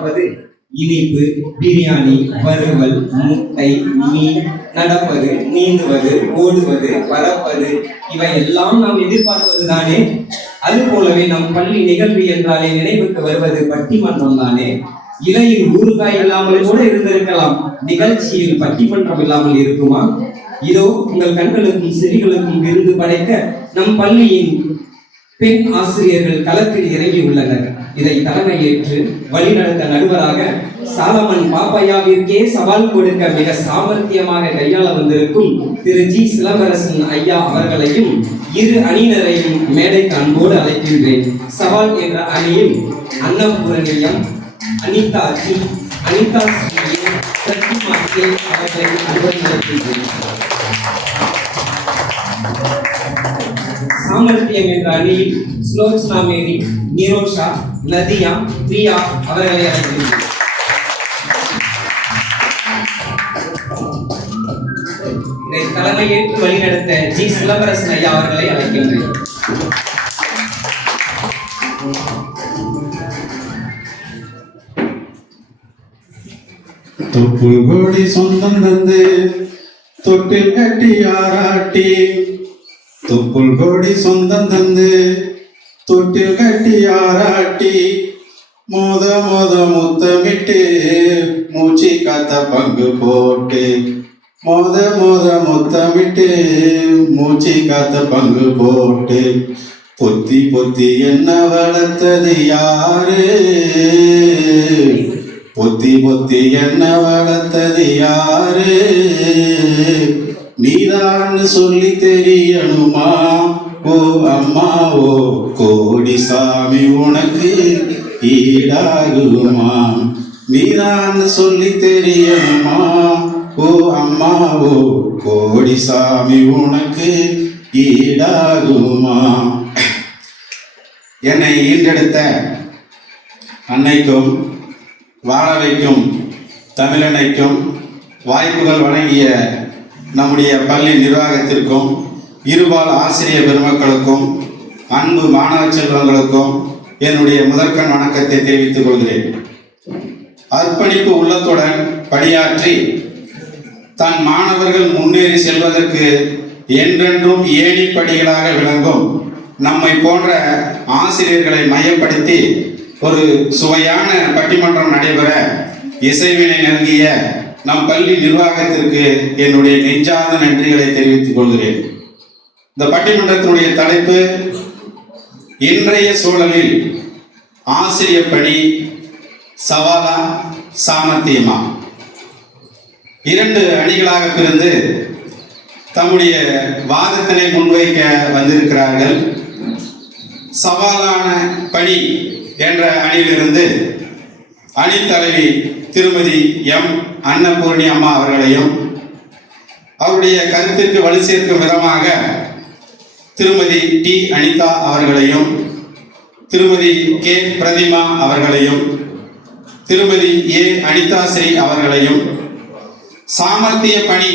பார்ப்பது இனிப்பு, பிரியாணி, வறுவல், முட்டை, மீன், நடப்பது, நீந்துவது, ஓடுவது, பறப்பது, இவை எல்லாம் நாம் எதிர்பார்ப்பது தானே. அது போலவே நம் பள்ளி நிகழ்வு என்றாலே நினைவுக்கு வருவது பட்டிமன்றம் தானே. இலையில் ஊறுகாய் இல்லாமல் கூட இருந்திருக்கலாம், நிகழ்ச்சியில் பட்டிமன்றம் இல்லாமல் இருக்குமா? இதோ உங்கள் கண்களுக்கும் செவிகளுக்கும் விருந்து படைக்க நம் பள்ளியின் பெண் ஆசிரியர்கள் களத்தில் இறங்கி உள்ளனர். இதை தலைமையேற்று வழிநடத்த நடுவராக சாலமன் பாப்பையாவிற்கே சவால் கொடுக்க மிக சாமர்த்தியமாக கையாள வந்திருக்கும் திரு ஜி சிலம்பரசன் ஐயா அவர்களையும் இரு அணியினரையும் மேடைக்கு அன்போடு அழைக்கின்றேன். சவால் என்ற அணியில் அன்னபூரணியம், அனிதா ஜி, அனிதா ஸ்ரீ, சத்யமா கே அவர்களை அன்போடு அழைக்கின்றேன். சாமர்த்தியம் என்ற அணியில் சுலோச்சனா மேரி, நிரோஷா, நதியா, பிரியா அவர்களை அழைக்கின்றேன். இதை தலைமையேற்று வழிநடத்த ஜி சிலம்பரசன் ஐயா அவர்களை அழைக்கின்றேன். தொப்புள் கோடி சொந்தம் தந்து தொட்டில் கட்டி ஆராட்டி, தொப்புள் கோடி சொந்தம் தந்து தொட்டில் கட்டி ஆராட்டி, மோத மோத முத்தமிட்டு மூச்சு காத்த பங்கு போட்டு, மோத மோத முத்தமிட்டு மூச்சு காத்த பங்கு போட்டு, பொத்தி பொத்தி என்ன வளர்த்தது யாரு, பொத்தி பொத்தி என்ன வளர்த்தது யாரு, நீதான் சொல்லி தெரியணுமா ஓ அம்மாவோ, கோடி சாமி உனக்கு ஈடாகுமா, நீதான் சொல்லி தெரியணுமா ஓ அம்மாவோ, கோடி சாமி உனக்கு ஈடாகுமா. என்னை ஈண்டெடுத்த அன்னைக்கும் வாழ வைக்கும் தமிழன்னைக்கும் வாய்ப்புகள் வழங்கிய நம்முடைய பள்ளி நிர்வாகத்திற்கும் இருபால் ஆசிரியர் பெருமக்களுக்கும் அன்பு மாணவ செல்வங்களுக்கும் என்னுடைய முதற்கண் வணக்கத்தை தெரிவித்துக் கொள்கிறேன். அர்ப்பணிப்பு உள்ளத்துடன் பணியாற்றி தன் மாணவர்கள் முன்னேறி செல்வதற்கு என்றென்றும் ஏணிப்படிகளாக விளங்கும் நம்மை போன்ற ஆசிரியர்களை மையப்படுத்தி ஒரு சுவையான பட்டிமன்றம் நடைபெற இசைவினை நல்கிய நம் பள்ளி நிர்வாகத்திற்கு என்னுடைய நெஞ்சார்ந்த நன்றிகளை தெரிவித்துக் கொள்கிறேன். இந்த பட்டிமன்றத்தினுடைய தலைப்பு இன்றைய சூழலில் ஆசிரியர் பணி சவாலா சாமர்த்தியமா. இரண்டு அணிகளாக பிரிந்து தம்முடைய வாதத்தினை முன்வைக்க வந்திருக்கிறார்கள். சவாலான பணி என்ற அணியிலிருந்து அணித்தலைவி திருமதி எம் அன்னபூரணி அம்மா அவர்களையும், அவருடைய கருத்திற்கு வலு சேர்க்கும் விதமாக திருமதி டி அனிதா அவர்களையும், திருமதி கே பிரதிமா அவர்களையும், திருமதி ஏ அனிதா ஸ்ரீ அவர்களையும், சாமர்த்திய பணி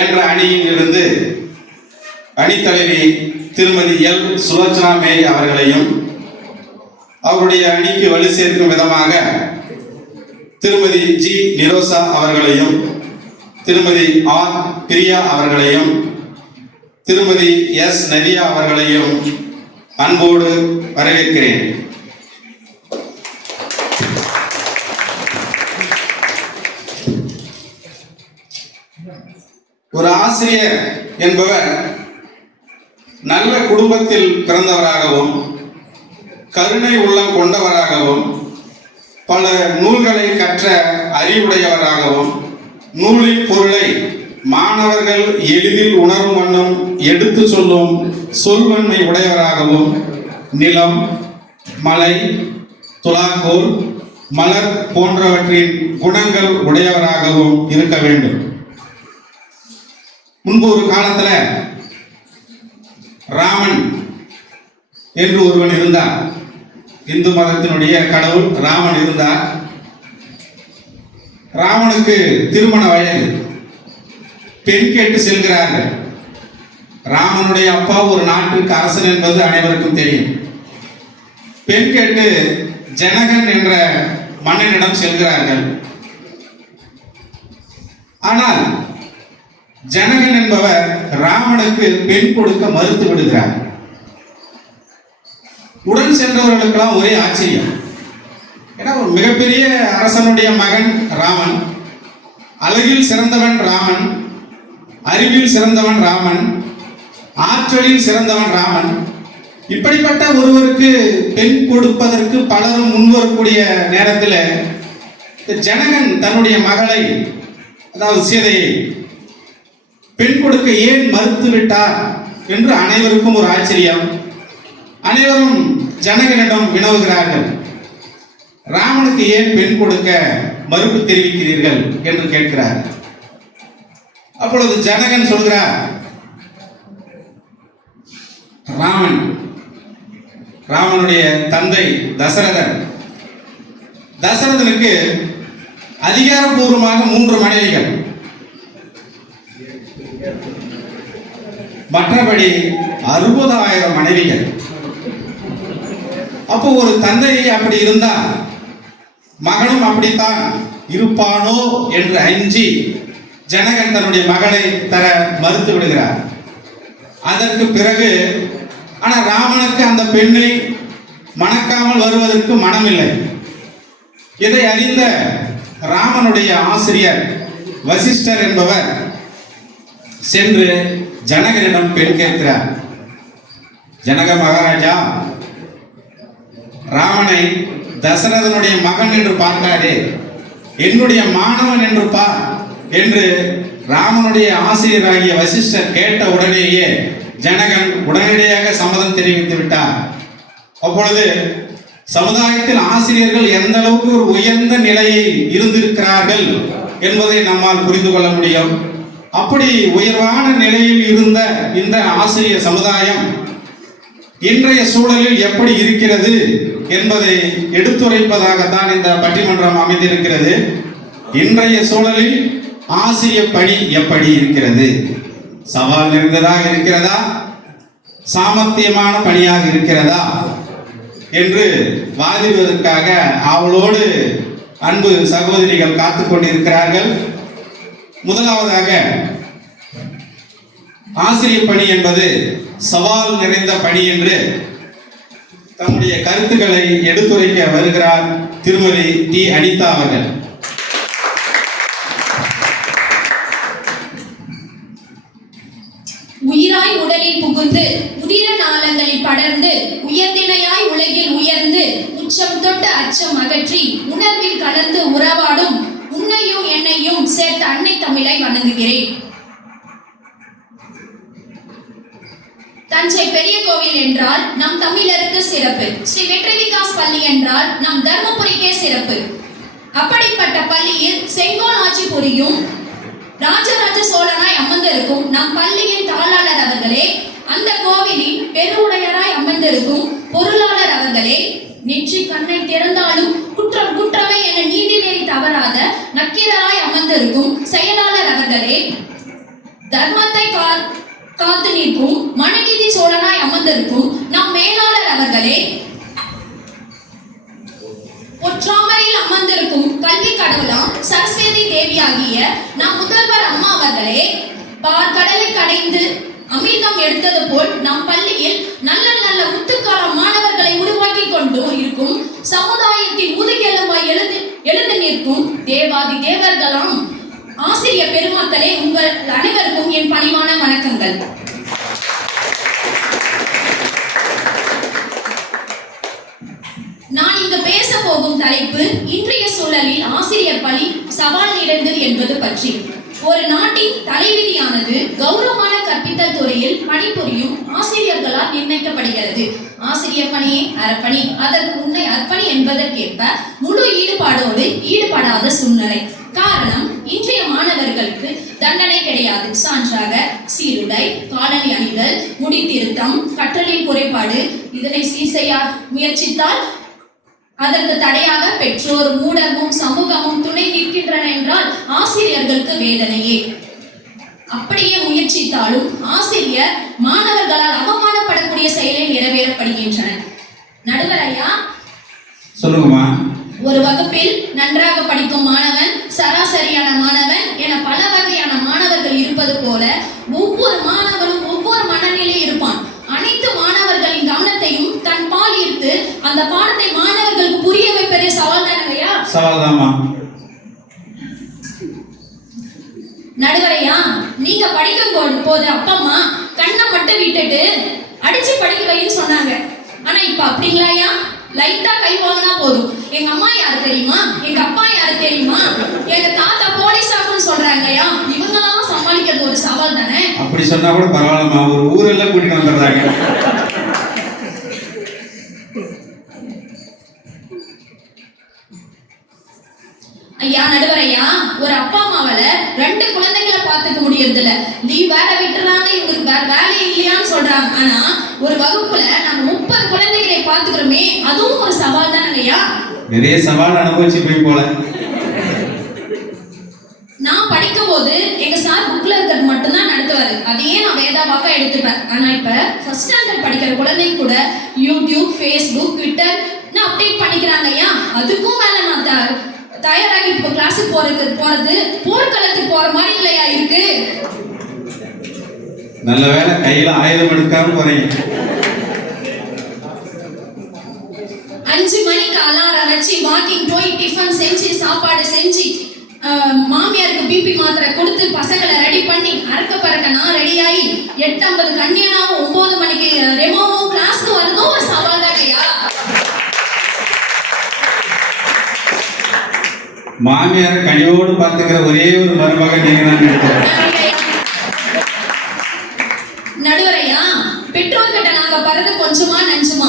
என்ற அணியில் இருந்து அணித்தலைவி திருமதி எல் சுலோச்சனா மேரி அவர்களையும், அவருடைய அணிக்கு வலு சேர்க்கும் விதமாக திருமதி ஜி நிரோஷா அவர்களையும், திருமதி ஆர் பிரியா அவர்களையும், திருமதி எஸ் நதியா அவர்களையும் அன்போடு வரவேற்கிறேன். ஒரு ஆசிரியர் என்பவர் நல்ல குடும்பத்தில் பிறந்தவராகவும் கருணை உள்ளம் கொண்டவராகவும் பல நூல்களை கற்ற அறிவுடையவராகவும் நூலின் பொருளை மாணவர்கள் எளிதில் உணரும் வண்ணம் எடுத்து சொல்லும் சொல்வன்மை உடையவராகவும் நிலம், மலை, துலாக்கோல், மலர் போன்றவற்றின் குணங்கள் உடையவராகவும் இருக்க வேண்டும். முன்பு ஒரு காலத்துல ராமன் என்று ஒருவன் இருந்தார். இந்து மதத்தினுடைய கடவுள் ராமன் இருந்தார். ராமனுக்கு திருமண வயது. பெண் கேட்டு செல்கிறார்கள். ராமனுடைய அப்பா ஒரு நாட்டுக்கு அரசன் என்பது அனைவருக்கும் தெரியும். பெண் கேட்டு ஜனகன் என்ற மன்னனிடம் செல்கிறார்கள். ஆனால் ஜனகன் என்பவர் ராமனுக்கு பெண் கொடுக்க மறுத்து விடுகிறார். உடன் சென்றவர்களுக்கெல்லாம் ஒரே ஆச்சரியம். ஏன்னா ஒரு மிகப்பெரிய அரசனுடைய மகன் ராமன், அழகில் சிறந்தவன் ராமன், அறிவில் சிறந்தவன் ராமன், ஆற்றலில் சிறந்தவன் ராமன். இப்படிப்பட்ட ஒருவருக்கு பெண் கொடுப்பதற்கு பலரும் முன்வரக்கூடிய நேரத்தில் ஜனகன் தன்னுடைய மகளை, அதாவது சீதையை, பெண் கொடுக்க ஏன் மறுத்து விட்டார் என்று அனைவருக்கும் ஒரு ஆச்சரியம். அனைவரும் ஜனகனிடம் வினவுகிறார்கள், ராமனுக்கு ஏன் பெண் கொடுக்க மறுப்பு தெரிவிக்கிறீர்கள் என்று கேட்கிறார். அப்பொழுது ஜனகன் சொல்கிறார், ராமனுடைய தந்தை தசரதனுக்கு அதிகாரப்பூர்வமாக 3 மனைவிகள், மற்றபடி 60,000 மனைவிகள். அப்போ ஒரு தந்தை அப்படி இருந்தா மகனும் அப்படித்தான் இருப்பானோ என்று அஞ்சி ஜனகன் தன்னுடைய மகளை தர மறுத்து விடுகிறார். அதற்கு பிறகு ஆனால் ராமனுக்கு அந்த பெண்ணை மணக்காமல் வருவதற்கு மனமில்லை. இதை அறிந்த ராமனுடைய ஆசிரியர் வசிஷ்டர் என்பவர் சென்று ஜனகனிடம் பெண் கேட்கிறார். ஜனக மகாராஜா, ராமனை தசரதனுடைய மகன் என்று பார்க்காதே, என்னுடைய மாணவன் என்று பார் என்று ராமனுடைய ஆசிரியராகிய வசிஷ்டர் கேட்ட உடனேயே ஜனகன் உடனடியாக சம்மதம் தெரிவித்து விட்டார். அப்பொழுது சமுதாயத்தில் ஆசிரியர்கள் எந்த அளவுக்கு ஒரு உயர்ந்த நிலையை இருந்திருக்கிறார்கள் என்பதை நம்மால் புரிந்து கொள்ள முடியும். அப்படி உயர்வான நிலையில் இருந்த இந்த ஆசிரியர் சமுதாயம் இன்றைய சூழலில் எப்படி இருக்கிறது என்பதை எடுத்துரைப்பதாகத்தான் இந்த பட்டிமன்றம் அமைந்திருக்கிறது. இன்றைய சூழலில் ஆசிரியர் பணி எப்படி இருக்கிறது? சவால் நிறைந்ததாக இருக்கிறதா, சாமர்த்தியமான பணியாக இருக்கிறதா என்று வாதிடுவதற்காக அவளோடு அன்பு சகோதரிகள் காத்துக் கொண்டிருக்கிறார்கள். முதலாவதாக, ஆசிரியர் பணி என்பது சவால் நிறைந்த பணி என்று தம்முடைய கருத்துக்களை எடுத்துரைக்க வருகிறார் திருமதி டி. அனிதா அவர்கள். உயிராய் உடலில் புகுந்து உதிர நாளங்களில் படர்ந்து உயர்தினையாய் உலகில் உயர்ந்து உச்சம் தொட்டு அச்சம் அகற்றி உணர்வில் கலந்து உறவாடும் உன்னையும் என்னையும் சேர்த்த அன்னை தமிழை வணங்குகிறேன். தஞ்சை பெரிய கோவில் என்றால் நம் தமிழருக்கு சிறப்பு. ஸ்ரீ வெற்றி விகாஸ் பள்ளி என்றால் நம் தர்மபுரிக்கே சிறப்பு. அப்படிப்பட்ட பள்ளியில் செங்கோல் ஆட்சி புரியும் ராஜராஜ சோழனாய் அமர்ந்திருக்கும் நம் பள்ளியின் தாளாளர் அவர்களே, அந்த கோவிலின் பெருவுடையராய் அமர்ந்திருக்கும் பொருளாளர் அவர்களே, நெற்றி கண்ணை திறந்தாலும் குற்றம் குற்றமே என நீதி நெறி தவறாத நக்கீரராய் அமர்ந்திருக்கும் செயலாளர் அவர்களே, தர்மத்தை காத்து நிற்கும் மனுநீதி சோழனாய் அமர்ந்திருக்கும் நம் மேலாளர் அவர்களே, பொற்றாமரையில் அமர்ந்திருக்கும் கல்வி கடவுளாம் சரஸ்வதி தேவியாகிய நம் முதல்வர் அம்மா அவர்களே, பார்க்கடலை கடைந்து அமிர்தம் எடுத்தது போல் நம் பள்ளியில் நல்ல நல்ல முத்துக்கால மாணவர்களை உருவாக்கி கொண்டு இருக்கும் சமுதாயத்தின் முதுகெலும்பாய் எழுந்து நிற்கும் தேவாதி தேவர்களாம் ஆசிரியர் பெருமக்களே, உங்கள் அனைவருக்கும் என் பணிவான வணக்கங்கள். நான் இங்கு பேச போகும் தலைப்பு இன்றைய சூழலில் ஆசிரியர் பணி சவால் நிறைந்தது என்பது பற்றி. ஒரு நாட்டின் தலைவிதியானது கௌரவமான கற்பித்தல் துறையில் பணிபுரியும் ஆசிரியர்களால் நிர்ணயிக்கப்படுகிறது. ஆசிரியர் பணியே அறப்பணி, அதற்கு முன்னே அர்ப்பணி என்பதற்கேற்ப முழு ஈடுபாடோடு ஈடுபடாத சூழ்நிலை. காரணம், இன்றைய மாணவர்களுக்கு தண்டனை கிடையாது. சான்றாக சீருடை, காலணி அணிதல், முடி திருத்தம், கற்றலின் குறைபாடு இதனை சீர் செய்ய முயற்சித்தால் அதற்கு தடையாக பெற்றோர், ஊடகமும் சமூகமும் துணை நிற்கின்றன என்றால் ஆசிரியர்களுக்கு வேதனையே. அப்படியே முயற்சித்தாலும் ஆசிரியர் மாணவர்களால் அவமானப்படக்கூடிய செயலை நிறைவேறப்படுகின்றன. நடுவர் ஐயா, சொல்லுங்கம்மா. ஒரு வகுப்பில் நன்றாக படிக்கும் மாணவன், சராசரியான மாணவன் என பல வகையான மாணவர்கள் இருப்பது போல ஒவ்வொரு மாணவனும் ஒவ்வொரு மனநிலையில் இருப்பான். அனைத்து மாணவர்களின் கவனத்தையும் தன் பால் ஈர்த்து அந்த பாடத்தை மாணவர்களுக்கு புரிய வைப்பதே சவால் தானேயா? சவால் தாமா. நடுவரையா, நீங்க படிக்கும் போது அப்பா அம்மா கண்ணை மட்டும் விட்டுட்டு அடிச்சு படிக்க வைன்னு சொன்னாங்க. ஆனா இப்ப அப்படிங்களாயா? லைட்டா கை வாங்கினா போதும், எங்க அம்மா யாரு தெரியுமா, எங்க அப்பா யாரு தெரியுமா, எங்க தாத்தா போலீஸ் ஆகுன்னு சொல்றாங்கயா. இவங்கெல்லாம் சமாளிக்கிறது ஒரு சவால் தானே? அப்படி சொன்னா கூட பரவாயில்லம்மா, ஒரு ஊரெல்லாம் கூட்டிட்டு வந்துடுறாங்க. ஐயா நடுவரையா, ஒரு அப்பா அம்மாவால 2 குழந்தைகளை பார்த்துக்க முடியறது இல்ல. லீவ் வேற விட்டுறாங்க, இவங்களுக்கு வேற வேலை இல்லையான்னு சொல்றாங்க. ஆனா ஒரு வகுப்புல நம்ம 30 குழந்தைகளை பார்த்துக்கிறோமே, அதுவும் ஒரு சவால் தானேங்கய்யா? நிறைய சவால் அனுபவிச்சு போய் போல. நான் படிக்கும் போது எங்க சார் புக்ல இருக்கிறது மட்டும்தான் நடத்துவாரு, அதையே நான் வேதாவாக்கா எடுத்துப்பேன். ஆனா இப்ப ஃபர்ஸ்ட் ஸ்டாண்டர்ட் படிக்கிற குழந்தைங்க கூட யூடியூப், ஃபேஸ்புக், ட்விட்டர் அப்டேட் பண்ணிக்கிறாங்க ஐயா. அதுக்கும் மேல நான் தயாராகி இப்போ கிளாஸுக்கு போறது போர்க்களத்துக்கு போற மாதிரி இல்லையா இருக்கு? நல்ல வேளை கையில ஆயுதம் எடுக்காம போறீங்க. 5 மணிக்கு அலாரம் வச்சு வாக்கிங் போய் டிஃபன் செஞ்சு சாப்பாடு செஞ்சு மாமியாருக்கு பிபி மாத்திரை கொடுத்து பசங்களை ரெடி பண்ணி அறக்க பறக்க நான் ரெடி ஆகி 8:50 கன்னியனாவும் 9 மணிக்கு ரெமோவும் கிளாஸ்க்கு வரதும் ஒரு சவால் தாங்கய்யா. மாமியார கனியோடு பார்த்துக்கிற ஒரே ஒரு மருமகன் நீங்க தான் நினைக்கிறேன். நடுவரையா, பெற்றோர்கிட்ட நாங்க படுறது கொஞ்சமா நெஞ்சுமா?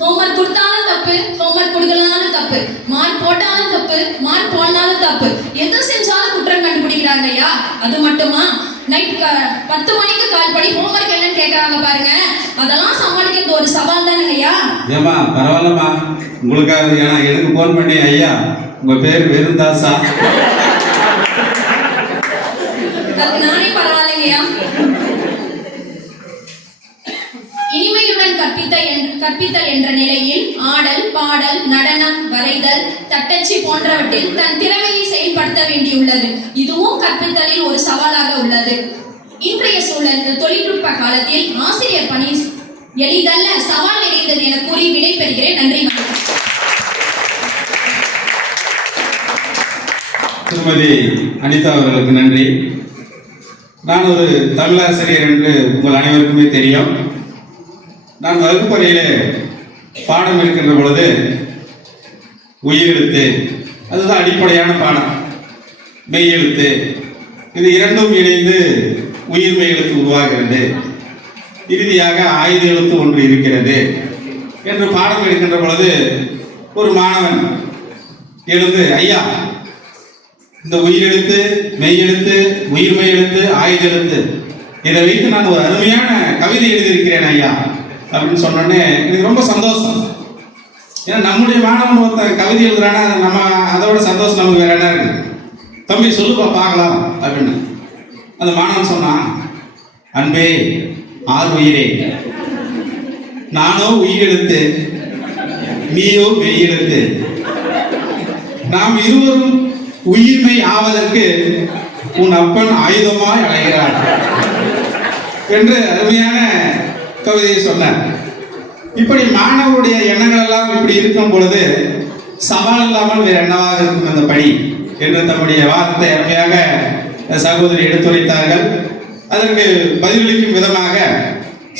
ஹோம்வொர்க் கொடுத்தாலும் தப்பு, ஹோம்வொர்க் கொடுக்கலாலும் தப்பு, மார்க் போட்டாலும் தப்பு, மார்க் போடனாலும் தப்பு, எது செஞ்சாலும் குற்றம் கண்டுபிடிக்கிறாங்க ஐயா. அது மட்டுமா, நைட் 10 மணிக்கு கால் பண்ணி ஹோம்வொர்க் என்னன்னு கேட்கறாங்க பாருங்க, அதெல்லாம் சமாளிக்கிறது ஒரு சவால் தானே ஐயா? ஏமா பரவாயில்லம்மா, உங்களுக்காக எனக்கு போன் பண்ணி ஐயா உங்க பேர் வெறுந்தாசா, அதுக்கு நானே பரவாயில்லைங்கய்யா. இனிமையுடன் கற்பித்தல் என்ற நிலையில் ஆடல், பாடல், நடனம், வரைதல், தட்டச்சு போன்றவற்றில் தன் திறமையை செயல்படுத்த வேண்டியுள்ளது. இதுவும் கற்பித்தலில் ஒரு சவாலாக உள்ளது. இன்றைய சூழல் தொழில்நுட்ப காலத்தில் ஆசிரியர் பணி எளிதல்ல, சவால் நிறைந்தது என கூறி விடைபெறுகிறேன். நன்றி. திருமதி அனிதா அவர்களுக்கு நன்றி. நான் ஒரு தமிழாசிரியர் என்று உங்கள் அனைவருக்குமே தெரியும். நான் வகுப்பறையிலே பாடம் இருக்கின்ற பொழுது உயிரெழுத்து, அதுதான் அடிப்படையான பாடம். மெய்யெழுத்து, இது இரண்டும் இணைந்து உயிர்மெய் எழுத்து உருவாகிறது. இறுதியாக ஆயுத எழுத்து ஒன்று இருக்கிறது என்று பாடம் எடுக்கின்ற பொழுது ஒரு மாணவன் எழுந்து, ஐயா இந்த உயிரெழுத்து, மெய்யெழுத்து, உயிர்மெய் எழுத்து, ஆயுத எழுத்து, இதை வைத்து நான் ஒரு அருமையான கவிதை எழுதியிருக்கிறேன் ஐயா அப்படின்னு சொன்னோன்னே எனக்கு ரொம்ப சந்தோஷம். ஏன்னா நம்முடைய மாணவன் ஒருத்தர் கவிதை எழுதுறானா நம்ம அதோட சந்தோஷம் நமக்கு வேற என்ன இருக்கு. தம்பி சொல்லுப்பா பார்க்கலாம் அப்படின்னு அந்த மாணவன் சொன்னான், அன்பே ஆர் உயிரே, நானோ உயிரெழுத்து, நீயோ மெய்யெழுத்து, நாம் இருவரும் உயிர்மெய் ஆவதற்கு உன் அப்பன் ஆயுதமாய் அழைகிறார் என்று அருமையான கவிதையை சொன்னார். இப்படி மாணவருடைய எண்ணங்கள் எல்லாம் இப்படி இருக்கும் பொழுது சவால் இல்லாமல் வேறு என்னவாக இருக்கும் அந்த பணி என்று தம்முடைய வாதத்தை அருமையாக சகோதரி எடுத்துரைத்தார்கள். அதற்கு பதிலளிக்கும் விதமாக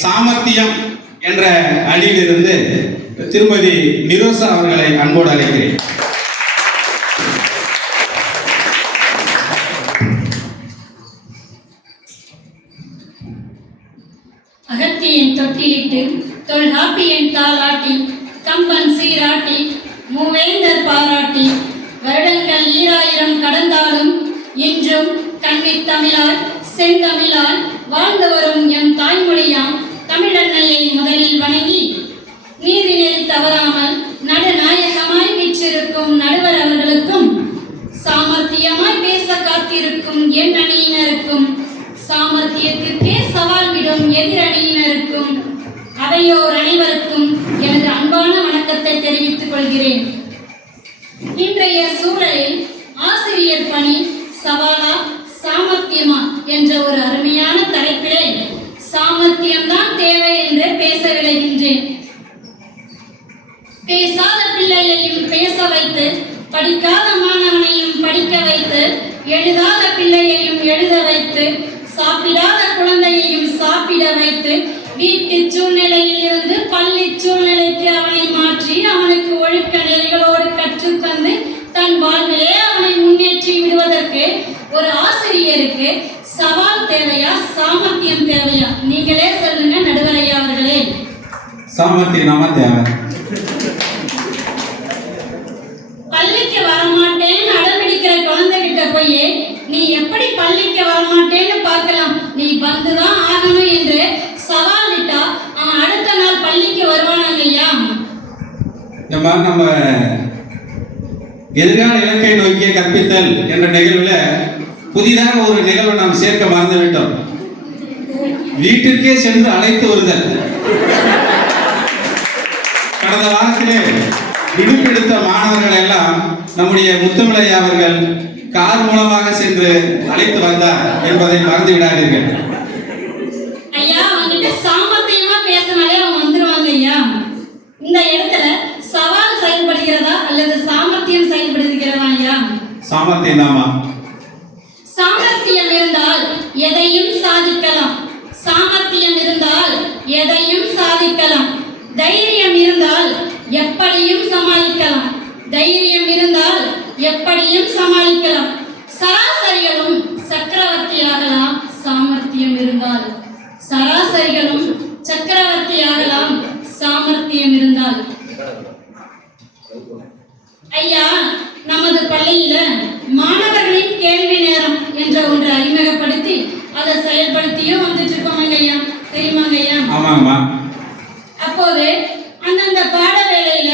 சாமர்த்தியம் என்ற அணியிலிருந்து திருமதி நிரோசா அவர்களை அன்போடு அழைக்கிறேன். அகத்தியன் தொட்டிலிட்டு தொல்காப்பியன் தாளாட்டி கம்பன் சீராட்டி மூவேந்தர் பாராட்டி வருடங்கள் 2000 கடந்தாலும் இன்றும் கண்ணித் தமிழால் செந்தமிழால் வாழ்ந்து வரும் எம் தாய்மொழியாம் தமிழன்னையை முதலில் வணங்கி நீதி நெறி தவறாமல் நடுநாயகமாய் வீற்றிருக்கும் நடுவர் அவர்களுக்கும் சாமர்த்தியமாய் பேச காத்திருக்கும் என் அணியினருக்கும் சாமர்த்தியத்திற்கே சவால் விடும் எதிரணியினருக்கும் அவையோர் அனைவருக்கும் எனது அன்பான வணக்கத்தை தெரிவித்துக் கொள்கிறேன். சூழலில் ஆசிரியர் பணி சவாலா சாமர்த்தியமா என்ற ஒரு அருமையான தலைப்பிலே சாமர்த்தியம்தான் தேவை என்று பேச விளைகின்றேன். பேசாத பிள்ளையையும் பேச வைத்து, படிக்காத மாணவனையும் படிக்க வைத்து, எழுதாத பிள்ளையையும் எழுத வைத்து, சாப்பிடாத குழந்தையையும் சாப்பிட வைத்து, வீட்டு சூழ்நிலையில் இருந்து பள்ளி சூழ்நிலைக்கு அவனை மாற்றி அவனுக்கு ஒழுக்க நெறிகளோடு கற்றுத்தந்து தன் வாழ்விலே அவனை முன்னேற்றி விடுவதற்கு ஒரு ஆசிரியருக்கு சவால் தேவையா சாமர்த்தியம் தேவையா? நீங்களே சொல்லுங்க நடுவரையா அவர்களே. சாமர்த்தியமா தேவை. பள்ளிக்கு வரமாட்டேன்னு அடம்பிடிக்கிற குழந்தைகிட்ட போய் நீ எப்படி பள்ளிக்கு வரமாட்டேன்னு பார்க்கலாம், நீ வந்துதான் ஆகணும் என்று சவால் விட்டா அவன் அடுத்த நாள் பள்ளிக்கு வருவானாங்க ஐயா? நம்ம எதிர்கால இலக்கை நோக்கிய கற்பித்தல் என்ற நிகழ்வுல புதிதாக ஒரு நிகழ்வை நாம் சேர்க்க மறந்துவிட்டோம். வீட்டிற்கே சென்று அழைத்து வருதல். கடந்த வாரத்திலே விடுப்பெடுத்த மாணவர்கள் எல்லாம் நம்முடைய முத்துமலை அவர்கள் கார் மூலமாக சென்று அழைத்து வந்தார் என்பதை மறந்து விடாதீர்கள். ஐயா அவன்கிட்ட சாமர்த்தியமா பேசினாலே அவன் வந்துருவாங்க ஐயா. இந்த இடத்துல சவால் செயல்படுகிறதா அல்லது சாமர்த்தியம் செயல்படுகிறதா ஐயா? சாமர்த்தியம் தாமா. சாமர்த்தியம் இருந்தால் எதையும் சாதிக்கலாம். சாமர்த்தியம் இருந்தால் எதையும் சாதிக்கலாம். தைரியம் இருந்தால் எப்படியும் சமாளிக்கலாம். தைரியம் இருந்தால் எப்படியும் சமாளிக்கலாம். சராசரிகளும் சக்கரவர்த்தியாகலாம் சாமர்த்தியம் இருந்தால். சராசரிகளும் சக்கரவர்த்தியாகலாம் சாமர்த்தியம் இருந்தால். ஐயா நமது பள்ளியில மாணவர்களின் கேள்வி நேரம் என்ற ஒன்று அறிமுகப்படுத்தி அதை செயல்படுத்தியும் வந்துட்டு இருக்கோங்க ஐயா. தெரியுமாங்க ஐயா? ஆமாங்கம்மா. அப்போது அந்தந்த பாட வேளையில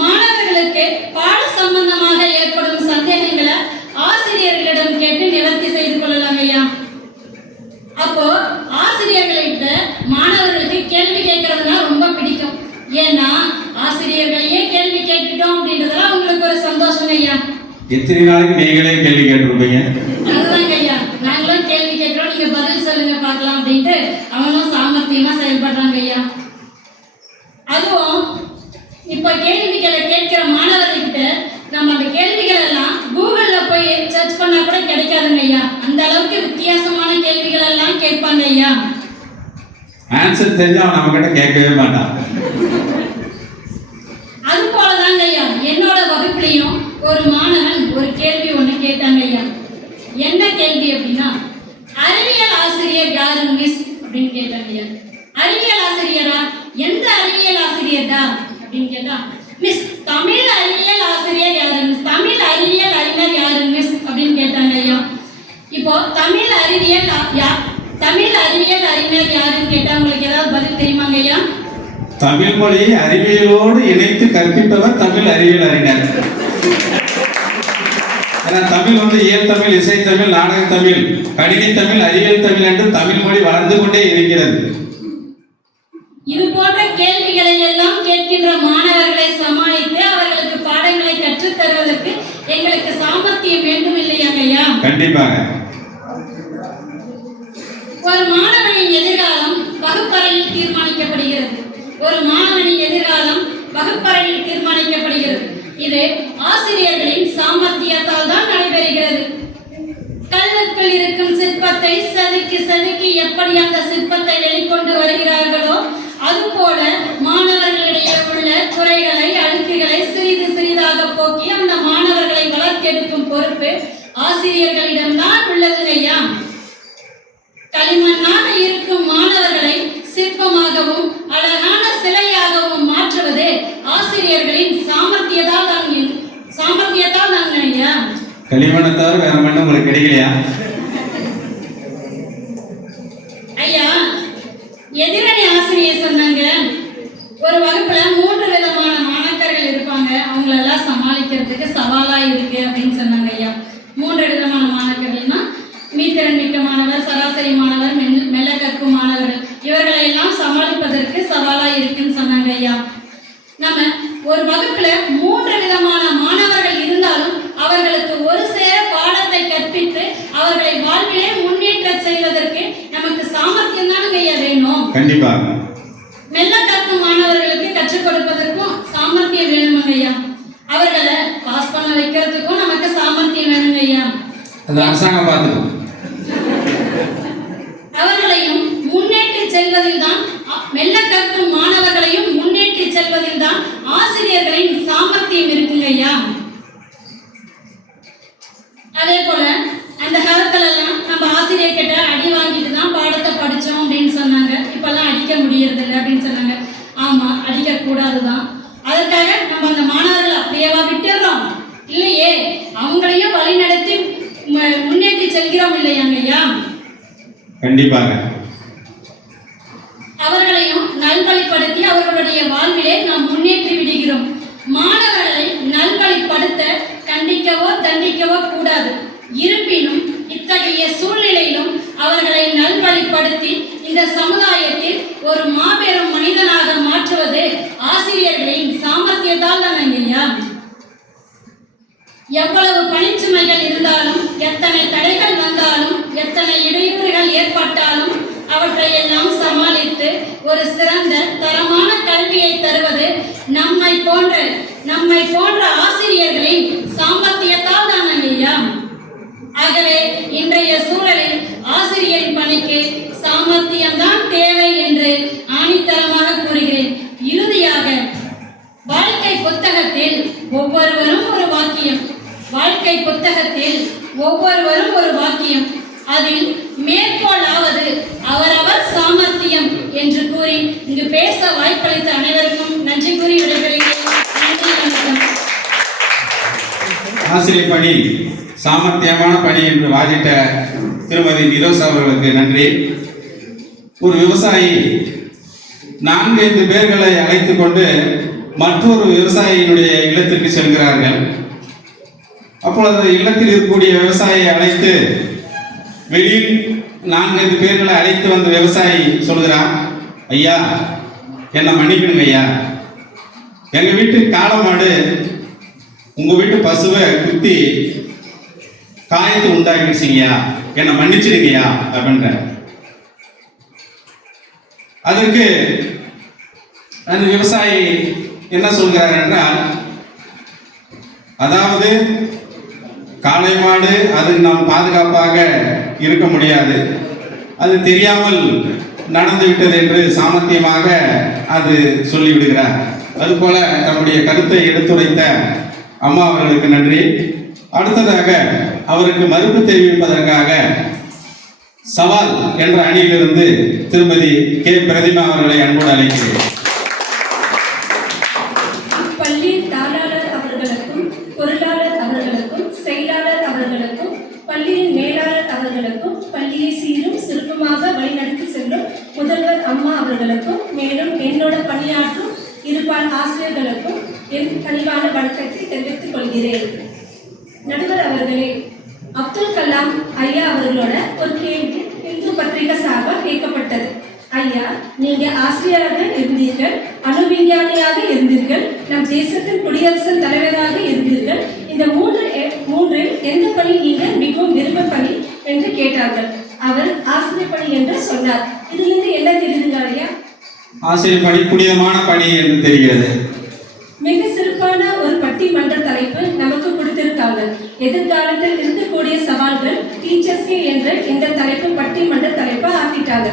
மாணவர்களுக்கு பாட சம்பந்தமாக ஏற்படும் சந்தேகங்களை ஆசிரியர்களிடம் கேட்டு நிவர்த்தி செய்து கொள்ளலாம் ஐயா. அப்போ ஆசிரியர்கள்கிட்ட மாணவர்களுக்கு கேள்வி கேட்கறதுனா ரொம்ப பிடிக்கும். ஏன்னா ஆசிரியர்களையே கேள்வி கேட்டுட்டோம் அப்படின்றதெல்லாம் உங்களுக்கு ஒரு சந்தோஷம் ஐயா. எத்தனை நாளைக்கு நீங்களே கேள்வி கேட்டிருப்பீங்க? அதுதாங்க ஐயா, நாங்களும் கேள்வி கேட்கிறோம், நீங்க பதில் சொல்லுங்க பார்க்கலாம் அப்படின்ட்டு அவனும் சாமர்த்தியமா செயல்படுறாங்க ஐயா. அதுவும் இப்ப கேள்விகளை கேட்கிற மாணவர்கிட்ட நம்ம அந்த கேள்விகள் எல்லாம் கூகுள்ல போய் சர்ச் பண்ணா கூட கிடைக்காதுங்க ஐயா. அந்த அளவுக்கு வித்தியாசமான கேள்விகள் எல்லாம் கேட்பாங்க ஐயா. ஆன்சர் தெரிஞ்சா அவன் நம்ம கிட்ட கேட்கவே மாட்டான். அது போலதாங்க ஐயா என்னோட வகுப்புலையும் ஒரு மாணவன் ஒரு கேள்வி ஒண்ணு கேட்டாங்க ஐயா. என்ன கேள்வி அப்படின்னா, அறிவியல் ஆசிரியர் யாரு மிஸ் அப்படின்னு கேட்டாங்க ஐயா. அறிவியல் ஆசிரியரா? எந்த அறிவியல் ஆசிரியர்டா அப்படின்னு கேட்டா, மிஸ் தமிழ் அறிவியல் ஆசிரியர் யாரு மிஸ், தமிழ் அறிவியல் அறிஞர் யாரு மிஸ் அப்படின்னு கேட்டாங்க ஐயா. இப்போ தமிழ் அறிவியல் அறிஞர் யாருன்னு கேட்டா உங்களுக்கு ஏதாவது பதில் தெரியுமாங்க ஐயா? தமிழ் மொழியை அறிவியலோடு இணைத்து கற்பிப்பவர் தமிழ் அறிவியல் அறிஞர். ஏன்னா தமிழ் இயல் தமிழ், இசை தமிழ், நாடக தமிழ், கணினி தமிழ், அறிவியல் தமிழ் என்று தமிழ் மொழி வளர்ந்து கொண்டே இருக்கிறது. இது போன்ற கேள்விகளை எல்லாம் கேட்கின்ற மாணவர்களை சமாளித்து அவர்களுக்கு பாடங்களை கற்றுத் தருவதற்கு எங்களுக்கு சாமர்த்தியம் வேண்டும் இல்லையாங்க ஐயா? கண்டிப்பாக. ஒரு மாணவனின் எதிர்காலம் வகுப்பறையில் தீர்மானிக்கப்படுகிறது. ஒரு மாணவனின் எதிர்காலம் வகுப்பறையில் தீர்மானிக்கப்படுகிறது. இது ஆசிரியர்களின் சாமர்த்தியத்தால் தான் நடைபெறுகிறது. கல்லுக்குள் இருக்கும் சிற்பத்தை செதுக்கி செதுக்கி எப்படி அந்த சிற்பத்தை வெளிக்கொண்டு வருகிறார்களோ அதுபோல மாணவர்களிடையே உள்ள குறைகளை அழுக்குகளை சிறிது சிறிதாக போக்கி அந்த மாணவர்களை வளர்த்தெடுக்கும் பொறுப்பு ஆசிரியர்களிடம்தான் உள்ளது ஐயா. களிமண்ணாக இருக்கும் மாணவர்களை சிற்பமாகவும் அழகான சிலையாகவும் மாற்றுவது ஆசிரியர்களின் சாமர்த்தியத்தால் தான் ஐயா. களிமண்ணை தவிர வேற மண்ணு உங்களுக்கு கிடைக்கலையா ஐயா? எதிரணி ஆசிரியர் சொன்னாங்க, ஒரு வகுப்புல 3 விதமான மாணாக்கர்கள் இருப்பாங்க, அவங்களெல்லாம் சமாளிக்கிறதுக்கு சவாலா இருக்கு அப்படின்னு சொன்னாங்க ஐயா. 3 விதமான மாணாக்கர்கள்னா மீத்திறன் மிக்க மாணவர், சராசரி மாணவர், மெல்ல கற்கும் மாணவர்கள். இவர்களை எல்லாம் சமாளிப்பதற்கு சவாலா இருக்குன்னு சொன்னாங்க ஐயா. நம்ம ஒரு வகுப்புல 3 விதமான மாணவர்கள் இருந்தாலும் அவர்கள் கண்டிப்பாக. மெல்ல கற்கும் மாணவர்களுக்கு கற்றுக் கொடுப்பதற்கும் சாமர்த்தியம் வேணுமாங்க ஐயா. அவர்களை பாஸ் பண்ண வைக்கிறதுக்கும் நமக்கு சாமர்த்தியம் வேணுங்க ஐயா. அது அரசாங்கம் பார்த்துக்கும். அவர்களையும் முன்னேற்றி செல்வதில் தான் மெல்ல கற்கும் மாணவர்களையும் முன்னேற்றி செல்வதில் தான் ஆசிரியர்களின் சாமர்த்தியம் இருக்குங்க ஐயா. அதே போல அந்த காலத்துல எல்லாம் நம்ம ஆசிரியர் கிட்ட அடி வாங்கிட்டு தான் பாடத்தை படிச்சோம் அப்படின்னு சொன்னாங்க. இப்பெல்லாம் அடிக்க முடியறது இல்லை அப்படின்னு சொன்னாங்க. ஆமா, அடிக்க கூடாதுதான். அதற்காக நம்ம அந்த மாணவர்களை அப்படியேவா விட்டுறோம்? இல்லையே, அவங்களையும் வழிநடத்தி முன்னேற்றி செல்கிறோம் இல்லையாங்க ஐயா. கண்டிப்பாக. அவர்களையும் நல்வழிப்படுத்தி அவர்களுடைய வாழ்விலே நாம் முன்னேற்றி விடுகிறோம். மாணவர்களை நல்வழிப்படுத்த கண்டிக்கவோ தண்டிக்கவோ கூடாது. இருப்பினும் இத்தகைய சூழ்நிலையிலும் அவர்களை நல்வழிப்படுத்தி இந்த சமுதாயத்தில் ஒரு மாபெரும் மனிதனாக மாற்றுவது ஆசிரியர்களின் சாமர்த்தியத்தால் தான் ஐயா. எவ்வளவு பணிச்சுமைகள் இருந்தாலும், எத்தனை தடைகள் வந்தாலும், எத்தனை இடையூறுகள் ஏற்பட்டாலும் அவற்றை எல்லாம் சமாளித்து ஒரு சிறந்த தரமான கல்வியை தருவது நம்மை போன்ற ஆசிரியர்களின் சாமர்த்தியத்தால் தான் ஐயா. ஆகவே இன்றைய சூழலில் ஆசிரியரின் பணிக்கு சாமர்த்தியம்தான் தேவை என்று ஆணித்தரமாக கூறுகிறேன். இறுதியாக, வாழ்க்கை புத்தகத்தில் ஒவ்வொருவரும் ஒரு வாக்கியம். வாழ்க்கை புத்தகத்தில் ஒவ்வொருவரும் ஒரு வாக்கியம். அதில் மேற்கோளாவது அவரவர் சாமர்த்தியம் என்று கூறி இங்கு பேச வாய்ப்பளித்த அனைவருக்கும் நன்றி கூறி விடைபெறுகிறேன். நன்றி, வணக்கம். ஆசிரியர் பணி சாமர்த்தியமான பணி என்று வாதிட்ட திருமதி நிரோஸ் அவர்களுக்கு நன்றி. ஒரு விவசாயி 4-5 பேர்களை அழைத்து கொண்டு மற்றொரு விவசாயியினுடைய இல்லத்திற்கு செல்கிறார்கள். அப்பொழுது இல்லத்தில் இருக்கக்கூடிய விவசாயியை அழைத்து வெளியில் 4-5 பேர்களை அழைத்து வந்த விவசாயி சொல்கிறான், ஐயா என்னை மன்னிக்கணுங்க ஐயா, எங்க வீட்டு காளை மாடு உங்க வீட்டு பசுவை குத்தி காயத்தை உண்டாக்கிடுச்சிங்கய்யா, என்னை மன்னிச்சிடுங்கய்யா அப்படின்ற. அதற்கு அந்த விவசாயி என்ன சொல்கிறார் என்றால், அதாவது காளை மாடு அது நாம் பாதுகாப்பாக இருக்க முடியாது, அது தெரியாமல் நடந்து விட்டது என்று சாமர்த்தியமாக அது சொல்லிவிடுகிறார். அதுபோல நம்முடைய கருத்தை எடுத்துரைத்த அம்மா அவர்களுக்கு நன்றி. அடுத்ததாக அவருக்கு மறுப்பு தெரிவிப்பதற்காக சவால் என்ற அணியிலிருந்து திருமதி கே பிரதிமா அவர்களை அன்போடு அழைக்கிறேன். பள்ளி தாளாளர் அவர்களுக்கும், பொருளாளர் அவர்களுக்கும், செயலாளர் அவர்களுக்கும், பள்ளியின் மேலாளர் அவர்களுக்கும், பள்ளியை சீரும் சிறப்புமாக வழிநடத்தி செல்லும் முதல்வர் அம்மா அவர்களுக்கும், மேலும் என்னோட பணியாற்றும் இருபால் ஆசிரியர்களுக்கும் என் கனிவான வணக்கத்தை தெரிவித்துக் கொள்கிறேன். நடுவர் அவர்களே, அப்துல் கலாம் ஐயா அவர்களோட ஒரு கேள்வி இந்து பத்திரிகை சார்பாக கேட்கப்பட்டது. ஐயா, நீங்க ஆசிரியராக இருந்தீர்கள், அணு விஞ்ஞானியாக இருந்தீர்கள், நம் தேசத்தின் குடியரசுத் தலைவராக இருந்தீர்கள். இந்த மூன்றில் எந்த பணி நீங்க மிகவும் விரும்ப பணி என்று கேட்டார்கள். அவர் ஆசிரியர் பணி என்று சொன்னார். இதிலிருந்து என்ன தெரியுதுங்க ஐயா? ஆசிரியர் பணி புனிதமான பணி என்று தெரிகிறது. மிக சிறப்பான ஒரு பட்டிமன்ற தலைப்பு நமக்கு கொடுத்திருக்காங்க. எதிர்காலத்தில் இருக்கக்கூடிய சவால்கள் டீச்சர்ஸ்கே என்ற இந்த தலைப்பு பட்டிமன்ற தலைப்பா ஆக்கிட்டாங்க.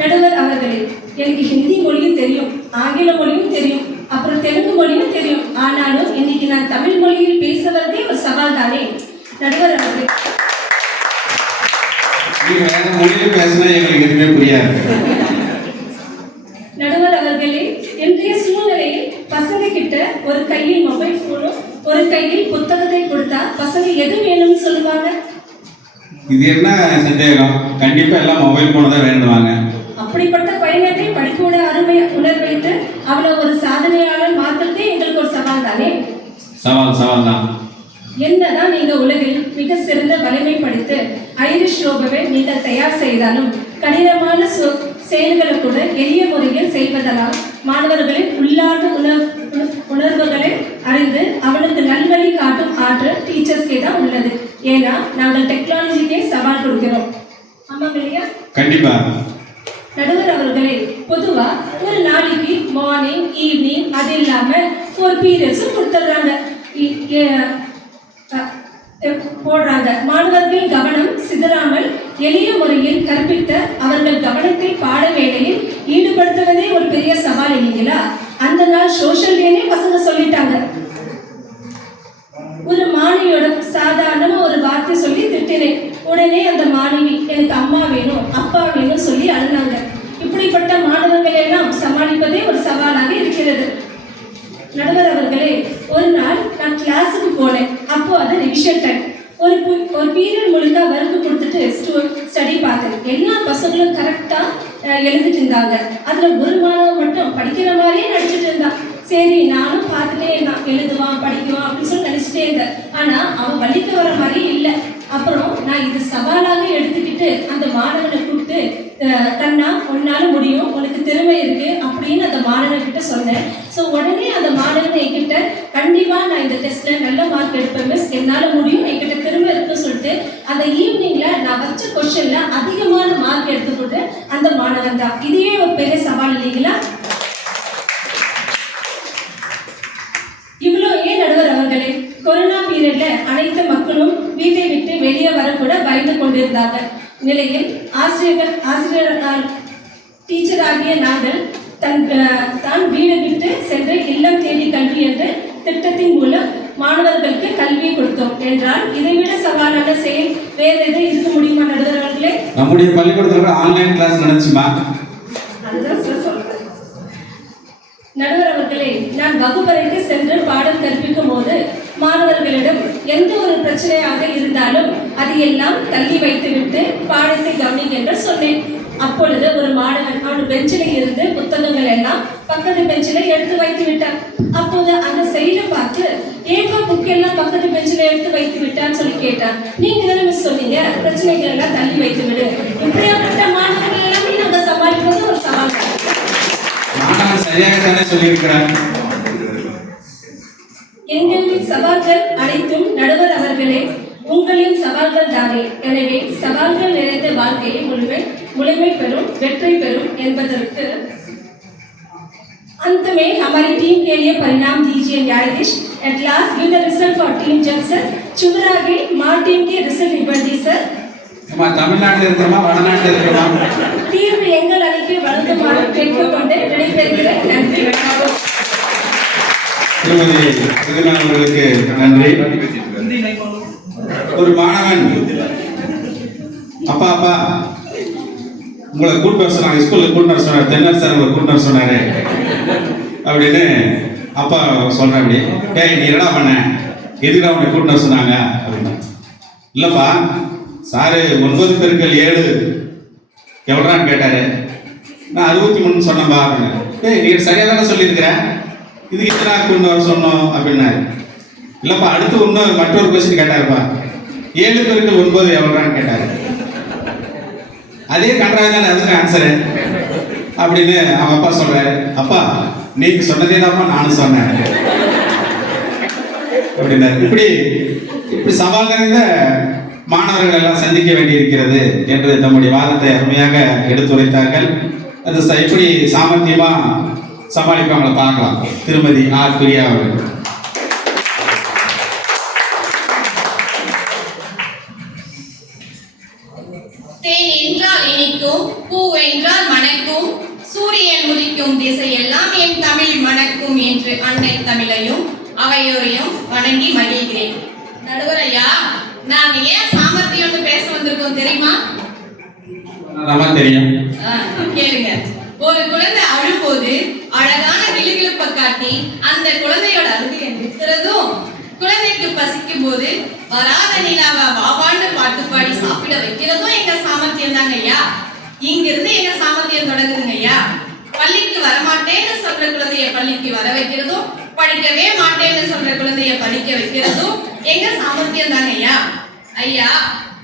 நடுவர் அவர்களே, எனக்கு ஹிந்தி மொழியும் தெரியும், ஆங்கில மொழியும் தெரியும், அப்புறம் தெலுங்கு மொழியும் தெரியும். ஆனாலும் இன்னைக்கு நான் தமிழ் மொழியில் பேசுவதே ஒரு சவால் தானே. நடுவர் அவர்களே, நீங்க வேற மொழியில் பேசினா எங்களுக்கு எதுவுமே புரியாது. நடுவர் அவர்களே, இன்றைய சூழ்நிலையில் பசங்க கிட்ட ஒரு கையில் மொபைல் போனும் ஒரு கையில் புத்தகத்தை கொடுத்தா பசங்க எது வேணும்னு சொல்லுவாங்க? இது என்ன சந்தேகம்? கண்டிப்பா எல்லாம் மொபைல் போன தான் வேண்டுவாங்க. அப்படிப்பட்ட பையனை படிப்போட அருமை உணர் வைத்து அவளை ஒரு சாதனையாளர் மாற்றத்தே எங்களுக்கு ஒரு சவால் தானே. சவால் தான். என்னதான் நீங்க உலகில் மிக சிறந்த வலிமை படித்து ஐரிஷ் ரோபவை நீங்கள் தயார் செய்தாலும் கடினமான செயல்களை கூட எளிய முறையில் செய்வதனால் மாணவர்களின் உள்ளார்ந்த உணர்வுகளை அறிந்து அவனுக்கு நல்வழி காட்டும் ஆற்றல் டீச்சர்ஸ்கே தான் உள்ளது. ஏன்னா நாங்கள் டெக்னாலஜிக்கே சவால் கொடுக்கிறோம். ஆமாம் இல்லையா? கண்டிப்பா. நடுவர் அவர்களே, பொதுவா ஒரு நாளைக்கு மார்னிங் ஈவினிங் அது இல்லாம 4 பீரியட்ஸும் கொடுத்துட்றாங்க போடுறாங்க. மாணவர்கள் கவனம் சிதறாமல் எளிய முறையில் கற்பித்த அவர்கள் கவனத்தை பாட வேலையில் ஈடுபடுத்துவதே ஒரு பெரிய சவால் இல்லைங்களா? அந்த நாள் சோஷியல் டேனே பசங்க சொல்லிட்டாங்க. ஒரு மாணவியோட சாதாரணமா ஒரு வார்த்தை சொல்லி திட்டினேன். உடனே அந்த மாணவி எனக்கு அம்மா வேணும் அப்பா வேணும் சொல்லி அழுனாங்க. இப்படிப்பட்ட மாணவர்கள் எல்லாம் சமாளிப்பதே ஒரு சவாலாக இருக்கிறது. நடுவர் அவர்களே, ஒரு நாள் நான் கிளாஸுக்கு போனேன். அப்போ அது ரிவிஷன் டைம். ஒரு பீரியட் முழுக்க வகுப்பு கொடுத்துட்டு ஸ்டடி பார்த்தேன். எல்லா பசங்களும் கரெக்டா எழுதிட்டு இருந்தாங்க. அதுல ஒரு மாணவன் மட்டும் படிக்கிற மாதிரியே நடிச்சிட்டு இருந்தான். சரி, நானும் பார்த்துட்டே நான் எழுதுவான் படிக்குவான் அப்படின்னு சொல்லி நினைச்சிட்டே இருந்தேன். ஆனா அவன் வலிக்க வர மாதிரி இல்லை. அப்புறம் நான் இது சவாலாக எடுத்துக்கிட்டு அந்த மாணவனை கூப்பிட்டு, கண்ணா உன்னால முடியும், உனக்கு திறமை இருக்கு அப்படின்னு அந்த மாணவன்கிட்ட சொன்னேன். ஸோ உடனே அந்த மாணவன் என்கிட்ட கண்டிப்பா நான் இந்த டெஸ்ட்ல நல்ல மார்க் எடுப்பேன் மிஸ், என்னால முடியும், என்கிட்ட திறமை இருக்குன்னு சொல்லிட்டு அந்த ஈவினிங்ல நான் வச்ச கொஸ்டின்ல அதிகமான மார்க் எடுத்துக்கிட்டு அந்த மாணவன் தான். இதுவே ஒரு பெரிய சவால் இல்லைங்களா? இவ்வளோ ஏன் நடுவர் அவர்களே, கொரோனா பீரியட்ல அனைத்து மக்களும் வீட்டை விட்டு வெளியே வரக்கூட பயந்து கொண்டிருந்தாங்க. நிலையில் ஆசிரியர் டீச்சர் ஆகிய நாங்கள் தான் வீடு விட்டு சென்று இல்லம் தேடி கல்வி என்ற திட்டத்தின் மூலம் மாணவர்களுக்கு கல்வியை கொடுத்தோம் என்றால் இதைவிட சவாலான செயல் வேற எதுவும் இருக்க முடியுமா நடுவர் அவர்களே? நம்முடைய பள்ளிக்கூடத்துல ஆன்லைன் கிளாஸ் நடந்துச்சுமா? அதுதான் சொல்றேன் நடுவர் அவர்களே. நான் வகுப்பறைக்கு சென்று பாடம் கற்பிக்கும் போது மாணவர்களிடம் எந்த ஒரு பிரச்சனையாக இருந்தாலும் அது எல்லாம் தள்ளி வைத்துவிட்டு பாடத்தை கவனிங்க என்று சொன்னேன். அப்பொழுது ஒரு மாணவன் அவன் பெஞ்சில் இருந்து புத்தகங்கள் எல்லாம் பக்கத்து பெஞ்சில எடுத்து வைத்து விட்டான். அப்போது அந்த செயலை பார்த்து, ஏப்பா புக் எல்லாம் பக்கத்து பெஞ்சில எடுத்து வைத்து விட்டான்னு சொல்லி கேட்டான். நீங்க தானே மிஸ் சொன்னீங்க பிரச்சனைகள் எல்லாம் தள்ளி வைத்து விடு. இப்படியாப்பட்ட மாணவர்கள் எல்லாமே நாங்கள் சமாளிப்பது ஒரு சவால். மாணவன் சரியாகத்தானே சொல்லியிருக்கிறார். எங்களின் சவால்கள் அனைத்தும் நடுவர் அவர்களே உங்களின் சவால்கள் தானே. எனவே சவால்கள் நிறைந்த வாழ்க்கையை முழுமை பெறும் வெற்றி பெறும் என்பதற்கு अंत में हमारी टीम के लिए परिणाम दीजिए न्यायाधीश. At last give the result for team जज सर. शुक्र आगे मां टीम के रिजल्ट निबंधी सर. அம்மா தமிழ்நாட்டில் இருக்கிறோமா வடநாட்டில் இருக்கிறோமா? தீர்வு எங்கள் அணிக்கு வழங்குமாறு கேட்டுக்கொண்டு விடைபெறுகிறேன். நன்றி. திருமதி சுகுணா அவர்களுக்கு நன்றி. ஒரு மாணவன் அப்பா உங்களை கூட்டு வர சொன்னாங்க, ஸ்கூலுக்கு கூட்டு வர சொன்னார், தென்னர் சார் உங்களை கூட்டு வர சொன்னாரு அப்படின்னு அப்பா சொல்றேன். அப்படி டேய் நீ என்னடா பண்ண, எதுக்குடா உன்னை கூட்டு வர சொன்னாங்க அப்படின்னு. இல்லப்பா சாரு 9 பெருக்கல் 7 எவ்வளோன்னு கேட்டாரு. நான் 63 சொன்னேன்பா அப்படின்னு. டேய் நீங்க சரியா தானே சொல்லியிருக்கிறேன், இதுக்கு எத்தனை கொண்டு வர சொன்னோம் அப்படின்னாரு. இல்லப்பா அடுத்து இன்னும் மற்றொரு கொஸ்டின் கேட்டாருப்பா, 7 பெருக்கல் 9 எவ்வளோன்னு கேட்டாரு. அதே கன்றாக தானே அதுக்கு ஆன்சரு அப்படின்னு அவங்க அப்பா சொல்றாரு. அப்பா நீங்க சொன்னதே தான்ப்பா நானும் சொன்னேன் அப்படின்னாரு. இப்படி சவால் நிறைந்த மாணவர்கள் எல்லாம் சந்திக்க வேண்டியிருக்கிறது என்று நம்முடைய வாதத்தை அருமையாக எடுத்துரைத்தார்கள். அது எப்படி சாமர்த்தியமா சமாளிப்பாங்களை பார்க்கலாம். திருமதி ஆர் பிரியா அவர்கள். தேன் என்றால் இனிக்கும், பூ என்றால் மணக்கும், சூரியன் உதிக்கும் திசையெல்லாம் என் தமிழ் மணக்கும் என்று அன்னை தமிழையும் அவையோரையும் வணங்கி மகிழ்கிறேன். நடுவர் ஐயா, நாங்க ஏன் சாமர்த்தியம் பேச வந்திருக்கோம் தெரியுமா? தெரியும். கேளுங்க. ஒரு குழந்தை அழும்போது அழகான கிளுகிளுப்பை காட்டி அந்த குழந்தையோட அழுகையை நிறுத்துறதும், குழந்தைக்கு பசிக்கும் போது வராத நிலாவை வாவான்னு பாட்டு பாடி சாப்பிட வைக்கிறதும் எங்க சாமர்த்தியம் தாங்க ஐயா. இங்கிருந்து எங்க சாமர்த்தியம் தொடங்குதுங்க ஐயா. பள்ளிக்கு வரமாட்டேன்னு சொல்ற குழந்தைய பள்ளிக்கு வர வைக்கிறதும், படிக்கவே மாட்டேன்னு சொல்ற குழந்தைய படிக்க வைக்கிறதும் எங்க சாமர்த்தியம் தாங்க ஐயா. ஐயா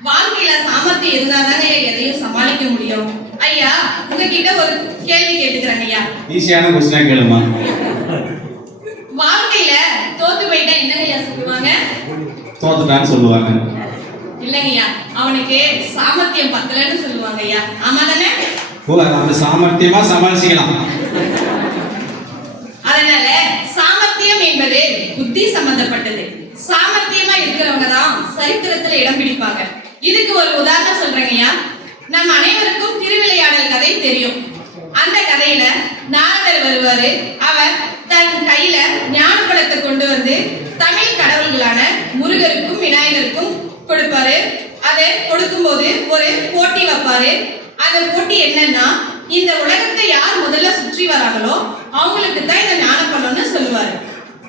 வாழ்க்கையில சாமர்த்தியம் இருந்தாதாங்க எதையும் சமாளிக்க முடியும். ஐயா உங்ககிட்ட ஒரு கேள்வி கேட்டுக்கிறேன் ஐயா. ஈஸியான கொஸ்டினா கேளுமா. வாழ்க்கையில தோத்து போயிட்டா என்னங்கய்யா சொல்லுவாங்க? தோத்துட்டான்னு சொல்லுவாங்க. இல்லைங்கய்யா, அவனுக்கு சாமர்த்தியம் பத்தலன்னு சொல்லுவாங்க ஐயா. ஆமா தானே? ஓ, அந்த சாமர்த்தியமா சமாளிச்சுக்கலாம். அதனால சாமர்த்தியம் என்பது புத்தி சம்பந்தப்பட்டது. சாமர்த்தியமா இருக்கிறவங்க தான் சரித்திரத்துல இடம் பிடிப்பாங்க. இதுக்கு ஒரு உதாரணம் சொல்றேங்கய்யா. நம்ம அனைவருக்கும் திருவிளையாடல் கதை தெரியும். அந்த கதையில நாரதர் வருவாரு. அவர் தன் கையில ஞான பழத்தை கொண்டு வந்து தமிழ் கடவுள்களான முருகருக்கும் விநாயகருக்கும் கொடுப்பாரு. அதை கொடுக்கும்போது ஒரு போட்டி வைப்பாரு. அந்த போட்டி என்னன்னா, இந்த உலகத்தை யார் முதல்ல சுற்றி வராங்களோ அவங்களுக்கு தான் இந்த ஞானப்பழம்னு சொல்லுவாரு.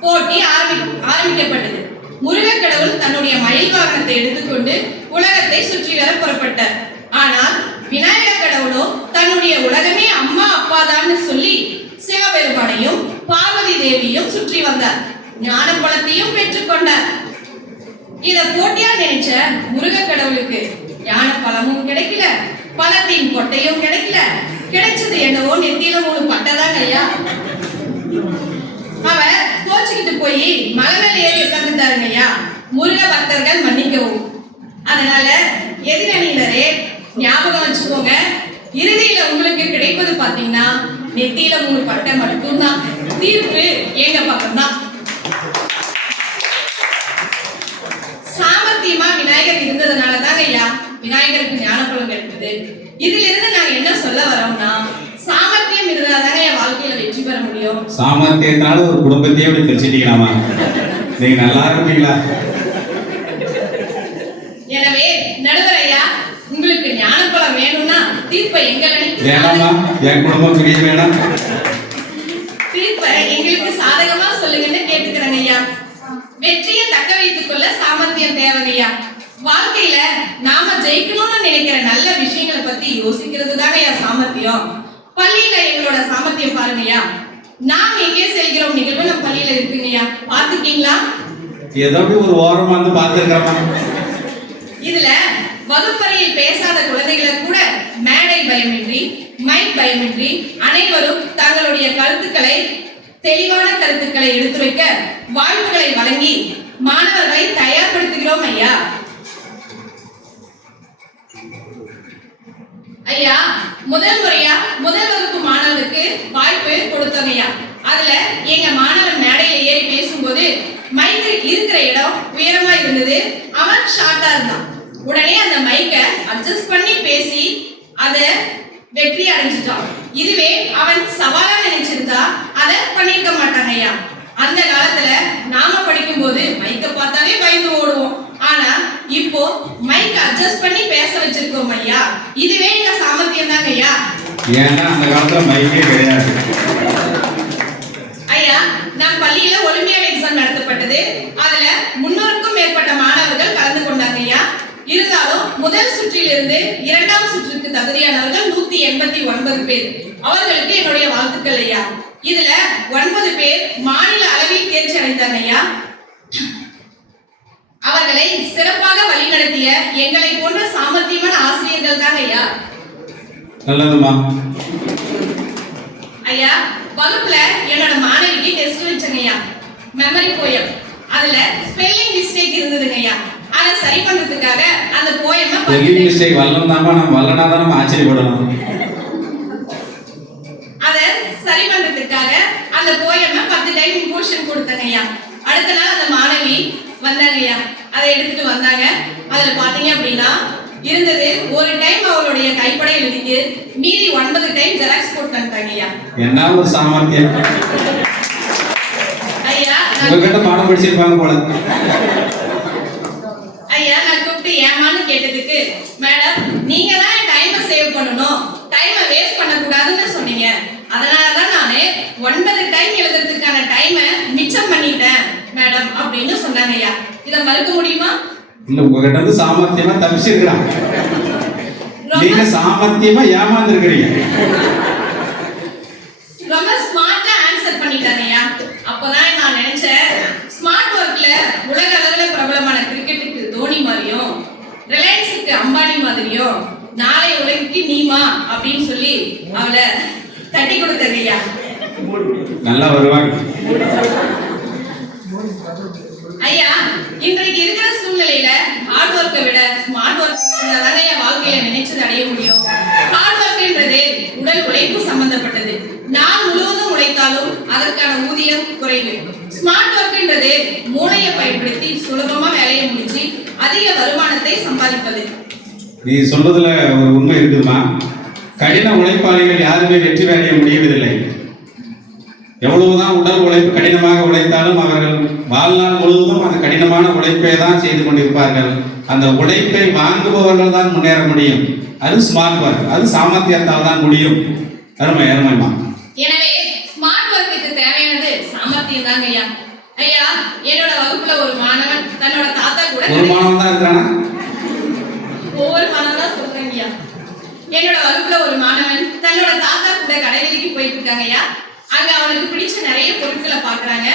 போட்டி ஆரம்பிக்கப்பட்டது. முருகக் கடவுள் தன்னுடைய மயில் வாகனத்தை எடுத்துக்கொண்டு உலகத்தை சுற்றி வர புறப்பட்டார். ஆனால் விநாயகர் கடவுளோ தன்னுடைய உலகமே அம்மா அப்பாதான்னு சொல்லி சிவபெருமானையும் பார்வதி தேவியும் சுற்றி வந்தார். ஞானப்பழத்தையும் பெற்றுக்கொண்டார். இத போட்டியா நினைச்ச முருகக் கடவுளுக்கு ஞானப்பழமும் கிடைக்கல, பழத்தின் கொட்டையும் கிடைக்கல. கிடைச்சது என்னவோ நெத்தியில 3 பட்டைதான் ஐயா. அவர் கோச்சுக்கிட்டு போய் மலை மேல ஏறி உட்கார்ந்துட்டாருங்க ஐயா. முருக பக்தர்கள் மன்னிக்கவும். அதனால எதிரணியினரே ஞாபகம் வச்சுக்கோங்க, இறுதியில உங்களுக்கு கிடைப்பது பாத்தீங்கன்னா நெத்தியில 3 பட்டை மட்டும்தான். தீர்ப்பு எங்க பக்கம் தான். சாமர்த்தியமா விநாயகர் இருந்ததுனாலதாங்க ஐயா விநாயகருக்கு ஞானப்பழம் கிடைத்தது. இதுல இருந்து நாங்க என்ன சொல்ல வரோம்னா, சாமர்த்தியம் இருந்தாதாங்க என் வாழ்க்கையில வெற்றி பெற முடியும். சாமர்த்தியத்தினால ஒரு குடும்பத்தையே அப்படி பிரிச்சுட்டீங்களாமா? நீங்க நல்லா இருப்பீங்களா? எனவே நடுவர் ஐயா, உங்களுக்கு ஞானப்பழம் வேணும்னா தீர்ப்பை வேணாமா? என் குடும்பம் பிரிய வேணாம். தீர்ப்பை எங்களுக்கு சாதகமா சொல்லுங்கன்னு கேட்டுக்கிறேங்க ஐயா. வெற்றியை தக்க வைத்துக் கொள்ள சாமர்த்தியம் தேவையா. வாழ்க்கையில நாம ஜெயிக்கணும்னு நினைக்கிற நல்ல விஷயங்களை பத்தி யோசிக்கிறது தாங்க ஐயா சாமர்த்தியம். பள்ளியில எங்களோட சாமர்த்தியம் பாருங்கய்யா. நாம் எங்கே செல்கிறோம் நிகழ்வு நம்ம பள்ளியில இருக்குங்கய்யா. பாத்துக்கீங்களா? ஏதோ ஒரு ஓரமா வந்து பாத்துருக்கமா. இதுல வகுப்பறையில் பேசாத குழந்தைகளை கூட மேடை பயமின்றி, மைக் பயமின்றி அனைவரும் தங்களுடைய கருத்துக்களை, தெளிவான கருத்துக்களை எடுத்துரைக்க வாய்ப்புகளை வழங்கி மாணவர்களை தயார்படுத்துகிறோம் ஐயா. ஐயா, முதல் முறையா முதல் வகுப்பு மாணவருக்கு வாய்ப்பு கொடுத்தோம் ஐயா. அதுல எங்க மாணவன் மேடையில ஏறி பேசும்போது மைக்கு இருக்கிற இடம் உயரமா இருந்தது. அவன் ஷார்ட்டா இருந்தான். உடனே அந்த மைக்கை அட்ஜஸ்ட் பண்ணி பேசி அதை வெற்றி அடைஞ்சிட்டான். இதுவே அவன் சவாலா நினைச்சிருந்தா அதை பண்ணிருக்க மாட்டாங்க ஐயா. அந்த காலத்துல நாம படிக்கும் போது மைக்கை பார்த்தாலே பயந்து ஓடுவோம். ஆனா இப்போ மைக் அட்ஜஸ்ட் பண்ணி பேச வச்சிருக்கோம் ஐயா. இதுவே எங்க சாமர்த்தியம் தாங்க ஐயா. ஏன்னா அந்த காலத்துல மைக்கே கிடையாது ஐயா. நம் பள்ளியில ஒலிம்பியாட் எக்ஸாம் நடத்தப்பட்டது. அதுல 300க்கும் மேற்பட்ட மாணவர்கள் கலந்து கொண்டாங்க ஐயா. இருந்தாலும் முதல் சுற்றிலிருந்து 2ஆம் சுற்றுக்கு தகுதியானவர்கள் 189 பேர். அவர்களுக்கு என்னுடைய வாழ்த்துக்கள் ஐயா. இதுல 9 பேர் மாநில அளவில் தேர்ச்சி அடைந்தாங்க ஐயா. அவர்களை சிறப்பாக வழிநடத்திய எங்களை போன்ற சாமர்த்தியமான ஆசிரியர்கள் தான் ஐயா. நல்லதுமா ஐயா. வகுப்புல என்னோட மாணவிக்கு டெஸ்ட் வச்சங்க ஐயா. Memory poem. அதுல ஸ்பெல்லிங் மிஸ்டேக் இருந்ததுங்க ஐயா. அதை சரி பண்றதுக்காக அந்த போயமை ஸ்பெல்லிங் மிஸ்டேக் வரலனாமா நம்ம வரலனாதான் நம்ம ஆச்சரியப்படணும். அதை சரி பண்றதுக்காக அந்த போயமை 10 டைம் இம்போஷன் கொடுத்தங்க ஐயா. அடுத்த நாள் அந்த மாணவி வந்தாங்க ஐயா. அதை எடுத்துட்டு வந்தாங்க. அதுல பாத்தீங்க அப்படின்னா இருந்தது ஒரு டைம் அவளுடைய கைப்பட எழுதிட்டு மீதி 9 டைம் ஜெராக்ஸ் போட்டு வந்துட்டாங்க ஐயா. என்ன ஒரு சாமர்த்தியம் ஐயா. உங்ககிட்ட பாடம் படிச்சிருப்பாங்க போல. ஐயா, நான் கூப்பிட்டு ஏமான்னு கேட்டதுக்கு, மேடம் நீங்க தான் டைமை சேவ் பண்ணணும், டைமை வேஸ்ட் பண்ணக்கூடாதுன்னு சொன்னீங்க. அதனாலதான் நானு 9 டைம் எழுதுறதுக்கான டைமை மிச்சம் பண்ணிட்டேன் மேடம் அப்படின்னு சொன்னாங்க ஐயா. இதை மறுக்க முடியுமா? இல்ல, உங்ககிட்ட இருந்து சாமர்த்தியமா தப்பிச்சிருக்கிறான். நீங்க சாமர்த்தியமா ஏமாந்துருக்கிறீங்க. ரொம்ப ஸ்மார்ட்டா ஆன்சர் பண்ணிட்டாங்க ஐயா. அப்பதான் நான் நினைச்சேன், ஸ்மார்ட் ஒர்க்ல உலக அளவுல பிரபலமான கிரிக்கெட்டுக்கு தோனி மாதிரியும், ரிலையன்ஸுக்கு அம்பானி மாதிரியும், நாளை உலகிற்கு நீமா அப்படின்னு சொல்லி அவளை தட்டி கொடுத்தது ஐயா. நல்லா வருவாங்க ஐயா. இன்றைக்கு இருக்கிற சூழ்நிலையில ஹார்ட் ஒர்க்கை விட ஸ்மார்ட் ஒர்க் இருந்தாதானே என் வாழ்க்கையில நினைச்சது அடைய முடியும். ஹார்ட் ஒர்க்ன்றது உழைப்பு சம்பந்தப்பட்டது. நாள் முழுவதும் உழைத்தாலும் அதற்கான ஊதியம் குறைவு. ஸ்மார்ட் ஒர்க்ன்றது மூளையை பயன்படுத்தி சுலபமா வேலையை முடிச்சு அதிக வருமானத்தை சம்பாதிப்பது. நீ சொல்றதுல ஒரு உண்மை இருக்குதுமா. கடின உழைப்பாளிகள் யாருமே வெற்றி அடைய முடியவில்லை. எவ்வளவுதான் உடல் உழைப்பு கடினமாக உழைத்தாலும் அவர்கள் வாழ்நாள் முழுவதும் அந்த கடினமான உழைப்பை தான் செய்து கொண்டிருப்பார்கள். அந்த உழைப்பை வாங்குபவர்கள் தான் முன்னேற முடியும். அது ஸ்மார்ட் ஒர்க், அது சாமர்த்தியத்தால் தான் முடியும். அருமைமா. எனவே ஸ்மார்ட் ஒர்க்குக்கு தேவையானது சாமர்த்தியம் தாங்க ஐயா. ஐயா, என்னோட வகுப்புல ஒரு மாணவன் தன்னோட தாத்தா கூட ஒரு மாணவன் தான் இருக்கானா? ஒவ்வொரு மாணவன் தான் சொல்றேன் ஐயா. என்னோட வகுப்புல ஒரு மாணவன் தன்னோட தாத்தா கூட கடைவீதிக்கு போயிட்டு இருக்காங்க ஐயா. அங்க அவனுக்கு பிடிச்ச நிறைய பொருட்களை பாக்குறாங்க.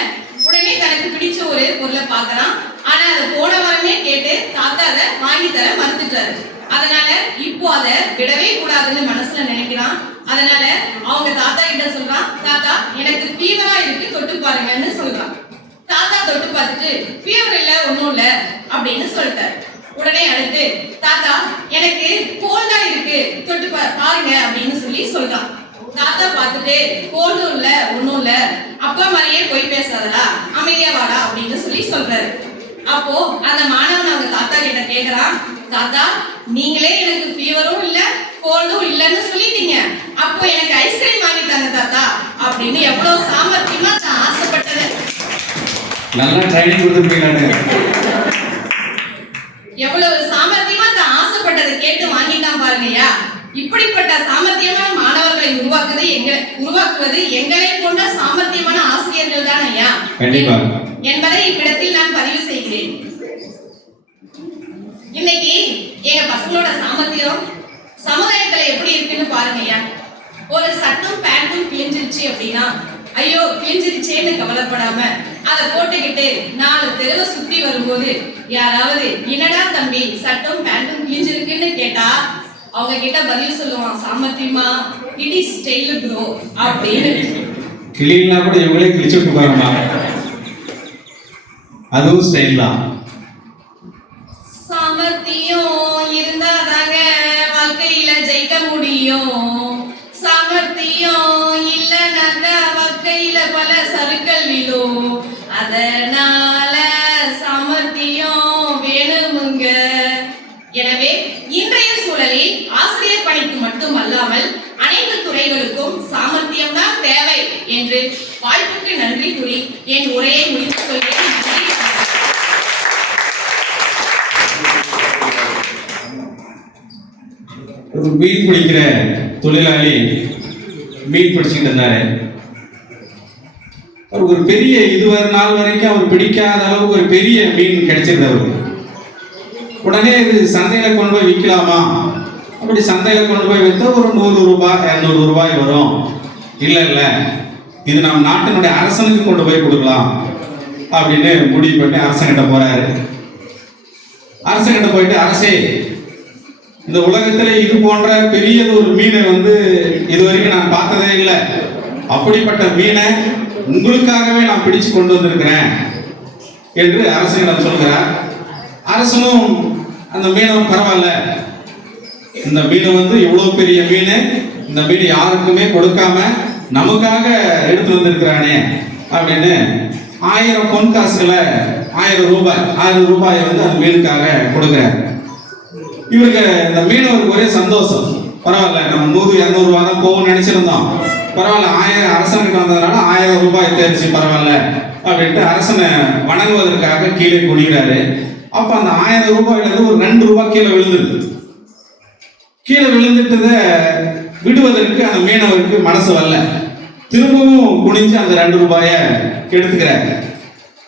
உடனே தனக்கு பிடிச்ச ஒரு பொருளை பாக்குறான். ஆனா அதை போன வாரமே கேட்டு தாத்தா அதை வாங்கி தர மறுத்துட்டாரு. அதனால இப்போ அதை விடவே கூடாதுன்னு மனசுல நினைக்கிறான். அதனால அவங்க தாத்தா கிட்ட சொல்றான், தாத்தா எனக்கு ஃபீவரா இருக்கு, தொட்டு பாருங்கன்னு சொல்றான். தாத்தா தொட்டு பார்த்துட்டு ஃபீவர் இல்ல, ஒண்ணும் இல்ல அப்படின்னு சொல்லிட்டாரு. உடனே அடுத்து தாத்தா எனக்கு கோல்டா இருக்கு, தொட்டு பாருங்க அப்படின்னு சொல்றான். தாத்தா பார்த்துட்டு கோல்டும் இல்ல, ஒண்ணும் இல்ல, அப்பா மாதிரியே போய் பேசாதடா, அமைதியா வாடா அப்படின்னு சொல்றாரு. அப்போ அந்த மாணவன் அவங்க தாத்தா கிட்ட கேக்குறான், தாத்தா நீங்களே எனக்கு ஃபீவரும் இல்ல கோல்டும் இல்லன்னு சொல்லிட்டீங்க, அப்போ எனக்கு ஐஸ்கிரீம் வாங்கி தாங்க தாத்தா அப்படின்னு எவ்வளவு சாமர்த்தியமா நான் ஆசைப்பட்டது. நல்லா ட்ரைனிங் கொடுத்துருப்பீங்க. எவ்வளவு சாமர்த்தியமா நான் ஆசைப்பட்டதை கேட்டு வாங்கிட்டான் பாருங்கய்யா. இப்படிப்பட்ட சாமர்த்தியமான மாணவர்களை உருவாக்குவது எங்களை போன்ற சாமர்த்தியமான ஆசிரியர்கள் தான் ஐயா என்பதை இவ்விடத்தில் நான் பதிவு செய்கிறேன். இன்னைக்கு எங்க பசங்களோட சாமர்த்தியம் சமுதாயத்துல எப்படி இருக்குன்னு பாருங்க ஐயா. ஒரு சட்டும் பேண்ட்டும் கிழிஞ்சிருச்சு அப்படின்னா ஐயோ கிழிஞ்சிருச்சேன்னு கவலைப்படாம அதை போட்டுக்கிட்டு 4 தெருவை சுத்தி வரும்போது யாராவது என்னடா தம்பி சட்டும் பேண்ட்டும் கிழிஞ்சிருக்குன்னு கேட்டா அவங்க கிட்ட பதில் சொல்லுவான் சாமர்த்தியமா, இட் இஸ் ஸ்டைல் ப்ரோ அப்படின்னு. கிளினா கூட இவங்களே கிழிச்சு விட்டு பாருமா, அதுவும் ஸ்டைல் தான். சாமர்த்தியம் இருந்தாதாங்க வாழ்க்கையில ஜெயிக்க முடியும். சாமர்த்தியம் இல்லைனாக்கா வாழ்க்கையில பல சறுக்கல் விழும். அதனால சாமர்த்தியம் வேணுமுங்க. எனவே இன்றைய சூழலில் ஆசிரியர் பணிக்கு மட்டும் அல்லாமல் அனைத்து துறைகளுக்கும் சாமர்த்தியம் தான் தேவை என்று வாய்ப்புக்கு நன்றி கூறி என் உரையை முடித்துக் கொள்கிறேன். ஒரு மீன் பிடிக்கிற தொழிலாளி மீன் பிடிச்சிட்டு இருந்தாரு. அவருக்கு ஒரு பெரிய இதுவரை நாள் வரைக்கும் அவர் பிடிக்காத அளவுக்கு ஒரு பெரிய மீன் கிடைச்சிருந்தவர். உடனே இது சந்தையில கொண்டு போய் விற்கலாமா, அப்படி சந்தையில கொண்டு போய் விற்றா ஒரு 100 ரூபாய் 200 ரூபாய் வரும். இல்ல இது நம்ம நாட்டினுடைய அரசனுக்கு கொண்டு போய் கொடுக்கலாம் அப்படின்னு முடிவு பண்ணி அரசன்கிட்ட போறாரு. அரசன்கிட்ட போயிட்டு, அரசே இந்த உலகத்துல இது போன்ற பெரிய ஒரு மீனை இது வரைக்கும் நான் பார்த்ததே இல்லை. அப்படிப்பட்ட மீனை உங்களுக்காகவே நான் பிடிச்சு கொண்டு வந்திருக்கிறேன் என்று அரசனிடம் சொல்கிறார். அரசனும் அந்த மீனவன் பரவாயில்ல, இந்த மீன் இவ்வளவு பெரிய மீன், இந்த மீன் யாருக்குமே கொடுக்காம நமக்காக எடுத்து வந்திருக்கிறானே அப்படின்னு 1000 பொன் காசுகளை 1000 ரூபாய் அந்த மீனுக்காக கொடுக்கிறார். இவருக்கு இந்த மீனவருக்கு ஒரே சந்தோஷம். பரவாயில்ல, நம்ம 100-200 ரூபாய் தான் போகும் நினைச்சிருந்தோம், பரவாயில்ல 1000 அரசனுக்கு வந்ததுனால 1000 ரூபாய் தேர்ச்சி பரவாயில்ல அப்படின்ட்டு அரசனை வணங்குவதற்காக கீழே குடிக்கிறாரு. அப்ப அந்த 1000 ரூபாயில இருந்து ஒரு 2 ரூபாய் கீழே விழுந்துருது. கீழே விழுந்துட்டத விடுவதற்கு அந்த மீனவருக்கு மனசு வரல. திரும்பவும் குனிஞ்சு அந்த 2 ரூபாயை எடுத்துக்கிறார்.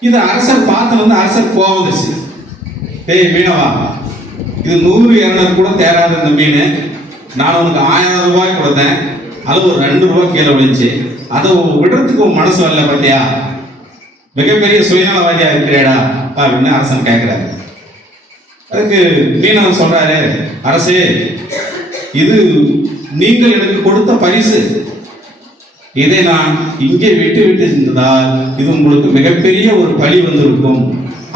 இதை அரசர் பார்த்து அரசர் கோவம் வந்துச்சு. ஏய் மீனவா, இது 100-200 கூட தேராத இந்த மீன், நான் உனக்கு 1000 ரூபாய் கொடுத்தேன், அது ஒரு 2 ரூபாய் கீழே விழுந்துச்சு, அதை விடுறதுக்கு மனசு வரல பார்த்தியா, மிகப்பெரிய சுயநலவாதியா இருக்கிறேடா அப்படின்னு அரசன் கேட்கிறாரு. அதுக்கு மீனவன் சொல்றாரு, அரசே இது நீங்கள் எனக்கு கொடுத்த பரிசு, இதை நான் இங்கே விட்டு இருந்தால் இது உங்களுக்கு மிகப்பெரிய ஒரு பழி வந்திருக்கும்,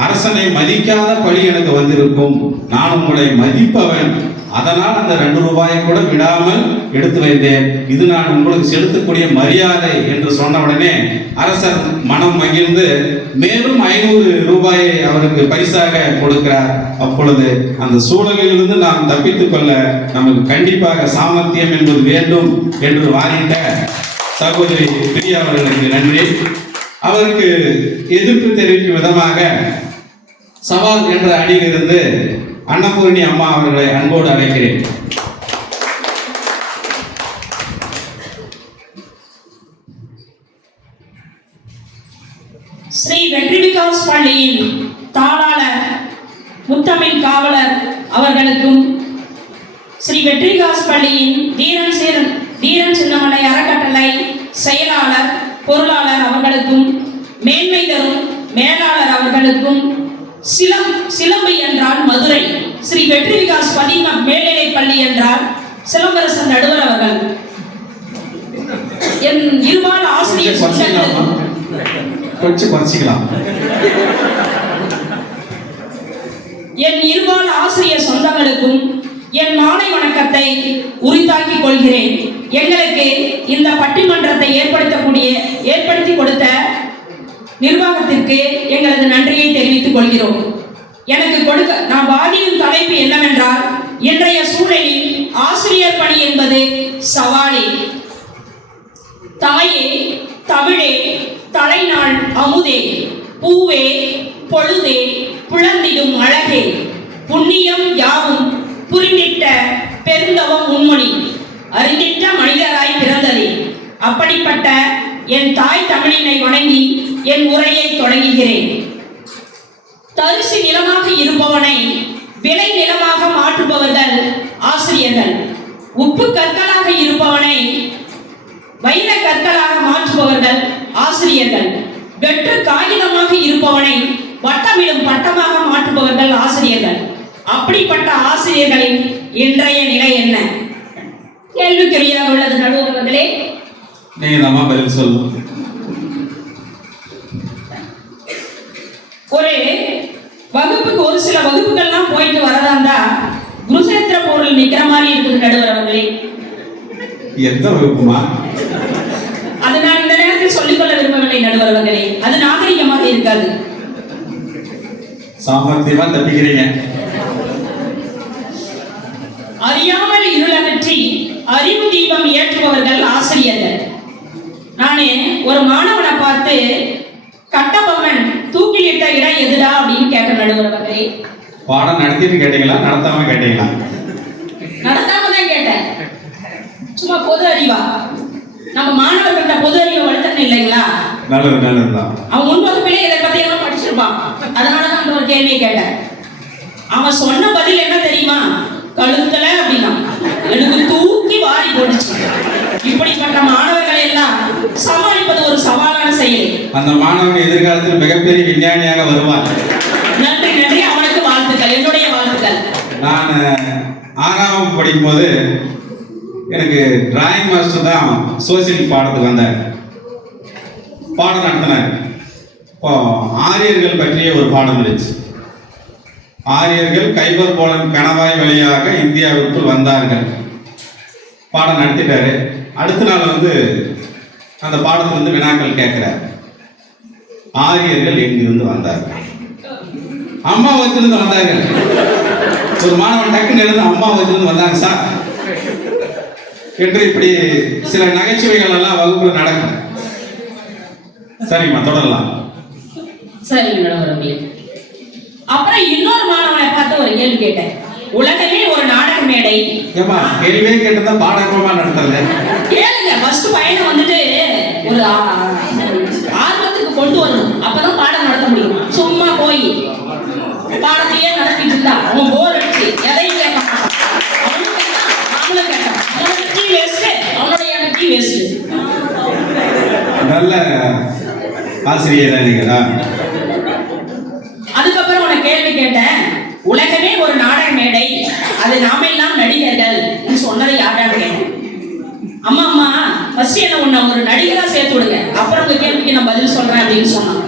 அரசனை மதிக்காத பழி எனக்கு வந்திருக்கும், நான் உங்களை மதிப்பவன், அதனால் அந்த 2 ரூபாயை கூட விடாமல் எடுத்து வைத்தேன், இது நான் உங்களுக்கு செலுத்தக்கூடிய மரியாதை என்று சொன்ன உடனே அரசர் மனம் மகிழ்ந்து மேலும் 500 ரூபாயை அவருக்கு பரிசாக கொடுக்கிறார். அப்பொழுது அந்த சூழலிலிருந்து நாம் தப்பித்துக் கொள்ள நமக்கு கண்டிப்பாக சாமர்த்தியம் என்பது வேண்டும் என்று வாரிட்ட சகோதரி பிரியா அவர்களுக்கு நன்றி. அவருக்கு எதிர்ப்பு தெரிவிக்கும் விதமாக சவால் என்ற அணியிலிருந்து அன்னபூரணி அம்மா அவர்களை அன்போடு அழைக்கிறேன். ஸ்ரீ வெற்றி விகாஸ் பள்ளியின் தாளாளர் முத்தமிழ் காவலர் அவர்களுக்கும், ஸ்ரீ வெற்றி விகாஸ் பள்ளியின் தீரன் சின்னமலை அறக்கட்டளை செயலாளர் பொருளாளர் அவர்களுக்கும், மேன்மை தரும் மேலாளர் அவர்களுக்கும், சிலம்பு என்றால் மதுரை ஸ்ரீ வெற்றி விகாஸ் பள்ளி மேல்நிலை பள்ளி என்றால் சிலம்பரசன் நடுவர் அவர்கள், என் இருபால் ஆசிரியர் கொஞ்சம் குறைச்சிக்கலாம். என் இருபால் ஆசிரியர் சொந்தங்களுக்கும் என் மாலை வணக்கத்தை உரித்தாக்கிக் கொள்கிறேன். எங்களுக்கு இந்த பட்டிமன்றத்தை ஏற்படுத்தி கொடுத்த நிர்வாகத்திற்கு எங்களது நன்றியை தெரிவித்துக் கொள்கிறோம். நான் வாதிடும் தலைப்பு என்னவென்றால், இன்றைய சூழலில் ஆசிரியர் பணி என்பது சவாலே. தாயே, தமிழே, தலைநாள் அமுதே, பூவே, பொழுதே, புலந்திடும் அழகே, புண்ணியம் யாவும் புரிந்திட்ட பெருந்தவம் உண்மொழி, அறிந்திட்ட மனிதராய் பிறந்ததே. அப்படிப்பட்ட என் தாய் தமிழினை வணங்கி என் உரையை தொடங்குகிறேன். தரிசு நிலமாக இருப்பவனை விளை நிலமாக மாற்றுபவர்கள் ஆசிரியர்கள். உப்பு கற்களாக இருப்பவனை வைர கற்களாக மாற்றுபவர்கள் ஆசிரியர்கள். வெற்று காகிதமாக இருப்பவனை வட்டமிடும் பட்டமாக மாற்றுபவர்கள் ஆசிரியர்கள். அப்படிப்பட்ட ஆசிரியர்களின் இன்றைய நிலை என்ன? கேள்விக்குறியாக உள்ளது நடுவர்களே. நீங்க நம்ம பதில் சொல்லுங்க. ஒரு வகுப்புக்கு ஒரு சில வகுப்புகள்லாம் போயிட்டு வரதா இருந்தா குருசேத்திர போரில் நிக்கிற மாதிரி இருக்குது நடுவர் அவர்களே. எந்த வகுப்புமா? அது நான் இந்த நேரத்தில் சொல்லிக்கொள்ள விரும்பவில்லை நடுவர் அவர்களே. அது நாகரிகமாக இருக்காது. சாமர்த்தியமா தப்பிக்கிறீங்க. அறியாமல் இருளகற்றி அறிவு தீபம் ஏற்றுபவர்கள் ஆசிரியர்கள். நானே ஒரு மாணவனை பார்த்து, கட்டபொம்மன் தூக்கிலிட்ட இடம் எதுடா அப்படின்னு கேட்க நடுவர்களே. பாடம் நடத்திட்டு கேட்டீங்களா, நடத்தாம கேட்டீங்களா? நடத்தாம தான் கேட்டேன். சும்மா பொது அறிவா, நம்ம மாணவர்கள்ட்ட பொது அறிவை வளர்த்தணும் இல்லைங்களா? நல்லதுதான். அவன் முன்வகுப்பிலே இதை பத்தி எல்லாம் படிச்சிருப்பான். அதனாலதான் அந்த ஒரு கேள்வியை கேட்டேன். அவன் சொன்ன பதில் என்ன தெரியுமா? கழுத்தல அப்படின்னா எனக்கு தூக்கி வாரி போட்டுச்சு. இப்படிப்பட்ட மாணவர்களை எல்லாம் சமாளிப்பது ஒரு சவாலான செயல். அந்த மாணவன் எதிர்காலத்தில் மிகப்பெரிய விஞ்ஞானியாக வருவார். நன்றி நன்றி, அவனுக்கு வாழ்த்துக்கள், என்னுடைய வாழ்த்துக்கள். நான் 6ஆம் வகுப்பு படிக்கும்போது எனக்கு டிராயிங் மாஸ்டர் தான் சோசியல் பாடத்துக்கு வந்தார். பாடம் நடத்தினார். இப்போ ஆரியர்கள் பற்றிய ஒரு பாடம் இருந்துச்சு. ஆரியர்கள் கைபர் போலன் கணவாய் வழியாக இந்தியாவிற்குள் வந்தார்கள். பாடம் நடத்திட்டாரு. அடுத்த நாள் அந்த பாடத்திலிருந்து வினாக்கள் கேட்கிறார். ஆரியர்கள் எங்கிருந்து வந்தார்கள்? அம்மாவத்திலிருந்து வந்தார்கள். ஒரு மாணவன் டக்குன்னு எழுந்து அம்மாவத்திலிருந்து வந்தாங்க சார் என்று இப்படி சில நகைச்சுவைகள் எல்லாம் வகுப்புல நடக்கும். சரிம்மா, தொடரலாம். சரிங்க நடுவர்களே. அப்புறம் இன்னொரு மாணவனை பார்த்து ஒரு கேள்வி கேட்டேன். உலகமே ஒரு நாடக மேடை. ஏமா கேள்வியே கேட்டதா பாடகமா நடத்தல? கேளுங்க. ஃபர்ஸ்ட் பையனை ஒரு ஆர்வத்துக்கு கொண்டு வரணும். அப்பதான் பாடம் நடத்த முடியும். சும்மா போய் பாடத்தையே நடத்திட்டு இருந்தா அவன் போர் அடிச்சு எதையும் கேட்க மாட்டான். அவனும் கேட்டான், நாமளும் கேட்டான். அவனுக்கு டீ வேஸ்ட், அவனுடைய டீ வேஸ்ட். நல்ல ஆசிரியரா நீங்களா? அதுக்கப்புறம் உனக்கு கேள்வி கேட்டேன். உலகமே ஒரு நாடக மேடை, அது நாம எல்லாம் நடிகர்கள் சொன்னதை யாரான்னு கேட்டேன். அம்மா ஃபர்ஸ்ட் என்ன உன்னை ஒரு நடிகரா சேர்த்து விடுங்க, அப்புறம் உங்க கேள்விக்கு நான் பதில் சொல்றேன் அப்படின்னு சொன்னான்.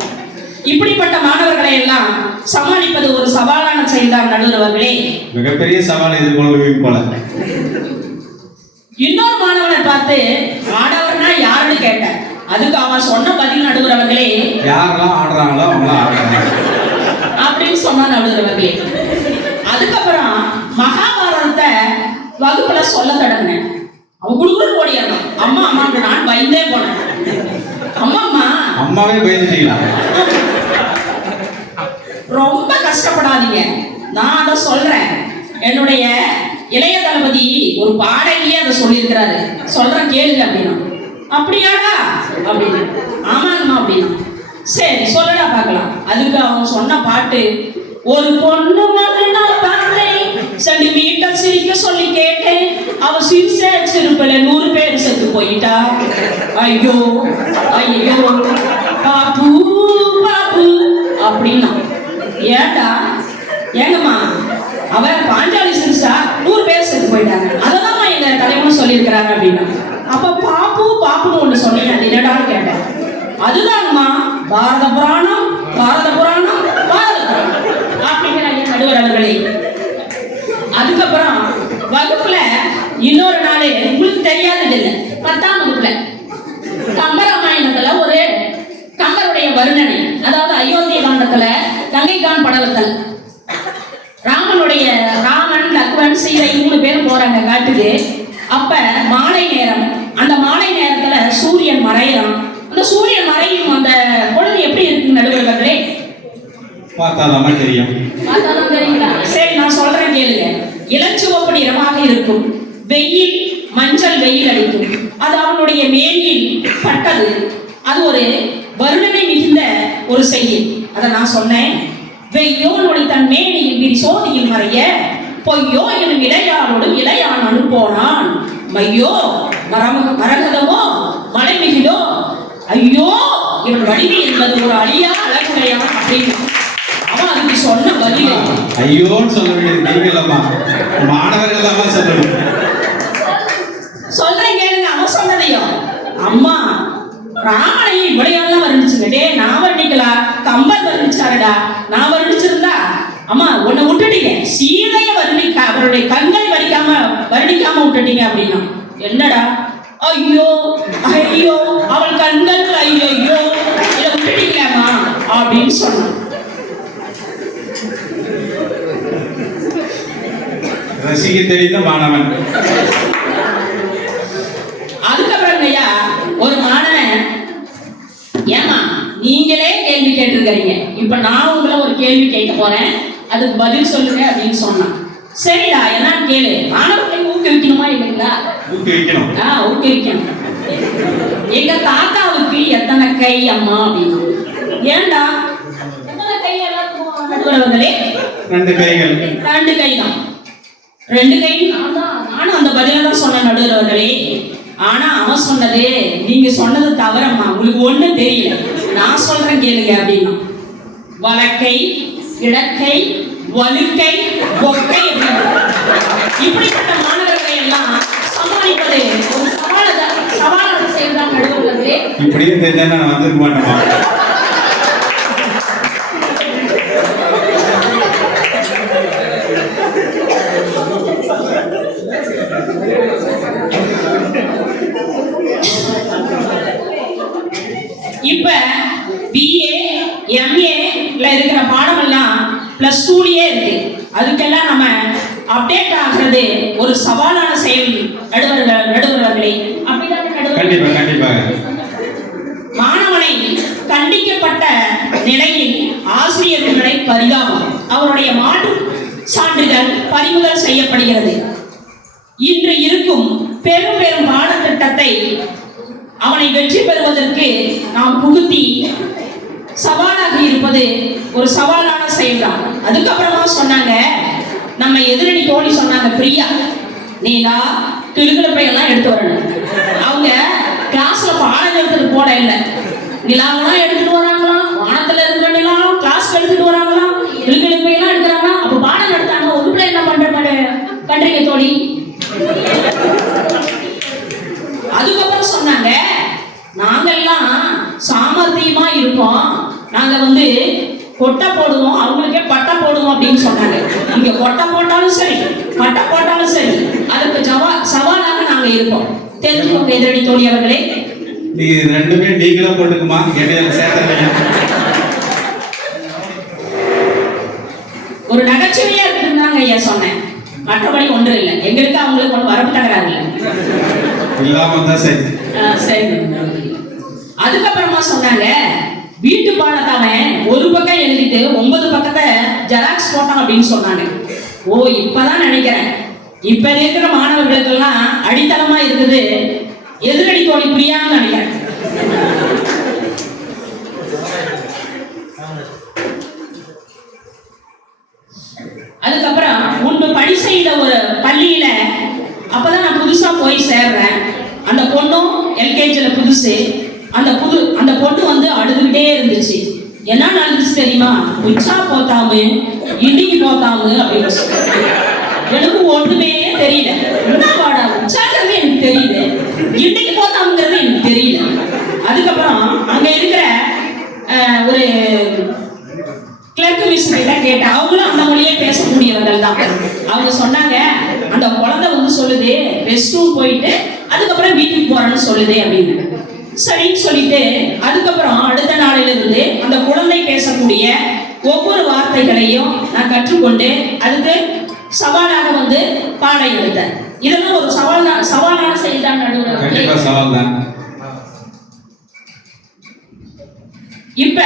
இப்படிப்பட்ட மாணவர்களை எல்லாம் சமாளிப்பது ஒரு சவாலான செயல்தான் நடுவர் அவர்களே. மிகப்பெரிய சவாலை எதிர்கொள்வீங்க போல. இன்னொரு மாணவனை பார்த்து ஆடவர்னா யாருன்னு கேட்டேன். அதுக்கு அவன் சொன்ன பதில் நடுவர் அவர்களே, யாரெல்லாம் ஆடுறாங்களோ அவங்களாம் ஆடுறாங்க அப்படின்னு சொன்னா நடுவர் அவர்களே. அதுக்கப்புறம் மகாபாரதத்தை வகுப்புல சொல்ல தொடங்கினேன். அவன் குடுக்குன்னு ஓடியாங்க. அம்மா அம்மான்னு நான் பயந்தே போனேன். அம்மா அம்மாவே பயந்துட்டீங்களா? ரொம்ப கஷ்டப்படாதீங்க, நான் அதை சொல்றேன். என்னுடைய இளைய தளபதி ஒரு பாடகியே அதை சொல்லியிருக்கிறாரு, சொல்றேன் கேளுங்க அப்படின்னா. அப்படியாடா அப்படின்னு. ஆமாங்கம்மா அப்படின்னு. சரி சொல்லடா பார்க்கலாம். அதுக்கு அவன் சொன்ன பாட்டு, ஒரு பொண்ணு வந்து நான் பார்த்தேன், சென்டிமீட்டர் சிரிக்க சொல்லி கேட்டேன், அவ சிரிச்ச சிரிப்புல 100 பேர் செத்து போயிட்டா. ஐயோ ஐயோ பாப்பு பாப்பு அப்படின்னா. ஏண்டா ஏங்கம்மா, அவ பாஞ்சாலி சிரிச்சா 100 பேர் செத்து போயிட்டாங்க, அதெல்லாம் எங்க தலைவனும் சொல்லியிருக்கிறாங்க அப்படின்னா. அப்ப பாப்பு பாப்புன்னு ஒண்ணு சொன்னீங்க, அது என்னடான்னு கேட்டேன். அதுதான்மா பாரத புராணம் பாரத புராணம் பாரத புராணம் அப்படிங்கிற நடுவர் அவர்களே. அதுக்கப்புறம் வகுப்புல இன்னொரு நாள் உங்களுக்கு தெரியாதது இல்லை, 10ஆம் வகுப்புல கம்பராமாயணத்துல ஒரு கம்பருடைய வர்ணனை, அதாவது அயோத்திய காண்டத்துல கங்கைகான் படலத்தில் ராமன் லக்வன் சீதை 3 பேரும் போறாங்க காட்டுக்கு. அப்ப மாலை நேரம், அந்த மாலை நேரத்துல சூரியன் மறையறான். அந்த சூரியன் மறையும் அந்த பொழுது எப்படி இருக்கு நடுவர்களே? பார்த்தாதான் தெரியும். பார்த்தாதான் தெரியுங்களா? சரி நான் சொல்றேன் கேளுங்க. இளஞ்சிவப்பு நிறமாக இருக்கும், வெயில் மஞ்சள் வெயில் அடிக்கும், அது அவனுடைய மேனியில் பட்டது. அது ஒரு வருணனை மிகுந்த ஒரு செய்தி. அதை நான் சொன்னேன். வெய்யோ நொடி தன் மேனியில் விரி சோதியில் மறைய, பொய்யோ எனும் இளையானோடு இளையான் அனுப்போனான், மையோ மரகதமோ மலைமிகிலோ, ஐயோ இவன் வடிவு என்பது ஒரு அழியா அழகுடையான் அப்படின்னு அவன் அதுக்கு சொன்ன பதில். ஐயோன்னு சொல்ல வேண்டியது நீங்களம்மா, மாணவர்கள் தான் சொல்லணும். சொல்றேன் கேளுங்க அவன் சொன்னதையும். அம்மா ராமனையும் இவ்வளையெல்லாம் வர்ணிச்சுங்க. டே நான் வர்ணிக்கலாம், கம்பர் வர்ணிச்சாருடா, நான் வர்ணிச்சிருந்தா. அம்மா உன்னை விட்டுட்டீங்க, சீதையை வர்ணிக்க அவருடைய கண்கள் வர்ணிக்காம விட்டுட்டீங்க அப்படின்னா. என்னடா? ஐயோ ஐயோ அவள் கண்கள் ஐயோ ஐயோ இதை விட்டுட்டீங்களாமா அப்படின்னு சொன்னான். ரசிக்க தெரிந்த மாணவன். அதுக்கப்புறம் ஐயா ஒரு மாணவன், ஏமா நீங்களே கேள்வி கேட்டிருக்கிறீங்க, இப்ப நான் உங்களை ஒரு கேள்வி கேட்க போறேன், அதுக்கு பதில் சொல்லுங்க அப்படின்னு சொன்னான். சரிடா என்னன்னு கேளு. மாணவர்களை ஊக்குவிக்கணுமா இல்லைங்களா? ஊக்குவிக்கணும். ஊக்குவிக்கணும். எங்க தாத்தாவுக்கு எத்தனை கை அம்மா அப்படின்னு. ஏண்டா எத்தனை கை எல்லாத்துக்கும் நடுவர்களே? 2 கைகள். 2 கை தான். 2 கை. நானும் அந்த பதில தான் சொன்ன நடுவர்களே. ஆனா அவன் சொன்னது, நீங்க சொன்னது தவறம்மா, உங்களுக்கு ஒண்ணும் தெரியல, நான் சொல்றேன் கேளுங்க அப்படின்னா. வலக்கை இடக்கை வலுக்கை கொக்கை இப்படிப்பட்ட மாணவர்களை எல்லாம் சமாளிப்பது ஒரு சவாலான செயல்தான் நடுவர்களே. இப்படியே தெரிஞ்சா நான் வந்திருக்க மாட்டேமா. இப்ப BA MA இருக்கிற பாடமெல்லாம் +2லயே இருக்கு. அதுக்கெல்லாம் நம்ம அப்டேட் ஆகிறது ஒரு சவாலான செயல் நடுவர்களே. கண்டிப்பாக மாணவனை கண்டிக்கப்பட்ட நிலையில் ஆசிரியர்களை பரிதாபம், அவருடைய மாற்று சான்றிதழ் பறிமுதல் செய்யப்படுகிறது. இன்று இருக்கும் பெரும் பாடத்திட்டத்தை அவனை வெற்றி பெறுவதற்கு நாம் புகுத்தி சவாலாக இருப்பது ஒரு சவாலான செயல்தான். அதுக்கப்புறமா சொன்னாங்க, நம்ம எதிரணி தோழி சொன்னாங்க, பிரியா நீலா கிளுகிழப்பை எல்லாம் எடுத்து வரணும். அவங்க கிளாஸ்ல பாடம் எடுத்துட்டு போட இல்லை, நிலாவெல்லாம் எடுத்துட்டு வராங்களாம், வானத்துல இருக்கிற நிலாவும் கிளாஸ்க்கு எடுத்துட்டு வராங்களாம், கிளுகிழப்பை எல்லாம் எடுக்கிறாங்க. அப்ப பாடம் நடத்தாங்க, ஒன்றுல என்ன பண்றீங்க தோழி? அதுக்கப்புறம் சொன்னாங்க, நாங்கெல்லாம் சாமர்த்தியமா இருப்போம், நாங்க கொட்டை போடுவோம், அவங்களுக்கே பட்டை போடுவோம் அப்படின்னு சொன்னாங்க. இங்க கொட்டை போட்டாலும் சரி, பட்டை போட்டாலும் சரி, அதுக்கு சவாலாக நாங்க இருப்போம். தெரிஞ்சுக்கோங்க எதிரணி தோழி அவர்களே. நீங்க ரெண்டுமே நீங்களும் போட்டுக்குமா, என்னைய சேர்த்தலையா? ஒரு நகைச்சுவையா இருக்குன்னு தாங்க ஐயா சொன்னேன், மற்றபடி ஒன்றும் இல்லை. எங்களுக்கு அவங்களுக்கு ஒன்று வரப்பு தகராறு இல்லை, இல்லாம தான் சரி. சரி. அதுக்கப்புறமா சொன்னாங்க, வீட்டு பாடத்தை அவன் ஒரு பக்கம் எழுதிட்டு 9 பக்கத்தை ஜெராக்ஸ் போட்டான் அப்படின்னு சொன்னாங்க. ஓ, இப்பதான் நினைக்கிறேன், இப்ப இருக்கிற மாணவர்களுக்கெல்லாம் அடித்தளமா இருக்குது எதிரடி தோழி பிரியான்னு நினைக்கிறேன். அதுக்கப்புறம் முன்பு பணி செய்த ஒரு பள்ளியில அப்பதான் நான் புதுசா போய் சேர்றேன். அந்த பொண்ணும் எல்கேஜில புதுசு. அந்த பொண்ணு வந்து அழுதுகிட்டே இருந்துச்சு. என்ன நடந்துச்சு தெரியுமா? உச்சா போத்தாமு இன்னைக்கு போத்தாமு அப்படின்னு சொல்லி. எனக்கு ஒன்றுமே தெரியல. என்ன பாடா உச்சாங்கிறது எனக்கு தெரியல, இன்னைக்கு போத்தாமுங்கிறது எனக்கு தெரியல. அதுக்கப்புறம் அங்க இருக்கிற ஒரு கிளர்க் மிஸ் கிட்ட கேட்டேன். அவங்களும் அந்த மொழியே பேசக்கூடியவர்கள் தான். அவங்க சொன்னாங்க, அந்த குழந்தை வந்து சொல்லுது ரெஸ்ட் ரூம் போயிட்டு அதுக்கப்புறம் வீட்டுக்கு போறேன்னு சொல்லுது அப்படின்னு. சரின்னு சொல்லிட்டு அதுக்கப்புறம் அடுத்த நாளிலிருந்து அந்த குழந்தை பேசக்கூடிய ஒவ்வொரு வார்த்தைகளையும் நான் கற்றுக்கொண்டு அதுக்கு சவாலாக வந்து பாடம் எடுத்தேன். இதெல்லாம் ஒரு சவாலான செயல் தான். கண்டிப்பா சவால் தான். இப்ப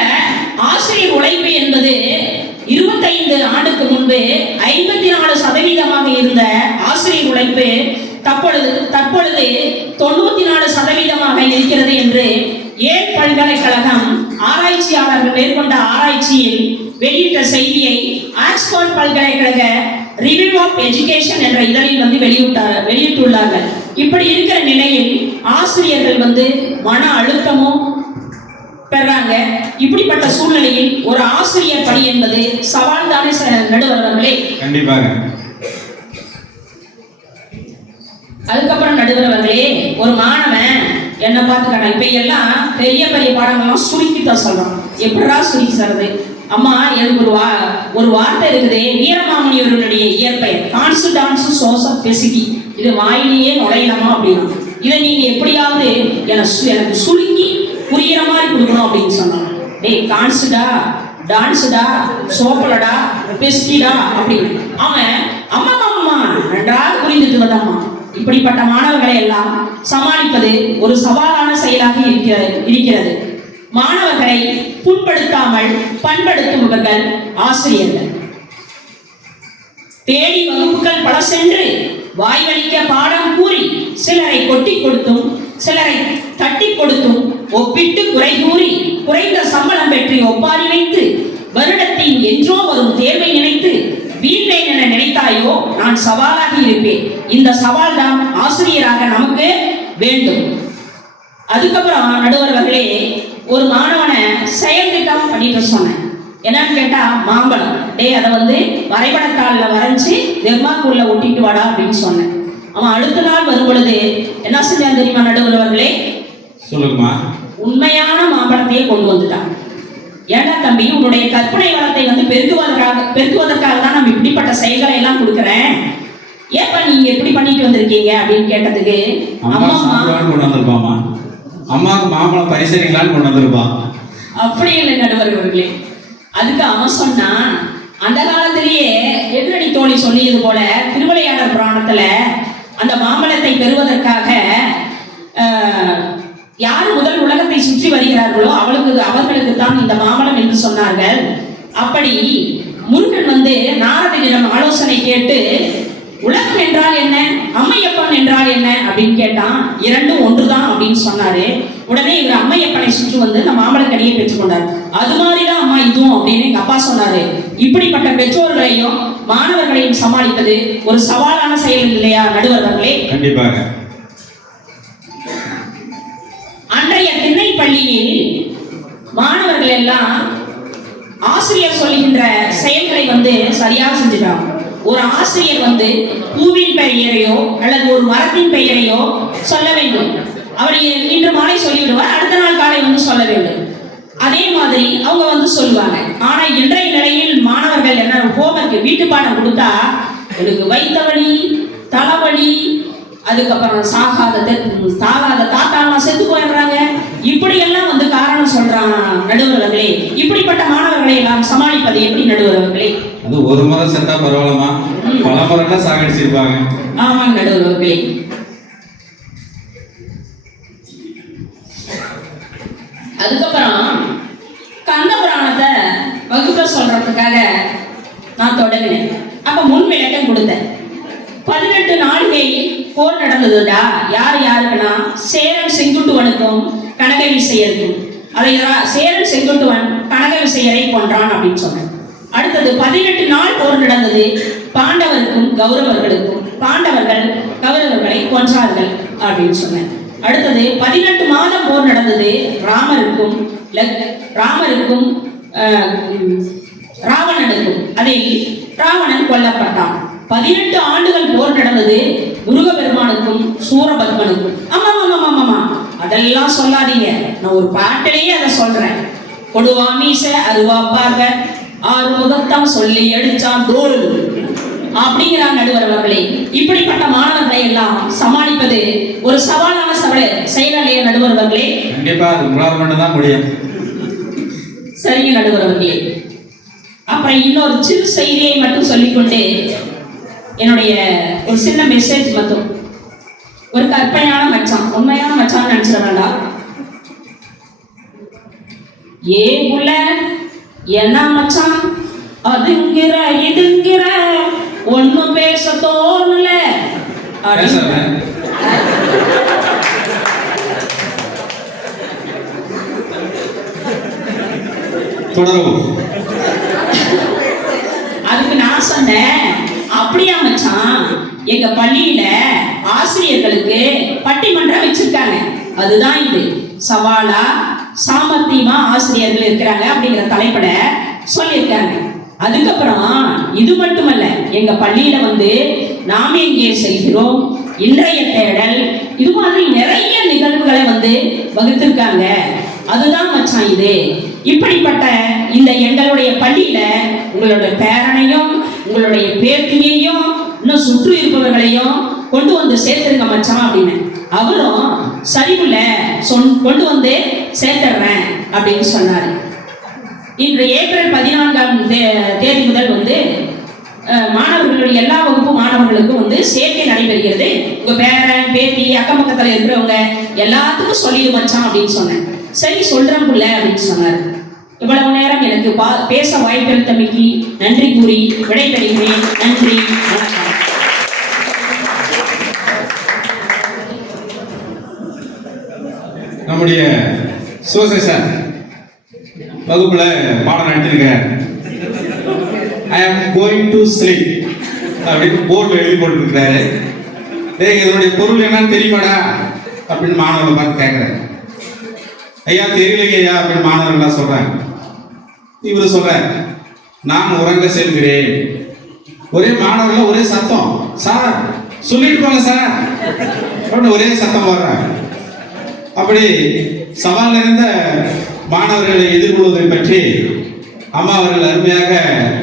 ஆசிரியர் உழைப்பு என்பது 25 ஆண்டுக்கு முன்பு 54% இருந்த ஆசிரியர் உழைப்பு தற்பொழுது 94% இருக்கிறது என்று ஏல் பல்கலைக்கழகம் ஆராய்ச்சியாளர்கள் மேற்கொண்ட ஆராய்ச்சியில் வெளியிட்ட செய்தியை ஆக்ஸ்போர்ட் பல்கலைக்கழக ரிவ்யூ ஆஃப் எஜுகேஷன் என்ற இதழில் வந்து வெளியிட்டுள்ளார்கள். இப்படி இருக்கிற நிலையில் ஆசிரியர்கள் வந்து மன அழுத்தமும் பெறாங்க. இப்படிப்பட்ட சூழ்நிலையில் ஒரு ஆசிரியர் பணி என்பது சவால் தானே நடுவர்களே? கண்டிப்பாக. அதுக்கப்புறம் நடுவர்களே, ஒரு மாணவன் என்ன பார்த்து கேட்டான். இப்ப எல்லாம் பெரிய பெரிய பாடங்கள்லாம் சுருக்கித்தான் சொல்றான். எப்படா சுருக்கி சொல்றது? அம்மா, எனக்கு ஒரு வார்த்தை இருக்குது, வீரமாமுனிவருடைய இயற்பெயர் கான்சுடான்சு சோசப் பெசிகி. இது வாயிலேயே நுழையலாமா அப்படின்னு. இதை நீங்க எப்படியாவது எனக்கு சுருக்கி புரியுற மாதிரி கொடுக்கணும் அப்படின்னு சொன்னாங்க. டேய், கான்சுடா, டான்ஸுடா, சோப்பலடா, பெஸ்டிடா அப்படின்னு. அவன் அம்மா அம்மா நன்றாக புரிந்துட்டு வந்தாம்மா. இப்படிப்பட்ட மாணவர்களை எல்லாம் சமாளிப்பது ஒரு சவாலான செயலாக இருக்கிறது. மாணவர்களை புண்படுத்தாமல் பண்படுத்துபவர்கள் ஆசிரியர்கள். தேடி வகுப்புகள் பல சென்று வாய்வழிக்க பாடம் கூறி சிலரை கொட்டி கொடுத்தும் சிலரை தட்டி கொடுத்தும் ஒப்பிட்டு குறை கூறி குறைந்த சம்பளம் பெற்று ஒப்பாரி வைத்து வருடத்தின் என்றோ வரும் தேர்வை நினைத்து வீழ்வேன் என நினைத்தாயோ நான் சவாலாக இருப்பேன். இந்த சவால் தான் ஆசிரியராக நமக்கு வேண்டும். அதுக்கப்புறம் நடுவர்களே, ஒரு மாணவனை செயல் திட்டம் பண்ணிட்டு சொன்னேன். என்னன்னு கேட்டா, மாம்பழம், அதை வந்து வரைபடத்தாளில் வரைஞ்சி தெர்மாக்கூல்ல ஒட்டிட்டு வாடா அப்படின்னு சொன்னேன். அவன் அடுத்த நாள் வரும் பொழுது என்ன செஞ்சான் தெரியுமா நடுவர்களே? சொல்லுங்கம்மா. உண்மையான மாம்பழத்தையே கொண்டு வந்துட்டான். ஏன்னா தம்பி, உன்னுடைய கற்பனை வளத்தை வந்து பெருக்குவதற்காக தான் நம்ம இப்படிப்பட்ட செயல்களை எல்லாம் கொடுக்குறேன். ஏப்பா நீங்க எப்படி பண்ணிட்டு வந்திருக்கீங்க அப்படின்னு கேட்டதுக்கு, அம்மாவுக்கு மாம்பழம் பரிசீலிக்கலான்னு கொண்டு வந்திருப்பான். அப்படி இல்லை நடுவர்களே. அதுக்கு அவன் சொன்னா, அந்த காலத்திலேயே எதிரணி தோழி சொல்லியது போல திருவிளையாடல் புராணத்துல அந்த மாம்பழத்தை பெறுவதற்காக யார் முதல் உலகத்தை சுற்றி வருகிறார்களோ அவர்களுக்கு தான் இந்த மாம்பழம் என்று சொன்னார்கள். அப்படி முருகன் வந்து நாரதனிடம் ஆலோசனை கேட்டு, உலகம் என்றால் என்ன, அம்மையப்பன் என்றால் என்ன அப்படின்னு கேட்டான். இரண்டும் ஒன்றுதான் அப்படின்னு சொன்னாரு. உடனே இவர் அம்மையப்பனை சுற்றி வந்து அந்த மாம்பழக்கனியை பெற்றுக்கொண்டார். அது மாதிரிதான் அம்மா இதுவும் அப்படின்னு எங்க அப்பா சொன்னாரு. இப்படிப்பட்ட பெற்றோர்களையும் மாணவர்களையும் சமாளிப்பது ஒரு சவாலான செயல் இல்லையா நடுவர்களே? கண்டிப்பாக. அன்றைய திண்ணை பள்ளியில் மாணவர்கள் எல்லாம் ஆசிரியர் சொல்லுகின்ற செயல்களை வந்து சரியாக செஞ்சுட்டாங்க. ஒரு ஆசிரியர் வந்து பூவின் பெயரையோ அல்லது ஒரு மரத்தின் பெயரையோ சொல்ல வேண்டும். அவர் இன்று மாலை சொல்லிவிடுவார், அடுத்த நாள் காலை வந்து சொல்ல வேண்டும். அதே மாதிரி அவங்க வந்து சொல்லுவாங்க. ஆனா இன்றைய நிலையில் மாணவர்கள் என்ன ஹோம்ஒர்க் வீட்டு பாடம் கொடுத்தா எனக்கு வயிற்று வலி, தலைவலி, அதுக்கப்புறம் சாகாத தாத்தாலாம் செத்து போயிடுறாங்க, இப்படியெல்லாம் வந்து காரணம் சொல்றாங்க நடுவர்களே. இப்படிப்பட்ட மாணவர்களை எல்லாம் சமாளிப்பது எப்படி நடுவர்களே? அது ஒரு முறை செத்தா பரவாயில்லமா, பல முறைலாம் சாகடிச்சிருப்பாங்க. ஆமாங்க நடுவர்களே. அதுக்கப்புறம் கந்த புராணத்தை வகுப்ப சொல்றதுக்காக நான் தொடங்கினேன். அப்ப முன் விளக்கம் கொடுத்தேன். 18 நாளிகை போர் நடந்ததுடா. யார் யாருக்குன்னா சேரன் செங்குட்டுவனுக்கும் கனக விசையருக்கும். அதை சேரன் செங்குட்டுவன் கனக விசையரை கொன்றான் அப்படின்னு சொன்னேன். அடுத்தது 18 நாள் போர் நடந்தது. பாண்டவருக்கும் கௌரவர்களுக்கும், பாண்டவர்கள் கௌரவர்களை கொன்றார்கள் அப்படின்னு சொன்னேன். அடுத்தது 18 மாதம் போர் நடந்தது. ராமருக்கும் ராவணனுக்கும். அதில் ராவணன் கொல்லப்பட்டான். 18 ஆண்டுகள் போர் நடந்தது. முருகபெருமானுக்கும் சூரபத்மனுக்கும். ஆமா, அதெல்லாம் சொல்லாதீங்க, நான் ஒரு பாட்டிலேயே அதை சொல்றேன். கொடுவா மீச அருவா பார்வை, ஆறு முகத்தான் சொல்லி அடிச்சான் தோல் அப்படிங்கிறார் நடுவர் அவர்களே. இப்படிப்பட்ட மாணவர்களை எல்லாம் சமாளிப்பது ஒரு சவாலான செயலையே நடுவர் அவர்களே. கண்டிப்பா அது உங்களால் மட்டும்தான் முடியும். சரிங்க நடுவர் அவர்களே. அப்புறம் இன்னொரு சிறு செய்தியை மட்டும் சொல்லிக்கொண்டு என்னுடைய ஒரு சின்ன மெசேஜ் மட்டும். ஒரு கற்பனையான மச்சான், உண்மையான மச்சான் நினைச்சிட வேண்டாம். ஏ புள்ள என்ன மச்சான் அதுங்கிற இதுங்கிற ஒன்னும் பேச தோணல. அதுக்கு நான் சொன்னேன், அப்படியா மச்சான், எங்க பள்ளியில ஆசிரியர்களுக்கு பட்டிமன்றம் வச்சிருக்காங்க. அதுதான் இது. சவாலா சாமர்த்தியமா ஆசிரியர்கள் இருக்கிறாங்க அப்படிங்கிற தலைப்பட சொல்லியிருக்காங்க. அதுக்கப்புறம் இது மட்டுமல்ல, எங்க பள்ளியில வந்து நாம் எங்கே செல்கிறோம், இன்றைய தேடல், இது மாதிரி நிறைய நிகழ்வுகளை வந்து வகுத்திருக்காங்க. அதுதான் மச்சான் இது. இப்படிப்பட்ட இந்த எங்களுடைய பள்ளியில உங்களுடைய பேரனையும் உங்களுடைய பேத்தியையும் இன்னும் சுற்று இருப்பவர்களையும் கொண்டு வந்து சேர்த்துருங்க மச்சான் அப்படின்னு. அவரும் சரிவுல கொண்டு வந்து சேர்த்துடுறேன் அப்படின்னு சொன்னாரு. இன்று ஏப்ரல் 14ஆம் தேதி முதல் வந்து மாணவர்களுடைய எல்லா வகுப்பு மாணவர்களுக்கும் வந்து சேர்க்கை நடைபெறுகிறது. உங்க பேரன் பேத்தி அக்கம் பக்கத்துல இருக்கிறவங்க எல்லாத்துக்கும் சொல்லிடு மச்சான் அப்படின்னு சொன்னேன். சரி சொல்றேன் புள்ள அப்படின்னு சொன்னாரு. இவ்வளவு நேரம் எனக்கு பேச வாய்ப்பளித்தமைக்கு நன்றி கூறி விடைபெறுகிறேன். நன்றி, வணக்கம். நம்முடைய சோசை சார் வகுப்புல பாடம் நடத்திருக்கார். ஐ ஆம் கோயிங் டு ஸ்லீப் அப்படின்னு போர்டில் எழுதி போட்டுருக்கிறாரு. இதனுடைய பொருள் என்னன்னு தெரியுமாடா அப்படின்னு மாணவர்களை பார்த்து கேட்குறேன். ஐயா தெரியலைங்க ஐயா அப்படின்னு மாணவர்கள்லாம் சொல்றாங்க. இவர் சொல்றார், நான் உறங்க செல்கிறேன். ஒரே மாணவர்கள் ஒரே சத்தம், சார் சொல்லிட்டு போங்க சார் அப்படின்னு ஒரே சத்தம் போடுறாங்க. அப்படி சவால் நிறைந்த மாணவர்களை எதிர்கொள்வதை பற்றி அம்மா அவர்கள் அருமையாக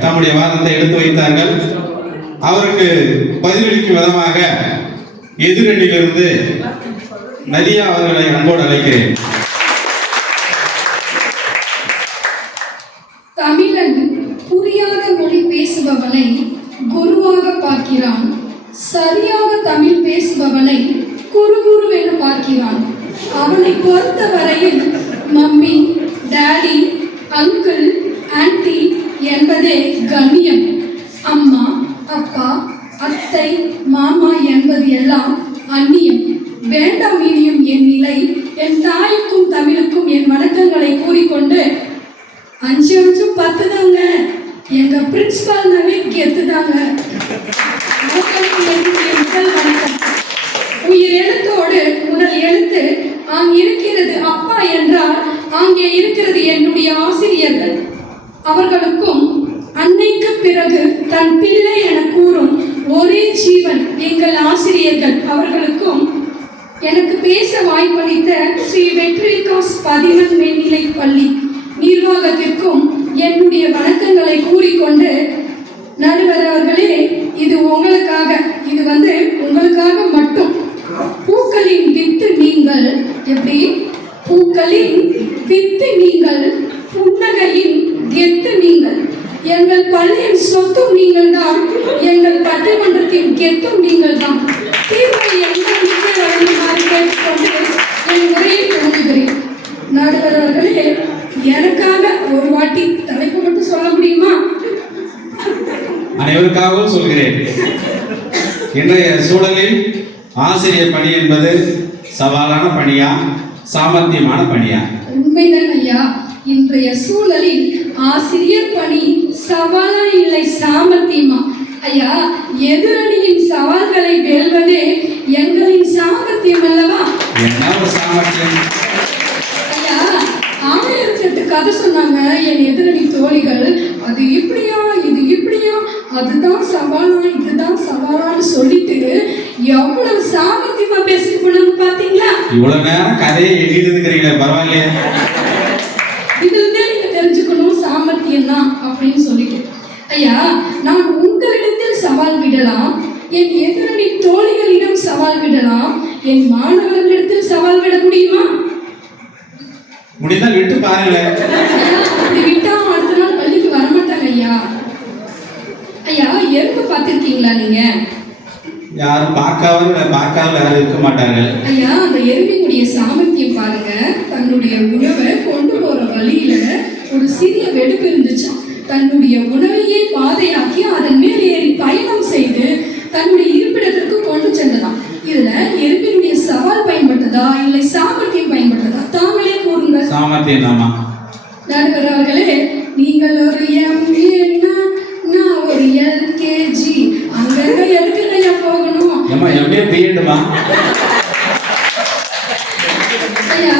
தம்முடைய வாதத்தை எடுத்து வைத்தார்கள். அவருக்கு பதிலளிக்கும் விதமாக எதிரணியிலிருந்து நதியா அவர்களை அன்போடு அழைக்கிறேன். தமிழன் புரியாத மொழி பேசுபவனை குருவாக பார்க்கிறான். சரியாக தமிழ் பேசுபவனை குருவென பார்க்கிறான். அவனை பொறுத்த வரையில் மம்மி, டாடி, அங்கிள், ஆன்டி என்பதே கண்ணியம். அம்மா, அப்பா, அத்தை, மாமா என்பது எல்லாம் அந்நியம். வேண்டாம் இனியும் என் நிலை. என் தாய்க்கும் தமிழுக்கும் என் வணக்கங்களை கூறிக்கொண்டு 5-10 தாங்க. எங்க பிரின்சிபால்னாவே கெத்துதாங்க. முதல் வணக்கம். உயிர் எழுத்தோடு முதல் எழுத்து அங்கே இருக்கிறது அப்பா என்றால் அங்கே இருக்கிறது என்னுடைய ஆசிரியர்கள். அவர்களுக்கும் அன்னைக்கு பிறகு தன் பிள்ளை என கூறும் ஒரே ஜீவன் எங்கள் ஆசிரியர்கள். அவர்களுக்கும் எனக்கு பேச வாய்ப்பளித்த ஸ்ரீ வெற்றி விகாஸ் பதிவன் மேல்நிலை பள்ளி நிர்வாகத்திற்கும் என்னுடைய வணக்கங்களை கூறிக்கொண்டு, நடுவர் அவர்களே, இது உங்களுக்காக, இது உங்களுக்காக மட்டும். பூக்களின் வித்து நீங்கள், எப்படி? பூக்களின் வித்து நீங்கள், புன்னகையின் கெத்து நீங்கள், எங்கள் பள்ளியின் சொத்தும் நீங்கள் தான், எங்கள் பட்டிமன்றத்தின் கெத்தும் நீங்கள் தான். தீர்வை எங்கள் நீங்கள் வழங்குமாறு கேட்டுக்கொண்டு என் உரையை துவங்குகிறேன். நடுவர் அவர்களே, எனக்காக ஒரு வாட்டி தலைப்பு மட்டும் சொல்ல முடியுமா? அனைவருக்காகவும் சொல்கிறேன். இன்றைய சூழலில் ஆசிரியர் பணி என்பது சவாலான பணியா, சாமர்த்தியமான பணியா? உண்மைதான் ஐயா. இன்றைய சூழலில் ஆசிரியர் பணி சவாலா இல்லை சாமர்த்தியமா? ஐயா, எதிரணியின் சவால்களை வெல்வதே எங்களின் சாமர்த்தியம் அல்லவா? என்ன ஒரு சாமர்த்தியம்! ஐயா, 1008 கதை சொன்னாங்க என் எதிரணி தோழிகள். அது இப்படியா, இது இப்படியா, அதுதான் சவாலா, இதுதான் சவாலான்னு சொல்லிட்டு எவ்வளவு சாமர்த்தியமா பேசிட்டு போனாங்க பாத்தீங்களா? இவ்வளவு நேரம் கதையை எழுதிட்டு இருக்கிறீங்களே, பரவாயில்லையே. இதுல நீங்க தெரிஞ்சுக்கணும் சாமர்த்தியம் தான் அப்படின்னு சொல்லிட்டு. ஐயா, நான் உங்களிடத்தில் சவால் விடலாம், என் எதிரணி தோழிகளிடம் சவால் விடலாம், என் மாணவர்களிடத்தில் சவால் விட முடியுமா? முடிந்தால் விட்டு பாருங்களேன். அப்படி விட்டா அடுத்த நாள் பள்ளிக்கு வரமாட்டாங்க ஐயா. ஐயா, எறும்பு பார்த்திருக்கீங்களா நீங்க? யாரும் பார்க்காத யாரும் இருக்க மாட்டார்கள். ஐயா, அந்த எறும்பினுடைய சாமர்த்தியம் பாருங்க. தன்னுடைய உணவை கொண்டு போற வழியில ஒரு சிறிய வெடிப்பு இருந்துச்சாம். தன்னுடைய உணவையே பாதையாக்கி அதன் மேல் ஏறி பயணம் செய்து தன்னுடைய இருப்பிடத்திற்கு கொண்டு சென்றதாம். இதுல எறும்பினுடைய சவால் பயன்பட்டதா இல்லை சாமர்த்தியம் பயன்பட்டதா? தாங்களே கூறுங்க. சாமர்த்தியம் தாமா. நடுவர் அவர்களே, நீங்கள் ஒரு MA, நான் ஒரு LKG. அங்கங்க எதுக்கு ஐயா போகணும்? ஏமா MA பிஎட்மா? ஐயா,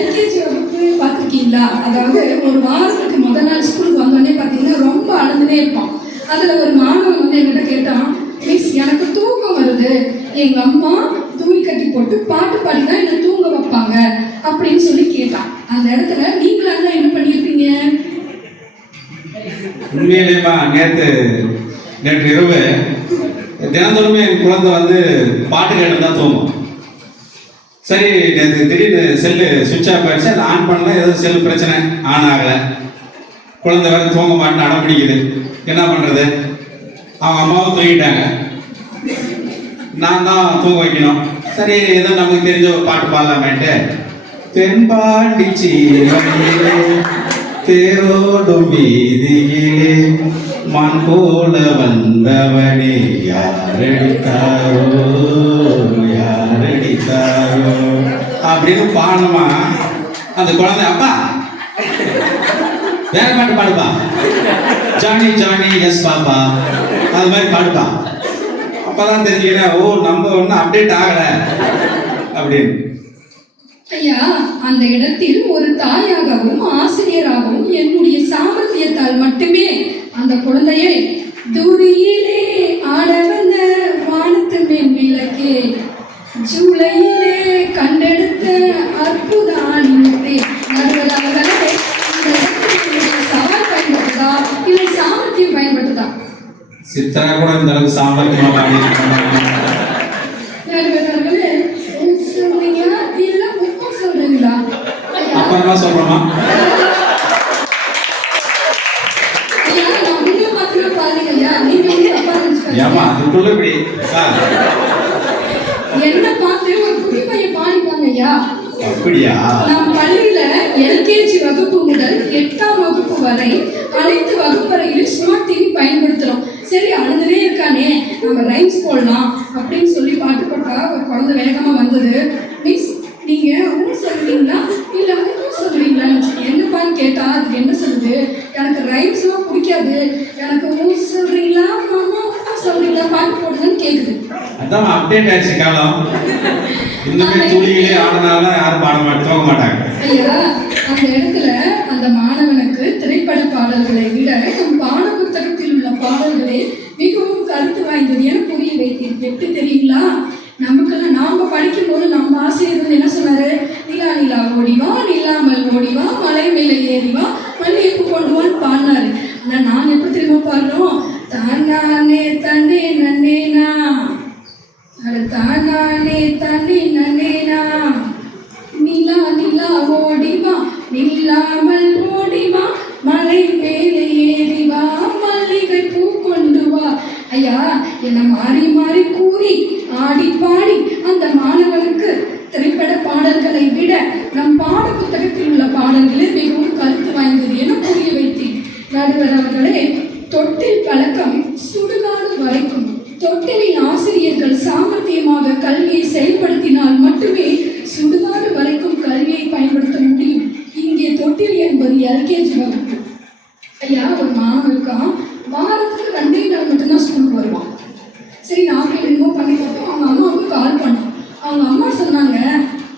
LKG வகுப்பு பார்த்துருக்கீங்களா? அதாவது ஒரு வாரத்துக்கு முதல் நாள் ஸ்கூலுக்கு வந்தோடனே பார்த்தீங்கன்னா ரொம்ப அழுதுனே இருப்பான். அதில் ஒரு மாணவன் என்கிட்ட கேட்டான், மிஸ் எனக்கு தூக்கம் வருது, எங்கள் அம்மா துணி கட்டி போட்டு பாட்டு பாடி தான் என்னை தூங்க வைப்பாங்க அப்படின்னு சொல்லி கேட்டான். அந்த இடத்துல நீங்களா தான் என்ன பண்ணியிருப்பீங்க? உண்மையிலேமா நேற்று இரவு தினந்தோறுமே என் குழந்தை பாட்டு கேட்டு தான் தூங்கும். சரி, நேற்று திடீர்னு செல்லு சுவிட்ச் ஆஃப் ஆகிடுச்சு. அதை ஆன் பண்ணல, ஏதோ செல்லு பிரச்சனை, ஆன் ஆகலை. குழந்தை வேறு தூங்க மாட்டேன்னு அடம் பிடிக்குது. என்ன பண்ணுறது? அவங்க அம்மாவும் தூங்கிட்டாங்க, நான் தான் தூங்க வைக்கணும். சரி, ஏதோ நமக்கு தெரிஞ்ச ஒரு பாட்டு பாடலாமேன்ட்டு, தென்பாண்டி சீமையிலே தேரோடும் வீதியிலே மண் போல வந்தவனே யாரடித்தாரோ யாரடித்தாரோ அப்படின்னு பாடணுமா? அந்த குழந்தை, அப்பா வேற பாட்டு பாடுப்பா, ஜானி ஜானி எஸ் பாப்பா, அது மாதிரி பாடுப்பா. அப்பதான் தெரிஞ்சுக்கிறேன், ஓ நம்ம ஒன்றும் அப்டேட் ஆகலை அப்படின்னு. ஐயா, அந்த இடத்தில் ஒரு தாயாகவும் ஆசிரியராகவும் என்னுடைய சாமர்த்தியத்தால் மட்டுமே அந்த குழந்தையை தூரியிலே ஆட வந்த வானத்து மேல் விளக்கே, ஜூலையிலே கண்டெடுத்த அற்புத ஆணினத்தை நடுவர்களே, சவால் பயன்படுத்ததா இல்லை சாமர்த்தியம் பயன்படுத்ததா? சித்ரா கூட இந்த அளவுக்கு சாமர்த்தியமா பாடியிருக்காங்க. நடுவர்களே, சொல்றீங்களா இல்ல உப்பு சொல்றீங்களா? அப்புறமா சொல்றோமா? ஏமா அதுக்குள்ள இப்படி என்ன பார்த்து ஒரு குட்டி பையன் பாடிப்பாங்க ஐயா. அப்படியா? நம் பள்ளியில LKG வகுப்பு முதல் 8ஆம் வகுப்பு வரை அனைத்து வகுப்பறையிலும் ஸ்மார்ட் டிவி பயன்படுத்துறோம். சரி, அழுதுனே இருக்கானே, நம்ம ரைம்ஸ் போடலாம் அப்படின்னு சொல்லி பாட்டு போட்டா ஒரு குழந்தை வேகமா வந்தது. மிஸ், நீங்க ஊர் சொல்றீங்களா இல்ல ஊர் சொல்றீங்களான்னு என்னப்பான்னு கேட்டா அதுக்கு என்ன சொல்லுது, எனக்கு ரைம்ஸ்லாம் பிடிக்காது, எனக்கு ஊர் சொல்றீங்களா மாமா சொல்றீங்களா பாட்டு போடுங்கன்னு கேக்குது. அதான் அப்டேட் ஆயிடுச்சு காலம். இன்னுமே துளிகளே ஆடினாலும் யாரும் தூங்க மாட்டாங்க. ஐயா, அந்த இடத்துல அந்த மாணவனுக்கு திரைப்பட பாடல்களை விட நம் பாட புத்தகத்தில் உள்ள பாடல்களே மிகவும் கருத்து வாய்ந்தது என புரிய வைத்தேன். எப்படி தெரியுங்களா? நமக்கெல்லாம் நாம படிக்கும் போது நம்ம ஆசிரியர் என்ன சொன்னாரு, நிலா நிலா ஓடிவா, நில்லாமல் ஓடிவா, மலை மேலே என மாறி மாறி கூறி ஆடி பாடி அந்த மாணவனுக்கு திரைப்பட பாடல்களை விட நம் பாட புத்தகத்தில் உள்ள பாடல்களே மிகவும் கருத்து வாய்ந்தது என புரிய வைத்தேன். நடுவர் அவர்களே, தொட்டில் பழக்கம் சுடுகாடு வரைக்கும். தொட்டிலின் ஆசிரியர்கள் சாமர்த்தியமாக கல்வியை செயல்படுத்தினால் மட்டுமே சுடுகாடு வரைக்கும் கல்வியை பயன்படுத்த முடியும். இங்கே தொட்டில் என்பது LKG வகுப்பு. ஐயா, ஒரு மாணவன் இருக்கான், வாரத்துக்கு 2 நாள் மட்டும்தான் ஸ்கூலுக்கு வருவான். சரி, நாங்கள் என்னமோ பண்ணி பார்த்தோம். அவங்க அம்மாவுக்கு கால் பண்ணோம். அவங்க அம்மா சொன்னாங்க,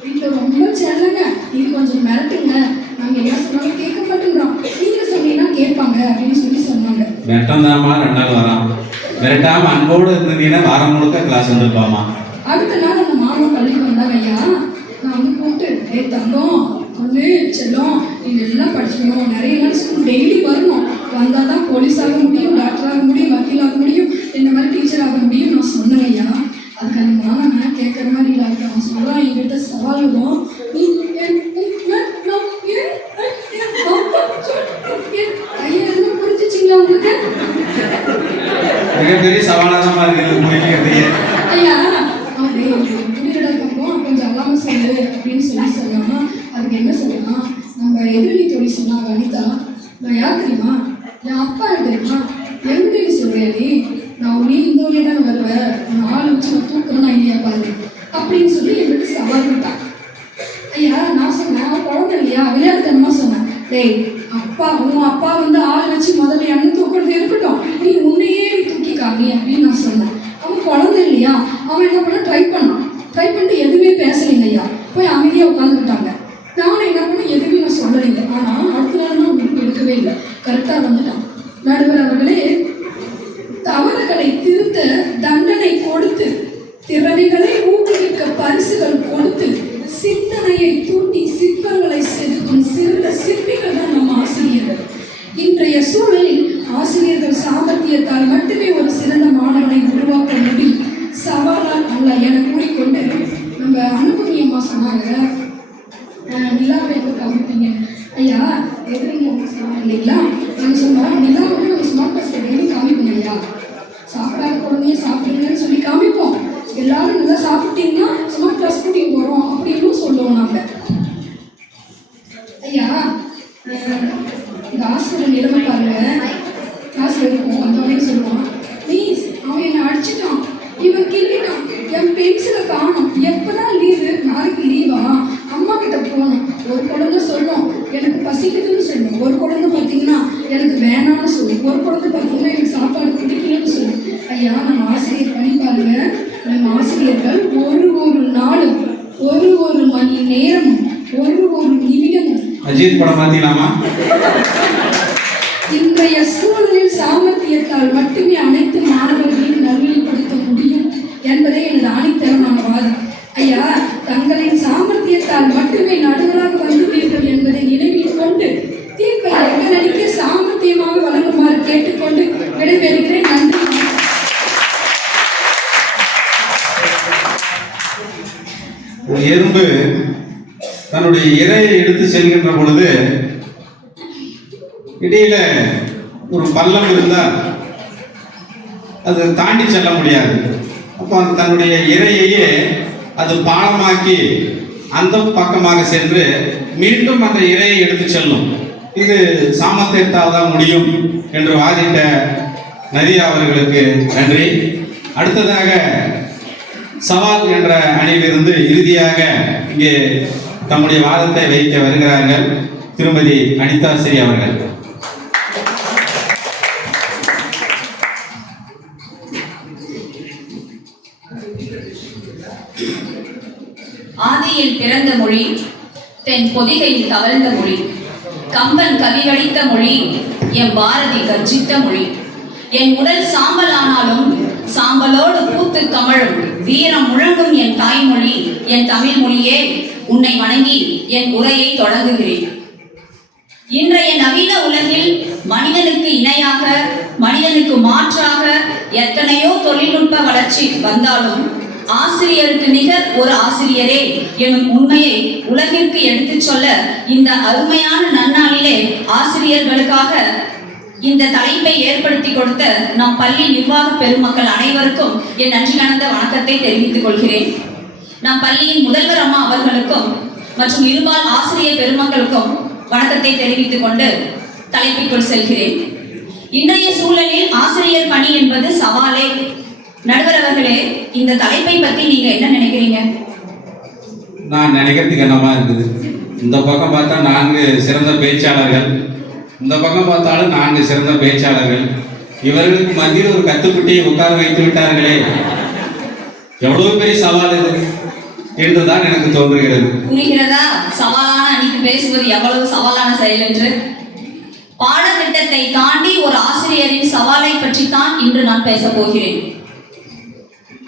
வீட்டில் ரொம்ப செல்லங்க, நீங்கள் கொஞ்சம் மிரட்டுங்க, நாங்கள் என்ன சொன்னாலும் கேட்க மாட்டேங்கிறோம், நீங்கள் சொன்னீங்கன்னா கேட்பாங்க அப்படின்னு சொன்னாங்க. மிரட்டந்தாமா 2 நாள் வரான், மிரட்டாம அன்போடு இருந்தீங்கன்னா வாரம் முழுக்க கிளாஸ் வந்துருப்பாமா. அடுத்த நாள் அந்த மாணவன் பள்ளிக்கு வந்தாங்க. ஐயா, நான் வந்து கூப்பிட்டு, தங்கம் வந்து செல்லம், நீங்கள் எல்லாம் படிச்சுக்கணும், நிறைய நாள் ஸ்கூல் டெய்லி வரணும், வந்தால் தான் போலீஸ் ஆக முடியும், டாக்டர் ஆக முடியும், வக்கீல் ஆக முடியும், இந்த மாதிரி டீச்சர் ஆக முடியும் நான் சொன்னேன். ஐயா, அதுக்கு அந்த மாணவன் கேட்குற மாதிரி இல்லை. அதுக்கு அவன் சொல்கிறான், என்கிட்ட சவால் வரும், நீ ஐயா என்ன புரிஞ்சிச்சிங்களா உங்களுக்கு? மிகப்பெரிய சவாலாக இருக்கிறது புரிஞ்சுக்கிறதுக்கு. ஐயா, புரியுடா தங்கம், கொஞ்சம் அல்லாமல் சொல்லு அப்படின்னு சொன்னாமா. அதுக்கு என்ன சொல்லலாம், நம்ம எதிரணி தொழில் சொன்னாங்க அனிதா, நான் யார் தெரியுமா, என் அப்பா தெரியுமா, எங்கே நீ சொல்றியா நீ, நான் நீ இந்த வழியே தானே வருவேன், நான் ஆள் வச்சு நான் தூக்குறேன்னா இல்லையா பாரு அப்படின்னு சொல்லி எங்களுக்கு சவால் விட்டான். ஐயா, நான் சொன்னேன், அவன் குழந்தை இல்லையா, விளையாட்டுத்தனமா சொன்னேன், டேய் உன் அப்பா வந்து ஆள் வச்சு முதல்ல என்ன தூக்குறது இருக்கட்டும், நீ உன்னையே தூக்கி காமி அப்படின்னு நான் சொன்னேன். அவன் குழந்தை இல்லையா, அவன் என்ன பண்ண ட்ரை பண்ணிட்டு எதுவுமே பேசலைங்க. ஐயா, போய் அமைதியாக உட்காந்துக்கிட்டாங்க. நானும் என்ன பண்ண எதுவுமே நான் சொல்லலைங்க. ஆனால் அடுத்த நாள் நான் முடிவு எடுக்கவே இல்லை, கரெக்டாக வந்துட்டான். நடுவர் அவர்களே, தவறுகளை திருத்த தண்டனை கொடுத்து, திறமைகளை ஊக்குவிக்க பரிசுகள் கொடுத்து, சிந்தனையை தூண்டி சிற்பங்களை செதுக்கும் சிறந்த சிற்பிகள் தான் நம்ம ஆசிரியர்கள். இன்றைய சூழலில் ஆசிரியர்கள் சாமர்த்தியத்தால் மட்டுமே ஒரு சிறந்த மாணவனை உருவாக்க முடியும், சவாலால் அல்ல என கூறிக்கொண்டு நம்ம அனுபவி அம்மா சொன்னாங்க, நிலாவை எப்போ காமிப்பீங்க. ஐயா, எதிரிங்க சொன்னாங்க இல்லைங்களா, நாங்கள் சொன்னோம், நிலா வந்து நம்ம ஸ்மார்ட் கிளாஸில் டெய்லி காமிப்போம். ஐயா, சாப்பிடாத குழந்தைய சாப்பிடுங்கன்னு சொல்லி காமிப்போம். எல்லாரும் நல்லா சாப்பிட்டீங்கன்னா ஸ்மார்ட் கிளாஸ் கூட்டிகிட்டு போகிறோம் அப்படின்னு சொல்லுவோம் நாங்கள். ஐயா, இந்த ஹாஸ்பிட்டல் நிலைமை பாருங்க, கிளாஸில் இருக்கும் வந்தவனே சொல்லுவான், ப்ளீஸ் அவன் என்னை அடிச்சுட்டான், இவன் கிள்ளிட்டான், என் பென்சிலை காணும், எப்போதான் லீவு, நாளைக்கு லீவா, அம்மா கிட்ட போகணும். ஒரு குழந்தை சொல்லும் எனக்கு பசிக்குதுன்னு சொல்லும், ஒரு குழந்தை பார்த்தீங்கன்னா எனக்கு வேணாம்னு சொல்லும், ஒரு குழந்தை பார்த்தீங்கன்னா எனக்கு சாப்பாடு பிடிக்கலன்னு சொல்லும். ஐயா, நம்ம ஆசிரியர் பண்ணி பாருங்க, நம்ம ஆசிரியர்கள் ஒரு நாளும் ஒரு மணி நேரமும் ஒரு நிமிடமும் அஜித் படம் பார்த்தீங்களாமா? இன்றைய சூழலில் சாமர்த்தியத்தால் மட்டுமே அனைத்து மாணவர்களையும் நல்வழிப்படுத்த முடியும் என்பதே எனது ஆணித்தரமான வாதம். ஐயா, தங்களின் சாமர்த்தியத்தால் மட்டுமே நடுவராக வந்துள்ளீர்கள் என்பதை நினைவில் கொண்டு தீர்ப்பை எங்களுக்கு சாமர்த்தியமாக வழங்குமாறு கேட்டுக்கொண்டு விடைபெறுகிறேன். நன்றி. ஒரு எறும்பு தன்னுடைய இரையை எடுத்து செல்கின்ற பொழுது இடையில ஒரு பள்ளம் இருந்தால் அது தாண்டி செல்ல முடியாது. அப்போ அந்த தன்னுடைய இரையையே அது பாலமாக்கி அந்த பக்கமாக சென்று மீண்டும் அந்த இரையை எடுத்து செல்லும். இது சாமர்த்தியத்தால் தான் முடியும் என்று வாதிட்ட நதியா அவர்களுக்கு நன்றி. அடுத்ததாக சவால் என்ற அணியிலிருந்து இறுதியாக இங்கே தம்முடைய வாதத்தை வைக்க வருகிறார்கள் திருமதி அனிதா ஸ்ரீ அவர்கள். ஆதியில் பிறந்த மொழி, தென் பொதிகையில் தவழ்ந்த மொழி, கம்பன் கவிவடித்த மொழி, என் பாரதி கர்ஜித்த மொழி. என் உடல் சாம்பலானாலும் சாம்பலோடு பூத்து கமழும் வீரம் முழங்கும் என் தாய்மொழி, என் தமிழ் மொழியே, உன்னை வணங்கி என் உரையை தொடங்குகிறேன். இன்றைய நவீன உலகில் மனிதனுக்கு இணையாக, மனிதனுக்கு மாற்றாக எத்தனையோ தொழில்நுட்ப வளர்ச்சி வந்தாலும் ஆசிரியருக்கு நிகர் ஒரு ஆசிரியரே எனும் உண்மையை உலகிற்கு எடுத்துச் சொல்ல இந்த அருமையான நன்னாளிலே ஆசிரியர்களுக்காக இந்த தலைப்பை ஏற்படுத்தி கொடுத்த நம் பள்ளி நிர்வாக பெருமக்கள் அனைவருக்கும் என் நன்றி கலந்த வணக்கத்தை தெரிவித்துக் கொள்கிறேன். நம் பள்ளியின் முதல்வர் அம்மா அவர்களுக்கும் மற்றும் இருபால் ஆசிரியர் பெருமக்களுக்கும் வணக்கத்தை தெரிவித்துக் கொண்டு தலைப்பிற்குள் செல்கிறேன். இன்றைய சூழலில் ஆசிரியர் பணி என்பது சவாலே. நடுவர் அவர்களே, இந்த தலைப்பை பத்தி நீங்க என்ன நினைக்கிறீங்க? நான் நினைக்கிறதுக்கு என்னமா இருக்குது. இந்த பக்கம் பார்த்தா 4 சிறந்த பேச்சாளர்கள், இந்த பக்கம் பார்த்தாலும் 4 சிறந்த பேச்சாளர்கள். இவர்களுக்கு மத்தியில் ஒரு கத்துக்குட்டியை உட்கார வைத்து விட்டார்களே, எவ்வளவு பெரிய சவால் இது என்றுதான் எனக்கு தோன்றுகிறது. புரிகிறதா? சவாலான அணிக்கு பேசுவது எவ்வளவு சவாலான செயல் என்று. பாடத்திட்டத்தை தாண்டி ஒரு ஆசிரியரின் சவாலை பற்றி தான் இன்று நான் பேச போகிறேன்.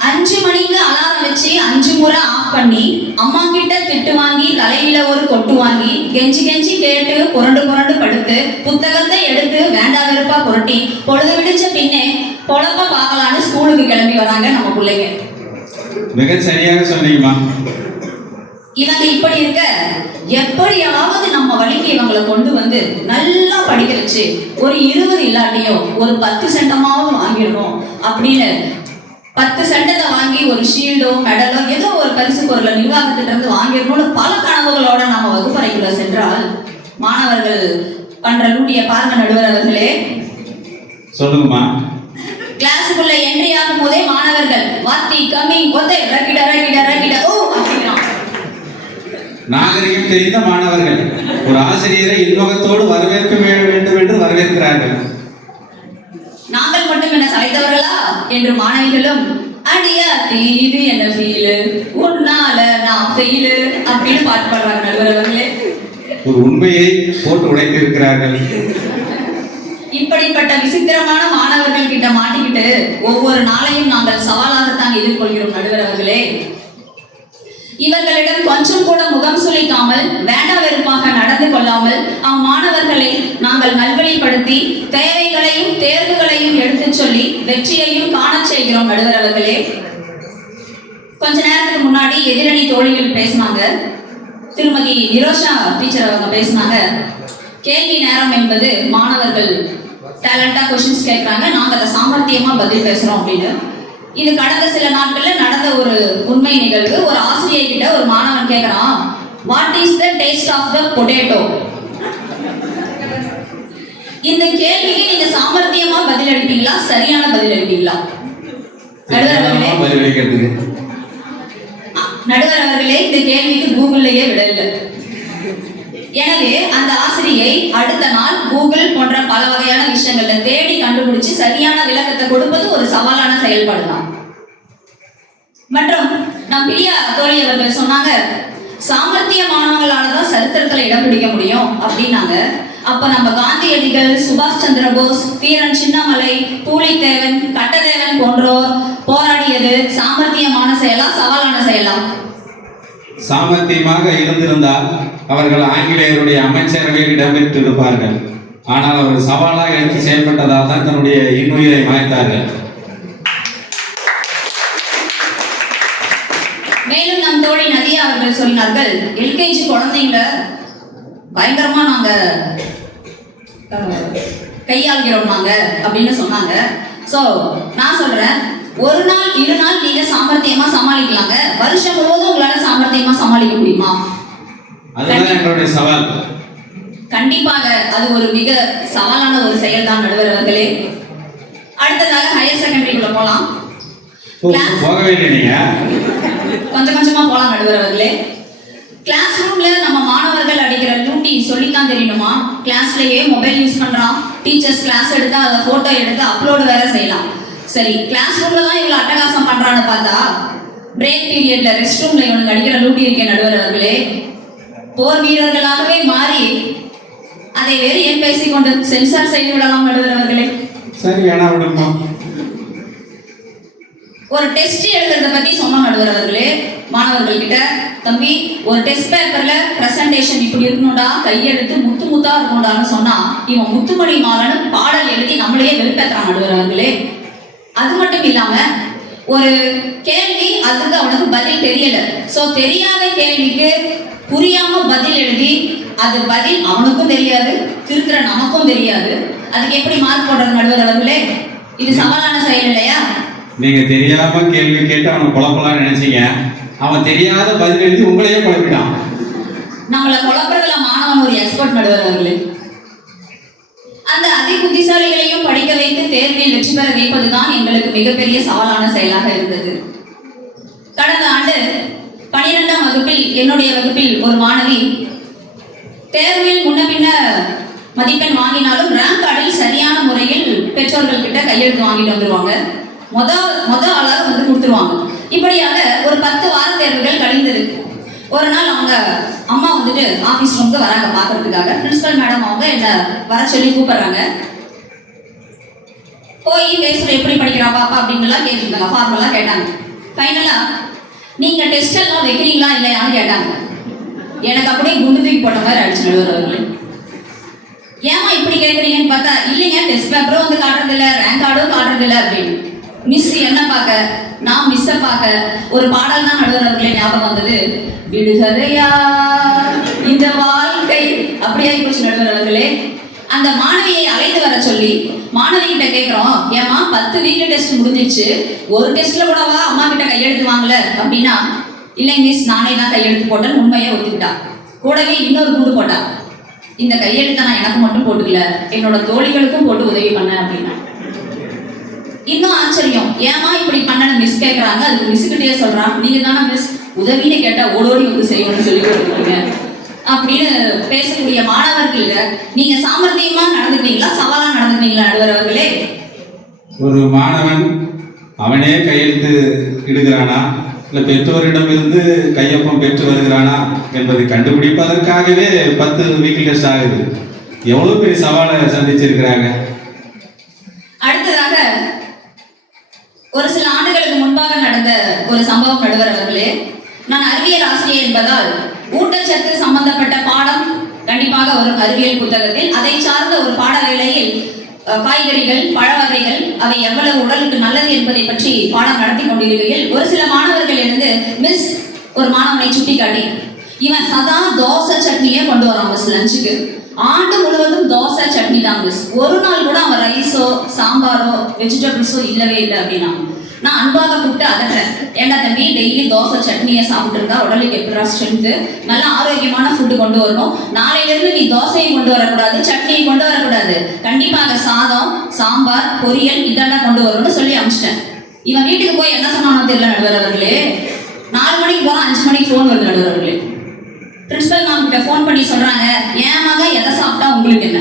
5 மணிக்கு அலாரம் வச்சு 5 முறை ஆஃப் பண்ணி அம்மா கிட்ட திட்டு வாங்கி தலையில ஒரு கொட்டு வாங்கி கெஞ்சி கெஞ்சி கேட்டு புரண்டு புரண்டு படுத்து புத்தகத்தை எடுத்து வேண்டா வெறுப்பா புரட்டி பொழுது விடிச்ச பின்னே பொழப்ப பார்க்கலான்னு ஸ்கூலுக்கு கிளம்பி வராங்க நம்ம பிள்ளைங்க. மிக சரியாக சொன்னீங்கம்மா. இவங்க இப்படி இருக்க எப்படியாவது நம்ம வழிக்கு இவங்களை கொண்டு வந்து நல்லா படிக்க வச்சு ஒரு 20 இல்லாட்டியும் ஒரு 10 சென்டமாவது வாங்கிடணும் அப்படின்னு 10 சென்டத்தை வாங்கி ஒரு ஷீல்டோ மெடலோ ஏதோ ஒரு பரிசு பொருளை நிர்வாகத்திட்ட இருந்து வாங்கிடணும்னு பல கனவுகளோட நம்ம வகுப்பறைக்குள்ள சென்றால் மாணவர்கள் பண்ற லூட்டிய பாருங்க நடுவர் அவர்களே. சொல்லுங்கம்மா. கிளாஸுக்குள்ள என்ட்ரி ஆகும் போதே மாணவர்கள் வாத்தி கம்மிங் ஒத்தை ரக்கிட ரக்கிட ரக்கிட ஓ அப்படிங்கிறான். நாகரிகம் தெரிந்த மாணவர்கள் ஒரு ஆசிரியரை இன்முகத்தோடு வரவேற்க வேண்டும் என்று வரவேற்கிறார்கள். நாங்கள் மட்டும் என்ன சளைத்தவர்களா என்று மாணவிகளும் அடியா இது என்ன ஃபீலு உன்னால நான் ஃபெயிலு அப்படின்னு பாட்டு பாடுவாங்க நடுவர் அவர்களே. ஒரு உண்மையை போட்டு உடைத்து இருக்கிறார்கள். இப்படிப்பட்ட விசித்திரமான மாணவர்கள் கிட்ட மாட்டிக்கிட்டு ஒவ்வொரு நாளையும் நாங்கள் சவாலாகத்தான் எதிர்கொள்கிறோம் நடுவர் அவர்களே. இவர்களிடம் கொஞ்சம் கூட முகம் சுளிக்காமல் வேண்டா வெறுப்பாக நடந்து கொள்ளாமல் அம்மாணவர்களை நாங்கள் நல்வழிப்படுத்தி தேவைகளையும் தேர்வுகளையும் எடுத்துச் சொல்லி வெற்றியையும் காண செய்கிறோம் நடுவர் அவர்களே. கொஞ்ச நேரத்துக்கு முன்னாடி எதிரணி தோழிகள் பேசினாங்க. திருமதி நிரோஷா டீச்சர் அவங்க பேசினாங்க, கேள்வி நேரம் என்பது மாணவர்கள் டேலண்டா கொஸ்டின்ஸ் கேட்கறாங்க, நாங்க அதை சாமர்த்தியமா பதில் பேசுறோம் அப்படின்னு. இது கடந்த சில நாட்கள்ல நடந்த ஒரு உண்மை நிகழ்வு. ஒரு ஆசிரியர் கிட்ட ஒரு மாணவன் கேட்கறான், what is the taste of the potato? இந்த கேள்விக்கு நீங்க சாமர்த்தியமா பதில் அளிப்பீங்களா, சரியான பதில் அளிப்பீங்களா? நடுவர் அவர்களே, இந்த கேள்விக்கு கூகுள்லயே விடல. எனவே அந்த ஆசிரியை அடுத்த நாள் கூகுள் போன்ற பல வகையான விஷயங்கள்ல தேடி கண்டுபிடிச்சு சரியான விளக்கத்தை கொடுப்பது ஒரு சவாலான செயல்பாடு தான். மற்றும் நம் பிரியா தோழி அவர்கள் சொன்னாங்க, சாமர்த்தியமானவங்களாலதான் சரித்திரத்துல இடம் பிடிக்க முடியும் அப்படின்னாங்க. அப்ப நம்ம காந்தியடிகள், சுபாஷ் சந்திர போஸ், தீரன் சின்னமலை, பூலித்தேவன், கட்டதேவன் போன்றோர் போராடியது சாமர்த்தியமான செயலா சவாலான செயலா? சாமர்த்தியமாக இருந்திருந்தால் அவர்கள் ஆங்கிலேயருடைய அமைச்சரவையில் இடம்பெற்றிருப்பார்கள். ஆனால் அவர் சவாலாக எடுத்து செயல்பட்டதால் தான் தன்னுடைய இன்னுயிரை மாய்த்தார்கள். மேலும் நம் தோழி நதியா அவர்கள் சொன்னார்கள், எல்கேஜி குழந்தைங்களை பயங்கரமா நாங்க கையாள்கிறோம் நாங்க அப்படின்னு சொன்னாங்க. சோ நான் சொல்றேன், ஒரு நாள் 2 நாள் நீங்க சாமர்த்தியமா சமாளிக்கலாங்க, வருஷம் முழுவதும் உங்களால சாமர்த்தியமா சமாளிக்க முடியுமா? அதுதான் என்னுடைய சவால். கண்டிப்பாக அது ஒரு மிக சவாலான ஒரு செயல் தான் நடுவர் அவர்களே. அடுத்ததாக ஹையர் செகண்டரிக்குள்ள போலாம். போகவே இல்லைங்க, கொஞ்சம் கொஞ்சமா போலாம் நடுவர் அவர்களே. கிளாஸ் ரூம்ல நம்ம மாணவர்கள் அடிக்கிற லூட்டி சொல்லித்தான் தெரியணுமா? கிளாஸ்லயே மொபைல் யூஸ் பண்றான், டீச்சர்ஸ் கிளாஸ் எடுத்து அதை போட்டோ எடுத்து அப்லோடு வேற செய்யலாம். சரி, கிளாஸ் ரூம்ல தான் இவ்வளவு அட்டகாசம் பண்றான்னு பார்த்தா பிரேக் பீரியட்ல ரெஸ்ட் ரூம்ல இவனுக்கு அடிக்கிற லூட்டி இருக்கே நடுவர் அவர்களே. போர் வீரர்களாகவே மாறி அதை வேறு ஏன் பேசிக்கொண்டு சென்சார் செய்து விடலாம் நடுவர் அவர்களே. சரி, வேணா விடுமா. ஒரு டெஸ்ட் எழுதுறத பத்தி சொன்னோம் நடுவர் அவர்களே. மாணவர்கள் கிட்ட, தம்பி ஒரு டெஸ்ட் பேப்பர்ல பிரசன்டேஷன் இப்படி இருக்கணும்டா, கையெழுத்து முத்து முத்தா இருக்கணும்டான்னு சொன்னா இவன் முத்துமணி மாலன்னு பாடல் எழுதி நம்மளையே வெறுப்பேற்றான் நடுவர் அவர்களே. அது மட்டும் இல்லாம ஒரு கேள்வி, அதுக்கு அவனுக்கு பதில் தெரியல. சோ தெரியாத கேள்விக்கு புரியாம பதில் எழுதி அது பதில் அவனுக்கும் தெரியாது, திருக்கிற நமக்கும் தெரியாது. அதுக்கு எப்படி மார்க் போடுறது நடுவர் அவர்களே? இது சவாலான செயல் இல்லையா? நீங்க தெரியாம கேள்வி கேட்டு அவனை குழப்பலாம் நினைச்சீங்க. அவன் தெரியாத பதில் எழுதி உங்களையே குழப்பிட்டான். நம்மளை குழப்பறதுல மாணவன் ஒரு எக்ஸ்பர்ட் நடுவர் அவர்களே. அந்த அதி புத்திசாலிகளையும் படிக்க வைத்து தேர்வில் வெற்றி பெற வைப்பதுதான் எங்களுக்கு மிகப்பெரிய சவாலான செயலாக இருந்தது. கடந்த ஆண்டு 12ஆம் வகுப்பில் என்னுடைய வகுப்பில் ஒரு மாணவி தேர்வில் முன்ன பின்ன மதிப்பெண் வாங்கினாலும் ரேங்க் கார்டில் சரியான முறையில் பெற்றோர்கள் கிட்ட கையெழுத்து வாங்கிட்டு வந்துருவாங்க. மொத ஆளாக வந்து கொடுத்துருவாங்க. இப்படியாக ஒரு 10 வார தேர்வுகள் கழிந்தது. ஒரு நாள் அவங்க அம்மா வந்துட்டு ஆஃபீஸ் ரூமுக்கு வராங்க பார்க்கறதுக்காக. பிரின்சிபல் மேடம் அவங்க என்ன வர சொல்லி கூப்பிடுறாங்க. போய் பேசுகிற எப்படி படிக்கிறா பாப்பா அப்படின்னுலாம் கேட்டுருக்காங்க. ஃபார்மலாக கேட்டாங்க. ஃபைனலாக நீங்கள் டெஸ்ட் எல்லாம் வைக்கிறீங்களா இல்லையான்னு கேட்டாங்க. எனக்கு அப்படியே குண்டு தூக்கி போட்ட மாதிரி அடிச்சு நடுவர் அவர்களே. ஏமா இப்படி கேட்குறீங்கன்னு பார்த்தா, இல்லைங்க டெஸ்ட் பேப்பரும் வந்து காட்டுறதில்ல, ரேங்க் கார்டும் காட்டுறதில்ல அப்படின்னு. மிஸ் என்ன பார்க்க, நான் மிஸ்ஸை பார்க்க ஒரு பாடல் தான் நடுவர் அவர்களே ஞாபகம் வந்தது. விடுகதையா இந்த வாழ்க்கை அப்படியே போச்சு நடுவர் அவர்களே. அந்த மாணவியை அழைத்து வர சொல்லி மாணவி கிட்ட கேட்குறோம், ஏமா 10 வீக்லி டெஸ்ட் முடிஞ்சிச்சு, ஒரு டெஸ்ட்ல கூடவா அம்மா கிட்ட கையெழுத்து வாங்கல அப்படின்னா, இல்லைங்க மிஸ் நானே தான் கையெழுத்து போட்டேன்னு உண்மையை ஒத்துக்கிட்டா. கூடவே இன்னொரு குண்டு போட்டா, இந்த கையெழுத்தை நான் எனக்கு மட்டும் போட்டுக்கல, என்னோட தோழிகளுக்கும் போட்டு உதவி பண்ணேன் அப்படின்னா. இன்னும் ஆச்சரியம், ஏமா இப்படி பண்ணன மிஸ் கேட்குறாங்க. அதுக்கு மிஸ் கிட்டே சொல்றான், நீங்க தானே மிஸ் உதவின்னு கேட்டா ஓடோடி வந்து செய்யணும்னு சொல்லி கொடுத்துருக்கீங்க அப்படின்னு பேசக்கூடிய மாணவர்கள் நீங்க சாமர்த்தியமா நடந்துட்டீங்களா சவாலா நடந்துட்டீங்களா நடுவர் அவர்களே? ஒரு மாணவன் அவனே கையெழுத்து இடுகிறானா இல்லை பெற்றோரிடமிருந்து கையொப்பம் பெற்று வருகிறானா என்பதை கண்டுபிடிப்பதற்காகவே 10 வீக்லி டெஸ்ட் ஆகுது. எவ்வளவு பெரிய சவாலை சந்திச்சிருக்கிறாங்க. அடுத்ததாக ஒரு சில ஆண்டுகளுக்கு முன்பாக நடந்த ஒரு சம்பவம் நடுவர் அவர்களே. நான் அறிவியல் ஆசிரியர் என்பதால் ஊட்டச்சத்து சம்பந்தப்பட்ட பாடம் கண்டிப்பாக வரும் அறிவியல் புத்தகத்தில். அதை சார்ந்த ஒரு பாட வேளையில் காய்கறிகள் பழ வகைகள் அவை எவ்வளவு உடலுக்கு நல்லது என்பதை பற்றி பாடம் நடத்தி கொண்டிருக்கையில் ஒரு சில மாணவர்கள் இருந்து மிஸ் ஒரு மாணவனை சுட்டி காட்டி, இவன் சதா தோசை சட்னியே கொண்டு வரான் மிஸ் லஞ்சுக்கு, ஆண்டு முழுவதும் தோசை சட்னி தான் மிஸ், ஒரு நாள் கூட அவன் ரைஸோ சாம்பாரோ வெஜிடபிள்ஸோ இல்லவே இல்லை அப்படின்னா. நான் அன்பாக கூப்பிட்டு அதட்டுறேன், ஏண்டா தம்பி டெய்லி தோசை சட்னியை சாப்பிட்டு இருந்தா உடலுக்கு எப்படா ஸ்ட்ரென்த்து, நல்ல ஆரோக்கியமான ஃபுட்டு கொண்டு வரணும், நாளையிலிருந்து நீ தோசையை கொண்டு வரக்கூடாது சட்னியை கொண்டு வரக்கூடாது, கண்டிப்பாக சாதம் சாம்பார் பொரியல் இதெல்லாம் கொண்டு வரணும்னு சொல்லி அனுப்பிச்சிட்டேன். இவன் வீட்டுக்கு போய் என்ன சொன்னானோ தெரியல நடுவர் அவர்களே. 4 மணிக்கு போனால் 5 மணிக்கு ஃபோன் வருது நடுவர் அவர்களே. பிரின்சிபல் மேம் கிட்ட ஃபோன் பண்ணி சொல்றாங்க, ஏன் மகன் எதை சாப்பிட்டா உங்களுக்கு என்ன,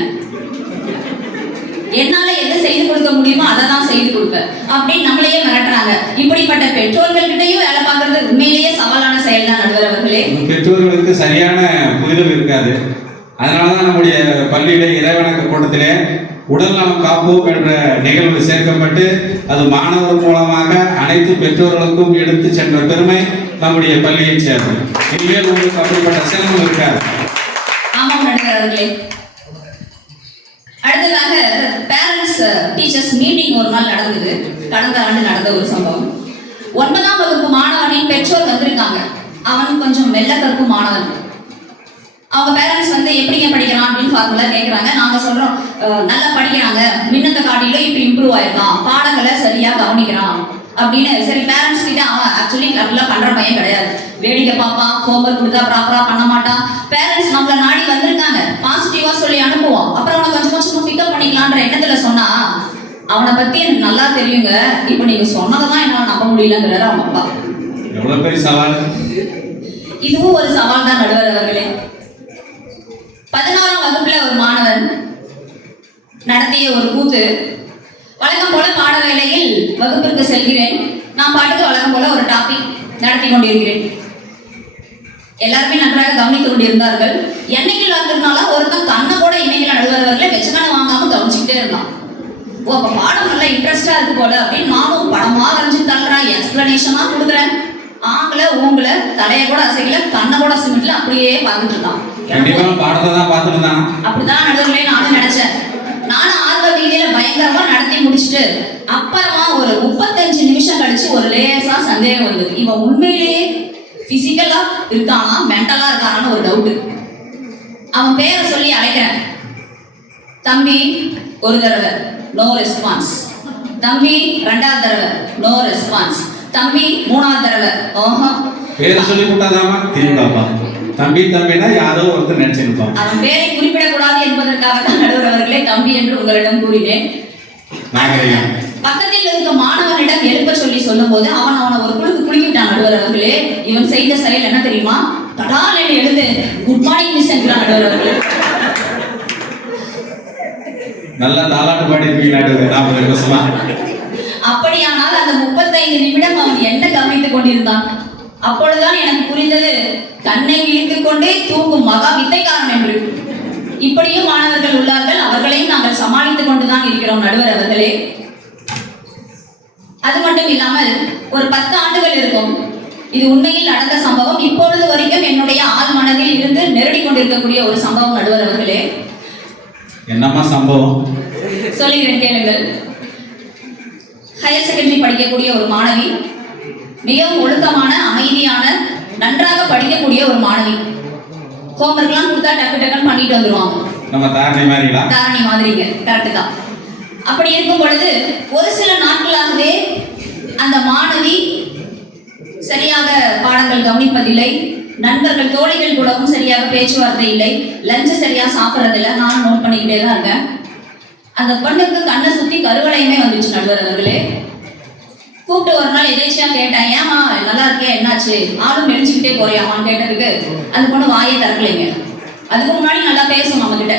என்னால எதை செய்து கொடுக்க முடியுமோ அதை தான் செய்து கொடுப்பேன் அப்படின்னு நம்மளையே மிரட்டுறாங்க. இப்படிப்பட்ட பெற்றோர்கள் கிட்டையும் வேலை பார்க்கறது உண்மையிலேயே சவாலான செயல் தான் நடுவர் அவர்களே. பெற்றோர்களுக்கு சரியான புரிதல் இருக்காது. அதனாலதான் நம்முடைய பள்ளியில இறைவணக்க கூட்டத்திலே உடல் நலம் காப்போம் என்ற நிகழ்வு சேர்க்கப்பட்டு அது மாணவர் மூலமாக அனைத்து பெற்றோர்களுக்கும் எடுத்து சென்ற பெருமை நம்முடைய பள்ளியை சேர்ந்தது. இனிமேல் உங்களுக்கு அப்படிப்பட்ட சிரமம் இருக்காது. ஆமாம் நடுவர் அவர்களே. அடுத்ததாக பேரண்ட்ஸ் டீச்சர்ஸ் மீட்டிங் ஒரு நாள் நடந்தது. கடந்த ஆண்டு நடந்த ஒரு சம்பவம். 9ஆம் வகுப்பு மாணவனின் பெற்றோர் வந்திருக்காங்க. அவன் கொஞ்சம் மெல்ல கற்கும் மாணவன். அவங்க பேரண்ட்ஸ் வந்து எப்படிங்க படிக்கிறான் அப்படின்னு ஃபார்முலா கேட்குறாங்க. நாங்கள் சொல்கிறோம் நல்லா படிக்கிறாங்க, முன்னத்தை காட்டிலும் இப்போ இம்ப்ரூவ் ஆயிருக்கான், பாடங்களை சரியாக கவனிக்கிறான் அப்படின்னு. சரி பேரண்ட்ஸ் கிட்ட அவன் ஆக்சுவலி அப்படிலாம் பண்ணுற பையன் கிடையாது, வேடிக்கை பார்ப்பான், ஹோம்ஒர்க் கொடுத்தா ப்ராப்பராக பண்ண மாட்டான். பேரண்ட்ஸ் நம்மளை நாடி வந்திருக்காங்க, பாசிட்டிவாக சொல்லி அனுப்புவோம், அப்புறம் அவனை கொஞ்சம் கொஞ்சமாக பிக்கப் பண்ணிக்கலான்ற எண்ணத்தில் சொன்னா அவனை பற்றி எனக்கு நல்லா தெரியுங்க, இப்போ நீங்கள் சொன்னதை தான் என்னால் நம்ப முடியலங்கிறாரு அவன் அப்பா. எவ்வளோ பெரிய சவால். இதுவும் ஒரு சவால் தான் நடுவர் அவர்களே. 16ஆம் வகுப்புல ஒரு மாணவன் நடத்திய ஒரு கூத்து. வழக்கம் போல பாட வேளையில் வகுப்பிற்கு செல்கிறேன். நான் பாட்டுக்கு வழக்கம் போல ஒரு டாபிக் நடத்தி கொண்டிருக்கிறேன். எல்லாருமே நன்றாக கவனித்துக் கொண்டிருந்தார்கள். என்னைக்கு வந்திருந்தாலும் ஒருத்தன் கண்ணை கூட இன்னைக்கு நடுவர்களே வெச்சக்கண்ணை வாங்காம கவனிச்சுக்கிட்டே இருந்தான். ஓ அப்ப பாடம் நல்லா இன்ட்ரெஸ்டா இருக்கு போல அப்படின்னு நானும் படமா வரைஞ்சு தள்ளுறேன், எக்ஸ்பிளனேஷனா கொடுக்குறேன். ஆங்கல ஊங்கல தலையை கூட அசைக்கல, கண்ணை கூட சிமிட்ல அப்படியே பார்த்துட்டு இருந்தான். அப்படிதான் நடுவர்களே நானும் நினைச்சேன். நானும் ஆர்வ ரீதியில பயங்கரமா நடத்தி முடிச்சுட்டு அப்புறமா ஒரு 35 நிமிஷம் கழிச்சு ஒரு லேசா சந்தேகம் வந்தது. இவன் உண்மையிலேயே பிசிக்கலா இருக்கானா மென்டலா இருக்கானான்னு ஒரு டவுட். அவன் பேரை சொல்லி அழைக்கிறேன். தம்பி ஒரு தடவை நோ ரெஸ்பான்ஸ், தம்பி ரெண்டாவது தடவை நோ ரெஸ்பான்ஸ், தம்பி மூணாவது தடவை ஓஹோ. பேரை சொல்லி கூட்டாதாமா திரும்பாப்பா. தம்பி தம்பினா யாரோ ஒருத்தர் நினைச்சிருப்பான். அவன் பேரை குறிப்பிடக்கூடாது என்பதற்காக தான் நடுவர் அவர்களே தம்பி என்று உங்களிடம் கூறினேன். பக்கத்தில் இருக்க மாணவனிடம் எழுப்ப சொல்லி சொல்லும் போது அவனை ஒரு குழுக்கு குளிக்கிட்டான் நடுவர் அவர்களே. இவன் செய்த செயல் என்ன தெரியுமா? தடால் என்று எழுந்து குட் மார்னிங் மிஸ் என்கிறான் நடுவர் அவர்களே. நல்லா தாலாட்டு பாடி இருக்கீங்க. அப்படியானால் அந்த 35 நிமிடம் அவன் என்ன கவனித்துக் கொண்டிருந்தான்? அப்பொழுதுதான் எனக்கு புரிந்தது, கண்ணை விழித்துக் கொண்டே தூங்கும் மகா வித்தைக்காரன் என்று. இப்படியும் மாணவர்கள் உள்ளார்கள், அவர்களையும் நாங்கள் சமாளித்துக் கொண்டுதான் இருக்கிறோம் நடுவர் அவர்களே. அது மட்டும் இல்லாமல் ஒரு 10 ஆண்டுகள் இருக்கும். இது உண்மையில் நடந்த சம்பவம். இப்பொழுது வரைக்கும் என்னுடைய ஆள் மனதில் இருந்து நெருடி கொண்டிருக்கக்கூடிய ஒரு சம்பவம் நடுவர் அவர்களே. என்னம்மா சம்பவம்? சொல்லுகிறேன் கேளுங்கள். ஹையர் செகண்டரி படிக்கக்கூடிய ஒரு மாணவி, மிகவும் ஒழுக்கமான, அமைதியான, நன்றாக படிக்கக்கூடிய ஒரு மாணவி. ஹோம்ஒர்க்லாம் கொடுத்தா டக்கு டக்குன்னு பண்ணிட்டு வந்துருவாங்க. நம்ம தாரணி மாதிரிங்களா? தாரணி மாதிரிங்க, கரெக்ட் தான். அப்படி இருக்கும் பொழுது ஒரு சில நாட்களாகவே அந்த மாணவி சரியாக பாடங்கள் கவனிப்பதில்லை, நண்பர்கள் தோழிகள் கூடவும் சரியாக பேச்சுவார்த்தை இல்லை, லஞ்சு சரியா சாப்பிட்றதில்லை. நானும் நோட் பண்ணிக்கிட்டே தான் இருக்கேன். அந்த பொண்ணுக்கு கண்ணை சுத்தி கருவளையமே வந்துச்சு நடுவர் அவர்களே. கூப்பிட்டு ஒரு நாள் எதேச்சியா கேட்டேன், ஏமா நல்லா இருக்கே, என்னாச்சு, ஆளும் மெலிச்சுக்கிட்டே போறியாமான்னு கேட்டதுக்கு அந்த பொண்ணு வாயை திறக்கலைங்க. அதுக்கு முன்னாடி நல்லா பேசும் நம்ம கிட்ட.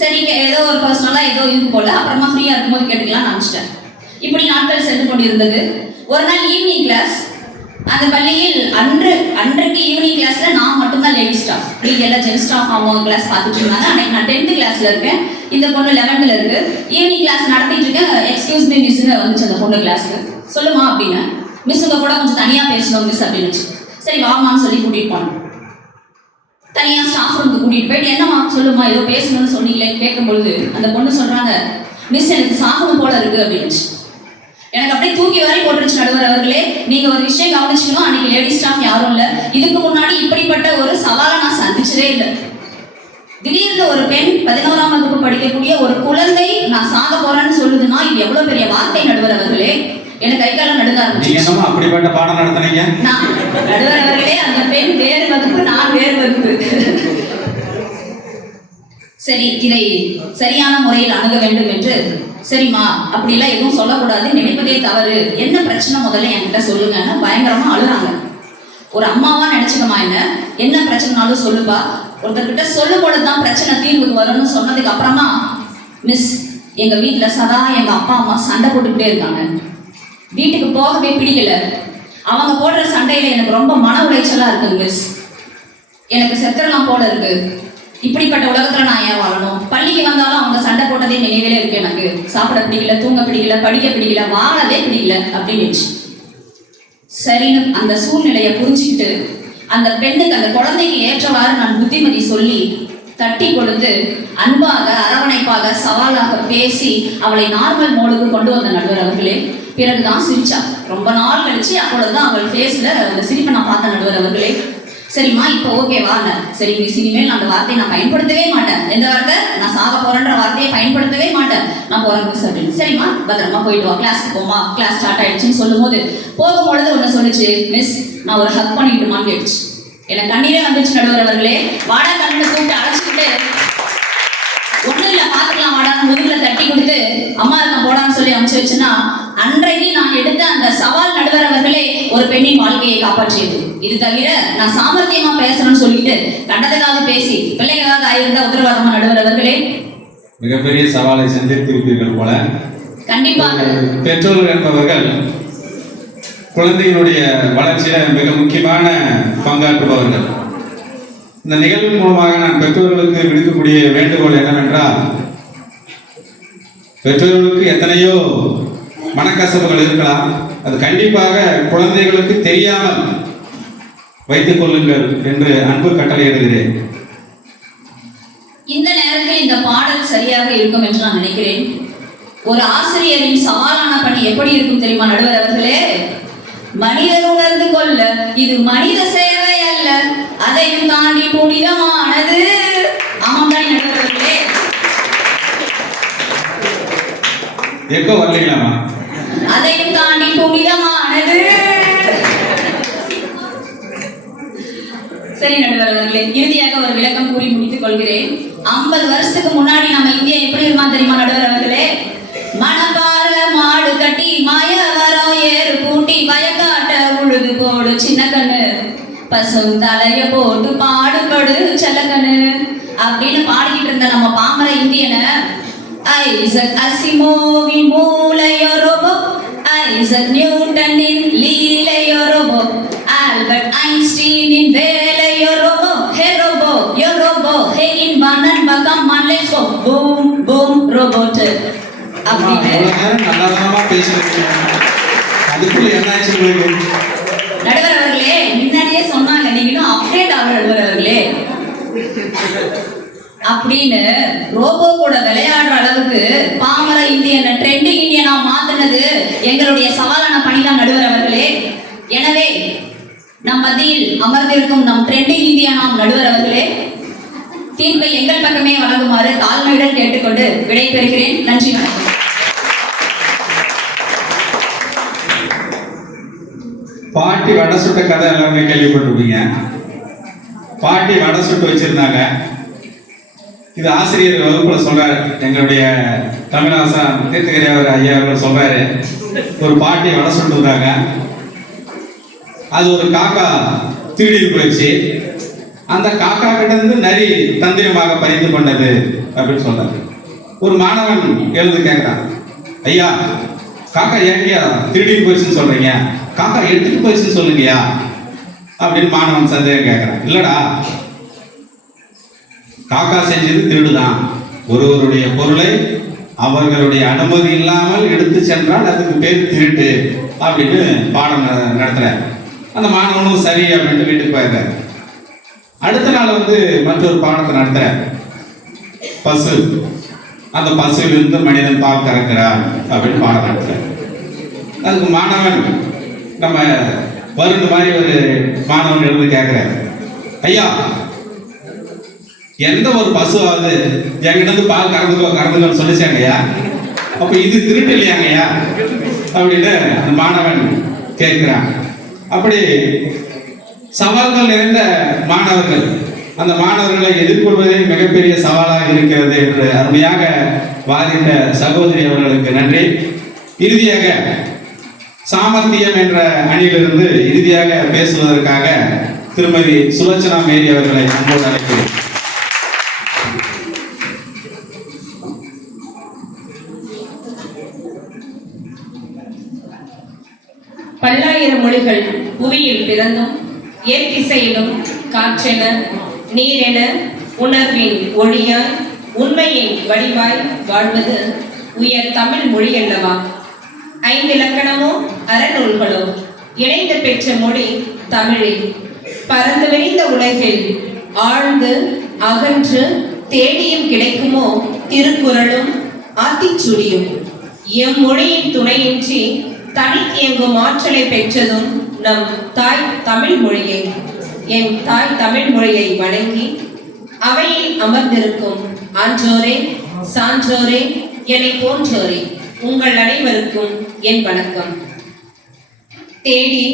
சரிங்க, ஏதோ ஒரு பர்சனலா ஏதோ இது போல, அப்புறமா ஃப்ரீயா இருக்கும்போது கேட்டுக்கலாம் நினைச்சிட்டேன். இப்படி நாட்கள் சென்று கொண்டிருந்தது. ஒரு நாள் ஈவினிங் கிளாஸ் அந்த பள்ளியில் அன்றைக்கு ஈவினிங் கிளாஸ்ல நான் மட்டும்தான் லேடி ஸ்டாஃப், நீங்க எல்லாம் ஜென் ஸ்டாஃப் அவங்க கிளாஸ் பார்த்துட்டு இருந்தாங்க. அன்னைக்கு நான் 10th கிளாஸ்ல இருக்கேன், இந்த பொண்ணு 11th இருக்கு. ஈவினிங் கிளாஸ் நடத்திட்டு இருக்கேன். எக்ஸ்கியூஸ் மீ மிஸ்ன்னு வந்துச்சு அந்த பொண்ணு கிளாஸ்க்கு. சொல்லுமா அப்படின்னு. மிஸ் உங்க கூட கொஞ்சம் தனியா பேசணும் மிஸ் அப்படின்னு. சரி வாமான்னு சொல்லி கூட்டிட்டு போனேன். தனியா ஸ்டாஃப் ரூமுக்கு கூட்டிட்டு போயிட்டு, என்னம்மா சொல்லுமா, ஏதோ பேசணும்னு சொன்னீங்களேன்னு கேட்கும் பொழுது அந்த பொண்ணு சொல்றாங்க, மிஸ் எனக்கு சாகணும் போல இருக்கு அப்படின்னு. எனக்கு அப்படியே தூக்கி வாரி போட்டுருச்சு நடுவர் அவர்களே. நீங்க ஒரு விஷயம் கவனிச்சுக்கணும், அன்னைக்கு லேடி ஸ்டாஃப் யாரும் இல்லை. இதுக்கு முன்னாடி இப்படிப்பட்ட ஒரு சவாலை நான் சந்திச்சதே இல்லை. திடீர்னு ஒரு பெண் 11ஆம் வகுப்பு படிக்கக்கூடிய ஒரு குழந்தை நான் சாக போறேன்னு சொல்லுதுன்னா இது எவ்வளவு பெரிய வார்த்தை நடுவர் அவர்களே. எனக்கு கைக்காலம் நடுங்க ஆரம்பிச்சு. அப்படிப்பட்ட பாடம் நடத்துனீங்க? நான் நடுவர் அவர்களே, அந்த பெண் வேறு வகுப்பு, நான் வேறு வகுப்பு. சரி, இதை சரியான முறையில் அணுக வேண்டும் என்று, சரிம்மா அப்படிலாம் எதுவும் சொல்லக்கூடாது, நினைப்பதே தவறு, என்ன பிரச்சனை முதல்ல என்கிட்ட சொல்லுங்கன்னு பயங்கரமா அழுறாங்க. ஒரு அம்மாவா நினைச்சுக்கமா, என்ன பிரச்சனைனாலும் சொல்லுப்பா, ஒருத்தர்கிட்ட சொல்லும் பொழுதுதான் பிரச்சனை தீர்வுக்கு வரும்னு சொன்னதுக்கு அப்புறமா, மிஸ் எங்க வீட்டுல சதா எங்க அப்பா அம்மா சண்டை போட்டுக்கிட்டே இருக்காங்க, வீட்டுக்கு போகவே பிடிக்கல, அவங்க போடுற சண்டையில எனக்கு ரொம்ப மன உளைச்சலா இருக்கு மிஸ், எனக்கு செத்துறலாம் போல இருக்கு, இப்படிப்பட்ட உலகத்துல நான் ஏன் வாழணும், பள்ளிக்கு வந்தாலும் அவங்க சண்டை போட்டதே நினைவிலே இருக்கு, எனக்கு சாப்பிட பிடிக்கல, தூங்க பிடிக்கல, படிக்க பிடிக்கல, வாழவே பிடிக்கல அப்படின்னு. சரின்னு அந்த சூழ்நிலையை புரிஞ்சுக்கிட்டு அந்த பெண்ணுக்கு, அந்த குழந்தைக்கு ஏற்றவாறு நான் புத்திமதி சொல்லி தட்டி கொடுத்து அன்பாக, அரவணைப்பாக, சவாலாக பேசி அவளை நார்மல் மோடுக்கு கொண்டு வந்த நடுவர் அவர்களே. பிறகுதான் சிரிச்சா. ரொம்ப நாள் கழிச்சு அப்பொழுதுதான் அவள் ஃபேஸ்ல அந்த சிரிப்பை நான் பார்த்த நடுவர் அவர்களே. சரிம்மா இப்போ ஓகேவா? சரி மிஸ், இனிமேல் அந்த வார்த்தையை நான் பயன்படுத்தவே மாட்டேன், எந்த வார்த்தை, நான் சாக போறேன்ற வார்த்தையை பயன்படுத்தவே மாட்டேன், நான் போறேன் மிஸ் அப்படின்னு. சரிம்மா பத்திரமா போயிட்டு வா, கிளாஸ்க்கு போமா, கிளாஸ் ஸ்டார்ட் ஆயிடுச்சுன்னு சொல்லும் போது போகும்பொழுது ஒன்று சொல்லிச்சு, மிஸ் நான் ஒரு ஹக் பண்ணிக்கிட்டுமான்னு கேட்டுச்சு. எனக்கு கண்ணீரே வந்துச்சு நடுவர் அவர்களே. வாடா கண்ணு கூப்பிட்டு அழைச்சிக்கிட்டு, ஒன்றும் இல்லை பார்த்துக்கலாம் வாடான்னு முதுகுல தட்டி கொடுத்து அம்மா இருக்க போடான்னு சொல்லி அனுப்பிச்சு வச்சுன்னா, அன்றைக்கு நான் எடுத்த அந்த சவால் நடுவர் அவர்களே ஒரு பெண்ணின் வாழ்க்கையை காப்பாற்றியது. இது தவிர நான் சாமர்த்தியமா பேசணும்னு சொல்லிட்டு கண்டதுக்காக பேசி பிள்ளைகளாக ஆயிருந்த உத்தரவாதமா நடுவர் அவர்களே. மிகப்பெரிய சவாலை சந்தித்திருப்பீர்கள் போல. கண்டிப்பாக பெற்றோர்கள் என்பவர்கள் குழந்தைகளுடைய வளர்ச்சியில மிக முக்கியமான பங்காற்றுபவர்கள். இந்த நிகழ்வின் மூலமாக நான் பெற்றோர்களுக்கு விடுக்கக்கூடிய வேண்டுகோள் என்னவென்றால், பெற்றோர்களுக்கு எத்தனையோ மனக்கசப்புகள் இருக்கலாம், அது கண்டிப்பாக குழந்தைகளுக்கு தெரியாமல் வைத்துக் கொள்ளுங்கள் என்று அன்பு கட்டளையிடுகிறேன். இந்த நேரத்தில் இந்த பாடல் சரியாக இருக்கும் என்று நான் நினைக்கிறேன். ஒரு ஆசிரியரின் சவாலான பணி எப்படி இருக்கும் தெரியுமா நடுவர் அவர்களே? மனிதர் உணர்ந்து கொள்ள இது மனித சேவை அல்ல, அதையும் தாண்டி புனிதமானது. ஆமாம் தானே நடுவர் அவர்களே? எக்கோ வரலைங்களாமா? அதையும் தாண்டி புனிதமானது. சரி நடுவர் அவர்களே, இறுதியாக ஒரு விளக்கம் கூறி முடித்துக் கொள்கிறேன். 50 வருஷத்துக்கு முன்னாடி நம்ம இந்தியா எப்படி இருந்தா தெரியுமா நடுவர் அவர்களே? மணப்பாற மாடு கட்டி மய வரம் ஏறு பூட்டி வயக்காட்ட உழுது போடு சின்ன கண்ணு, பசும் தலைய போட்டு பாடுபடு செல்லக்கண்ணு அப்படின்னு பாடிக்கிட்டு இருந்த நம்ம பாமர இந்தியனை ஐசக் அசிமோவின் மூளையோ ரோபோ, ஐசக் நியூட்டனின் லீலையோ ரோபோ, ஆல்பர்ட் ஐன்ஸ்டீனின் வேலையோ ரோபோ, ஹே ரோபோ யோ ரோபோ, ஹே இன் வனன் பகம் மன்லேஸ் கோ பூம் பூம் ரோபோட் அப்படின்னு நல்லதமா பேசுறீங்க. அதுக்குள்ள என்னாச்சு உங்களுக்கு? நடுவர் அவர்களே, முன்னாடியே சொன்னாங்க, நீங்களும் அப்டேட் ஆக நடுவர் அவர்களே அப்படின்னு ரோபோ கூட விளையாடுற அளவுக்கு பாமர இந்தியனை ட்ரெண்டிங் இந்தியனா மாத்தினது எங்களுடைய சவாலான பணிதான் நடுவர் அவர்களே. எனவே நம் மத்தியில் அமர்ந்திருக்கும் நம் ட்ரெண்டிங் இந்தியனாம் நடுவர் அவர்களே, தீர்ப்பை எங்கள் பக்கமே வழங்குமாறு தாழ்மையுடன் கேட்டுக்கொண்டு விடைபெறுகிறேன். நன்றி. பாட்டி வடை சுட்ட கதை எல்லாமே கேள்விப்பட்டிருப்பீங்க. பாட்டி வடை சுட்டு வச்சிருந்தாங்க. இது ஆசிரியர் வகுப்புல சொல்றாரு, எங்களுடைய தமிழாசன் தீர்த்தகிரியார் ஐயா அவர்கள் சொல்றாரு, ஒரு பாட்டி வடை சுட்டு இருந்தாங்க. அது ஒரு காக்கா திருடி போயிடுச்சு. அந்த காக்கா கிட்ட இருந்து நரி தந்திரமாக பறித்து கொண்டது அப்படின்னு சொல்றாரு. ஒரு மாணவன் எழுந்து கேட்கிறான், ஐயா காக்கா ஏன்யா திருடிட்டு போயிடுச்சுன்னு சொல்றீங்க, காக்கா எடுத்துட்டு போயிடுச்சுன்னு சொல்லுங்கயா அப்படின்னு மாணவன் சந்தேகம் கேட்கிறான். இல்லடா, காக்கா செஞ்சது திருடுதான். ஒருவருடைய பொருளை அவர்களுடைய அனுமதி இல்லாமல் எடுத்து சென்றால் அதுக்கு பேர் திருட்டு அப்படின்னு பாடம் நடத்துறாரு. அந்த மாணவனும் சரி அப்படின்ட்டு வீட்டுக்கு போயிடுறாரு. அடுத்த நாள் மற்றொரு பாடத்தை நடத்துறார். பசு, அந்த பசுவிலிருந்து மனிதன் பால் கறக்கிறார் அப்படின்னு பாடம் நடத்துறார். அதுக்கு மாணவன் நம்ம வருண் மாதிரி ஒரு மாணவன் எழுந்து கேட்கிறார், ஐயா எந்த ஒரு பசுவாவது என்கிட்ட இருந்து பால் கறந்துக்கோன்னு சொல்லிச்சாங்கய்யா, அப்ப இது திருட்டு இல்லையாங்கய்யா அப்படின்னு அந்த மாணவன் கேட்கிறான். அப்படி சவால்கள் நிறைந்த மாணவர்கள், அந்த மாணவர்களை எதிர்கொள்வதே மிகப்பெரிய சவாலாக இருக்கிறது என்று அருமையாக வாதிட்ட சகோதரி அவர்களுக்கு நன்றி. இறுதியாக சாமர்த்தியம் என்ற அணியிலிருந்து இறுதியாக பேசுவதற்காக திருமதி சுலோச்சனா மேரி அவர்களை அன்போடு அழைக்கிறேன். பல்லாயிரம் மொழிகள் புவியில் பிறந்தும் ஏற்றிசையிலும் காற்றென நீரென உணர்வின் ஒளியாய் உண்மையின் வடிவாய் வாழ்வது உயர் தமிழ் மொழி அல்லவா? 5 இலக்கணமோ அறநூல்களோ இணைந்து பெற்ற மொழி தமிழே. பறந்து விரிந்த உலகில் ஆழ்ந்து அகன்று தேடியும் கிடைக்குமோ திருக்குறளும் ஆத்திச்சுடியும். எம் மொழியின் துணையின்றி தனித்தியங்கும் ஆற்றலை பெற்றதும் நம் தாய் தமிழ் மொழியை. என் தாய் தமிழ் மொழியை வணங்கி அவையில் அமர்ந்திருக்கும் ஆன்றோரே, சான்றோரே, என்னை போன்றோரே, உங்கள் அனைவருக்கும் என் வணக்கம். தேடி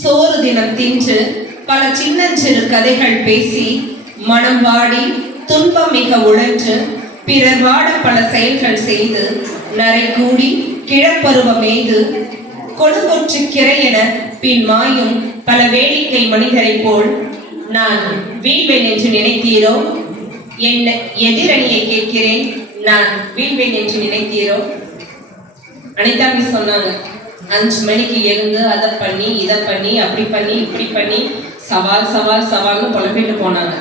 சோறு தினம் தின்று பல சின்னஞ்சிறு கதைகள் பேசி மனம் வாடி துன்பம் மிக உழன்று பிறர் வாட பல செயல்கள் செய்து நரை கூடி கிழப்பருவம் எய்து கொடுங்கொற்று கிரை என பின் மாயும் பல வேடிக்கை மனிதரை போல் நான் வீழ்வேன் என்று நினைத்தீரோ? என்ன எதிரணியை கேட்கிறேன், நான் வீழ்வேன் என்று நினைத்தீரோ? அனிதாமி சொன்னாங்க, 5 மணிக்கு எழுந்து அதை பண்ணி இதை பண்ணி அப்படி பண்ணி இப்படி பண்ணி சவால் சவால் சவால்னு புலம்பிட்டு போனாங்க.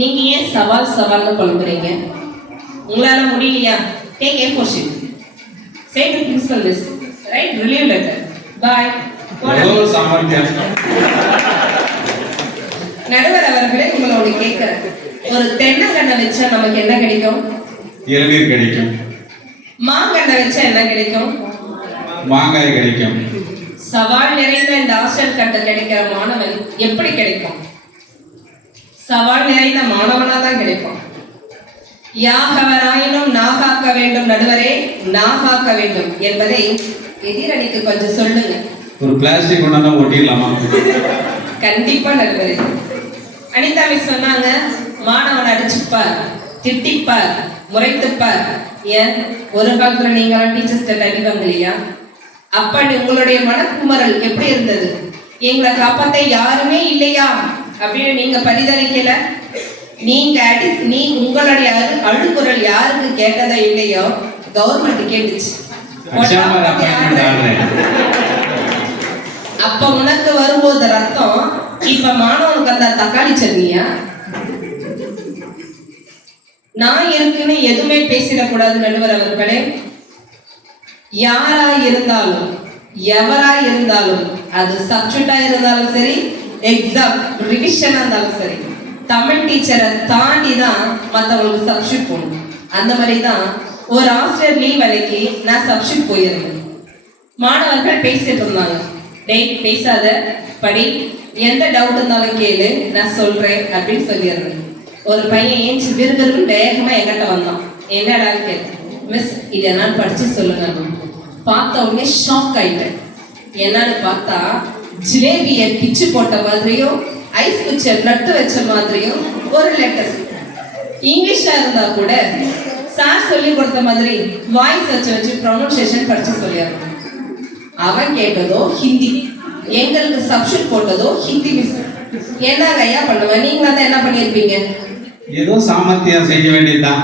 நீங்க ஏன் சவால் சவால்னு புலம்புறீங்க? உங்களால முடியலையா? Take A four sheet, say to principal miss, write relieve letter, bye. நடுவர் அவர்களே, உங்களோட கேட்கிறேன், ஒரு தென்னங்கண்ணை வச்சா நமக்கு என்ன கிடைக்கும்? இளநீர் கிடைக்கும். மாங்கண்ணை வச்சா என்ன கிடைக்கும்? மாங்காய் கிடைக்கும். சவால் நிறைந்த இந்த ஹாஸ்டல் கட்ட கிடைக்கிற மாணவன் எப்படி கிடைக்கும்? சவால் நிறைந்த மாணவனா தான் கிடைக்கும். யாகவராயினும் நாகாக்க வேண்டும் நடுவரே, நாகாக்க வேண்டும் என்பதை எதிரணிக்கு கொஞ்சம் சொல்லுங்க. ஒரு பிளாஸ்டிக் கொண்டாந்து ஒட்டிடலாமா? கண்டிப்பா நடுவரே. அனிதா மிஸ் சொன்னாங்க, மாணவன் அடிச்சுப்பார், திட்டிப்பார், முறைத்துப்பார். ஏன் ஒரு காலத்துல நீங்க டீச்சர்ஸ் அடிப்பாங்க இல்லையா? அப்ப உங்களுடைய மனக்குமரல் எப்படி இருந்தது? எங்களை காப்பாத்த யாருமே இல்லையா அப்படின்னு நீங்க பரிதவிக்கல? நீ உங்களுடைய அழுக்குரல் யாருக்கு கேட்டதா இல்லையோ கவர்மெண்ட் கேட்டுச்சு. அப்ப உனக்கு வரும்போது ரத்தம், இப்ப மாணவனுக்கு அந்த தக்காளி சட்னியா? நான் இருக்குன்னு எதுவுமே பேசிடக்கூடாது நடுவர் அவர்களே. யாரா இருந்தாலும் எவரா இருந்தாலும், அது சப்ஜெக்டா இருந்தாலும் சரி, எக்ஸாம் ரிவிஷனா இருந்தாலும் சரி, தமிழ் டீச்சரை தாண்டி தான் மற்றவங்களுக்கு சப்ஜெக்ட் போகணும். அந்த மாதிரி தான் ஒரு ஆசிரியர் லீவ் அன்னைக்கு நான் சப்ஜெக்ட் போயிருந்தேன். மாணவர்கள் பேசிட்டு இருந்தாங்க, டேய் பேசாத, படி, எந்த டவுட் இருந்தாலும் கேளு, நான் சொல்றேன் அப்படின்னு சொல்லியிருந்தேன். ஒரு பையன் ஏஞ்சி விறுவிறுன்னு வேகமா என்கிட்ட வந்தான். என்னடா கேட்டேன். மிஸ் இது என்னன்னு படிச்சு சொல்லுங்க. பார்த்த உடனே ஷாக் ஆயிட்டேன். என்னன்னு பார்த்தா ஜிலேபியை பிச்சு போட்ட மாதிரியும் ஐஸ் குச்சை நட்டு வச்ச மாதிரியும் ஒரு லெட்டர். இங்கிலீஷா இருந்தா கூட சார் சொல்லி கொடுத்த மாதிரி வாய்ஸ் வச்சு ப்ரொனன்சியேஷன் படிச்சு சொல்லிடுறான். அவன் கேட்டதோ ஹிந்தி, எங்களுக்கு சப்ஜெக்ட் போட்டதோ ஹிந்தி. மிஸ் என்னங்க ஐயா பண்ணுவேன்? நீங்களா தான் என்ன பண்ணியிருப்பீங்க? ஏதோ சாமர்த்தியம் செய்ய வேண்டியதுதான்.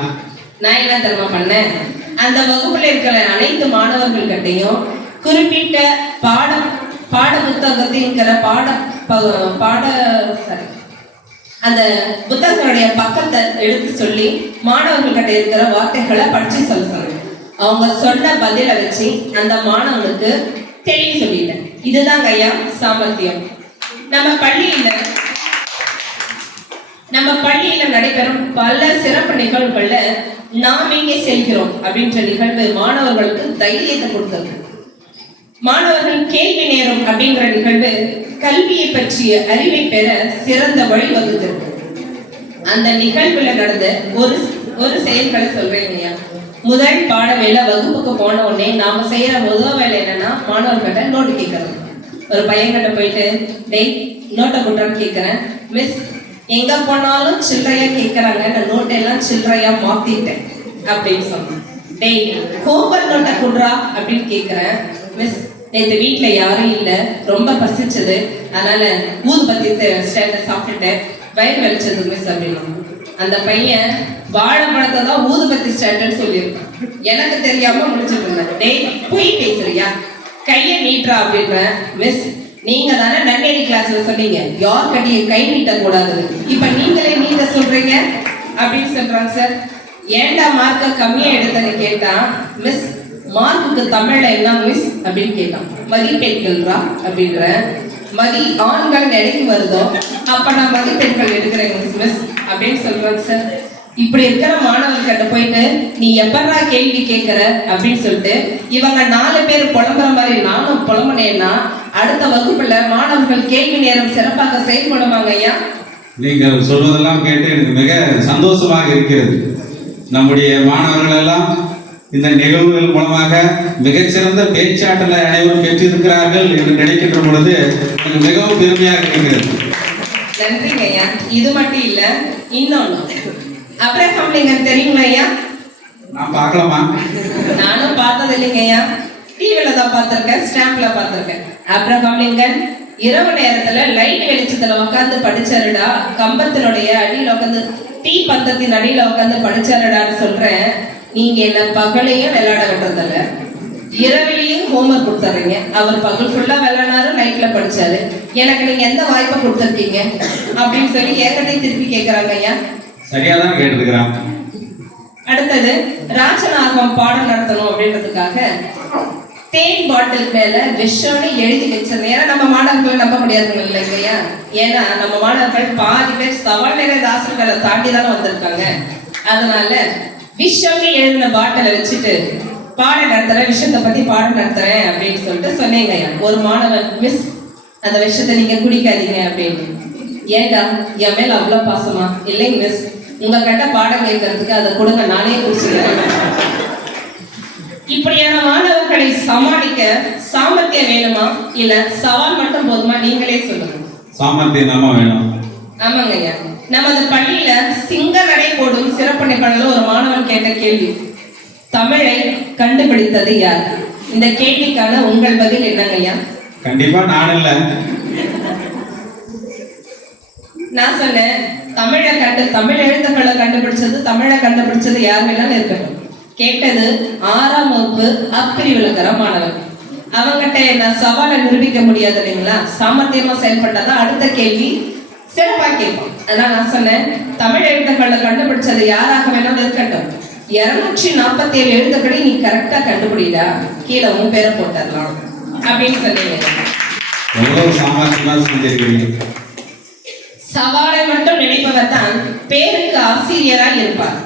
நான் என்ன தெரியுமா பண்ணேன்? அந்த வகுப்புல இருக்கிற அனைத்து மாணவர்கள் கிட்டையும் குறிப்பிட்ட பாட புத்தகத்தின்கிற அந்த புத்தகங்களுடைய பக்கத்தை எடுத்து சொல்லி மாணவர்கள் கிட்ட இருக்கிற வார்த்தைகளை படிச்சு சொல்றாங்க. அவங்க சொன்ன பதிலை வச்சு அந்த மாணவனுக்கு தெளிவு சொல்லிட்டேன். இதுதாங்க ஐயா சாமர்த்தியம். நம்ம பள்ளியில நடைபெறும் பல சிறப்பு நிகழ்வுகள்ல நாம் எங்கே செல்கிறோம் அப்படின்ற நிகழ்வு மாணவர்களுக்கு தைரியத்தை கொடுத்தது. மாணவர்கள் கேள்வி நேரம் அப்படிங்கிற நிகழ்வு கல்வியை பற்றிய அறிவை பெற சிறந்த வழிவகுத்திருக்கு. அந்த நிகழ்வுல நடந்த ஒரு செயல்களை சொல்றேன். முதல் பாட வேலை வகுப்புக்கு போன உடனே நாம செய்யற முதல் வேலை என்னன்னா, மாணவர்கிட்ட நோட்டு கேட்கறது. ஒரு பையன்கிட்ட போயிட்டு, டேய் நோட்டை கொடுறான்னு கேட்கிறேன். மிஸ் எங்க போனாலும் சில்லறையா கேட்கறாங்க, நான் நோட்டெல்லாம் சில்லறையா மாத்திட்டேன் அப்படின்னு சொன்னேன். டேய் ஹோம்வொர்க் நோட்டை கொடுறா அப்படின்னு கேட்கிறேன். மிஸ் நேற்று வீட்டுல யாரும் இல்லை, ரொம்ப பசிச்சது, அதனால ஊதுபத்தி ஸ்டாண்டை சாப்பிட்டுட்டேன், வயிறு வலிச்சது மிஸ் அப்படின்னு. அந்த பையன் வாழைப்பழத்தை தான் ஊதுபத்தி ஸ்டாண்டுன்னு சொல்லியிருக்கான். எனக்கு தெரியாம முடிச்சுட்டு இருந்தேன். டேய் பொய் பேசுறியா, கையை நீட்டுறா அப்படின்ற. மிஸ் நீங்க தானே நன்னேரி கிளாஸ்ல சொன்னீங்க யார் கட்டிய கை நீட்டக்கூடாது, இப்ப நீங்களே நீட்ட சொல்றீங்க அப்படின்னு சொல்றாங்க. சார் ஏண்டா மார்க்க கம்மியா எடுத்தேன்னு கேட்டா, மிஸ் மார்க்குக்கு தமிழ்ல என்ன மிஸ் அப்படின்னு கேட்டான். மதிப்பெண்கள்ரா அப்படின்ற. மதி ஆண்கள் எடைக்கு வருதோ அப்ப நான் மதிப்பெண்கள் எடுக்கிறேன் மிஸ் அப்படின்னு சொல்றாங்க. சார் இப்படி இருக்கிற மாணவர்கிட்ட போயிட்டு நீ எப்படா கேள்வி கேட்கிற அப்படின்னு சொல்லிட்டு இவங்க 4 பேர் புலம்புற மாதிரி நானும் புலம்புனேன்னா அடுத்த வகுப்புல மாணவர்கள் கேள்வி நேரம் சிறப்பாக செயல்படுவாங்க. ஐயா நீங்கள் சொல்வதெல்லாம் கேட்டு எனக்கு மிக சந்தோஷமாக இருக்கிறது. நம்முடைய மாணவர்கள் எல்லாம் இந்த நிகழ்வுகள் மூலமாக மிகச்சிறந்த பேச்சாற்றலை அனைவரும் பெற்றிருக்கிறார்கள் என்று நினைக்கின்ற பொழுது எனக்கு மிகவும் பெருமையாக இருக்கிறது. நன்றிங்க ஐயா. இது மட்டும் இல்ல, இன்னொன்னு அப்ரஹாம் லிங்கன் தெரியுங்களா ஐயா? நான் பார்க்கலாமா? நானும் பார்த்தது இல்லைங்க ஐயா, டிவில தான் பார்த்திருக்கேன், ஸ்டாம்ப்ல பார்த்திருக்கேன். அப்ரஹாம் லிங்கன் இரவு நேரத்துல லைட் வெளிச்சத்துல உட்காந்து படிச்சாருடா, கம்பத்தினுடைய அடியில உட்காந்து டீ பந்தத்தின் அடியில உட்காந்து படிச்சாருடான்னு சொல்றேன். நீங்க என்ன பகலையும் விளையாட விடுறதில்ல, இரவிலையும் ஹோம்ஒர்க் கொடுத்துறீங்க. அவர் பகல் ஃபுல்லா விளையாடாரு, நைட்ல படிச்சாரு. எனக்கு நீங்க எந்த வாய்ப்பை கொடுத்துருக்கீங்க அப்படின்னு சொல்லி ஏற்கனவே திருப்பி கேட்கறாங்க ஐயா. சரியாதான் கேட்டிருக்கிறான். அடுத்தது ராஜநாகம் பாடம் நடத்தணும் அப்படின்றதுக்காக தேன் பாட்டில் மேல விஷம்னு எழுதி வச்சிருந்தேன். ஏன்னா நம்ம மாணவர்களை நம்ப முடியாதுங்க இல்லைங்கய்யா. ஏன்னா நம்ம மாணவர்கள் பாதி பேர் சவால் நிறைந்த ஆசிரியர்களை தாண்டி தானே வந்திருக்காங்க. அதனால விஷம்னு எழுதின பாட்டிலை வச்சுட்டு பாடம் நடத்துறேன், விஷயத்தை பத்தி பாடம் நடத்துறேன் அப்படின்னு சொல்லிட்டு சொன்னேங்க ஐயா. ஒரு மாணவன், மிஸ் அந்த விஷயத்தை நீங்க குடிக்காதீங்க அப்படின்னு. ஏண்டா என் மேல அவ்வளவு பாசமா? இல்லைங்க மிஸ், உங்க கிட்ட பாடம் கேட்கறதுக்கு அதை கொடுங்க, நானே குடிச்சுக்கிறேன். இப்படியான மாணவர்களை சமாளிக்க சாமர்த்தியம் வேணுமா இல்ல சவால் மட்டும் போதுமா? நீங்களே சொல்லுங்க. சாமர்த்தியம் தான் வேணும். ஆமாங்க ஐயா. நமது பள்ளியில சிங்க நடை போடும் சிறப்பு நிகழ்வுல ஒரு மாணவன் கேட்ட கேள்வி, தமிழை கண்டுபிடித்தது யார்? இந்த கேள்விக்கான உங்கள் பதில் என்னங்க ஐயா? கண்டிப்பா நான் இல்ல. நான் சொன்னேன், தமிழ் எழுத்துக்களை கண்டுபிடிச்சது யார் வேணாலும் இருக்கட்டும். கேட்டது 6ஆம் வகுப்பு அப்பிரிவிலக்கிற மாணவன். அவங்ககிட்ட நான் சவாலை நிரூபிக்க முடியாது இல்லைங்களா? சாமர்த்தியமா செயல்பட்டாதான் அடுத்த கேள்வி சிறப்பா கேட்பான். அதனால நான் சொன்னேன், தமிழ் எழுத்துக்களை கண்டுபிடிச்சது யாராக வேணாலும் இருக்கட்டும், 247 எழுத்துக்களை நீ கரெக்டா கண்டுபிடிடா, கீழே உன் பேரை போட்டுடலாம் அப்படின்னு சொன்னீங்க. எவ்வளவு சாமர்த்தியமா செஞ்சிருக்கீங்க. சவாலை மட்டும் நினைப்பவர் தான் பேருக்கு ஆசிரியராய் இருப்பார்.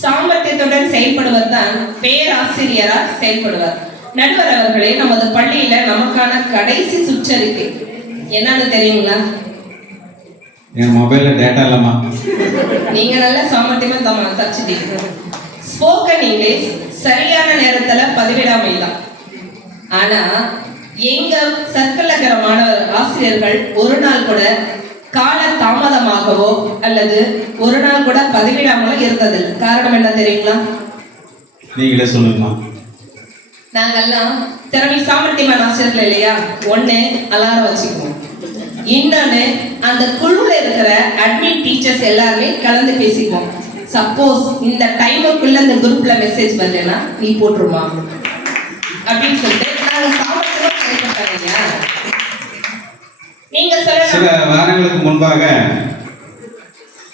சாமர்த்தியத்துடன் செயல்படுவர் தான் பேராசிரியரா செயல்படுவார். நடுவர் அவர்களே, நமது பள்ளியில நமக்கான கடைசி சுற்றறிக்கை என்னன்னு தெரியுங்களா? என் மொபைல்ல டேட்டா இல்லமா. நீங்க நல்ல சாமர்த்தியமா தச்சுட்டீங்க. ஸ்போக்கன் இங்கிலீஷ் சரியான நேரத்துல பதிவிடாமை தான். ஆனா எங்க சர்க்கிள் இருக்கிற மாணவர் ஆசிரியர்கள் ஒரு நாள் கூட கால தாமதமாகவோ அல்லது ஒரு நாள் கூட பதிவிடாமலோ இருந்ததில்லை. காரணம் என்ன தெரியுங்களா? நீங்களே சொல்லுங்கம்மா. நாங்கெல்லாம் திறமை சாமர்த்தியமான ஆசிரியர்கள் இல்லையா? ஒண்ணு அலாரம் வச்சுக்குவோம், இன்னொன்னு அந்த குழுல இருக்கிற அட்மின் டீச்சர்ஸ் எல்லாருமே கலந்து பேசிக்குவோம். சப்போஸ் இந்த டைமுக்குள்ள இந்த குரூப்ல மெசேஜ் வரலன்னா நீ போட்டுருமா அப்படின்னு சொல்லிட்டு நாங்க சாமர்த்தியமா செயல்பட்டாங்க. நீங்க சில வாரங்களுக்கு முன்பாக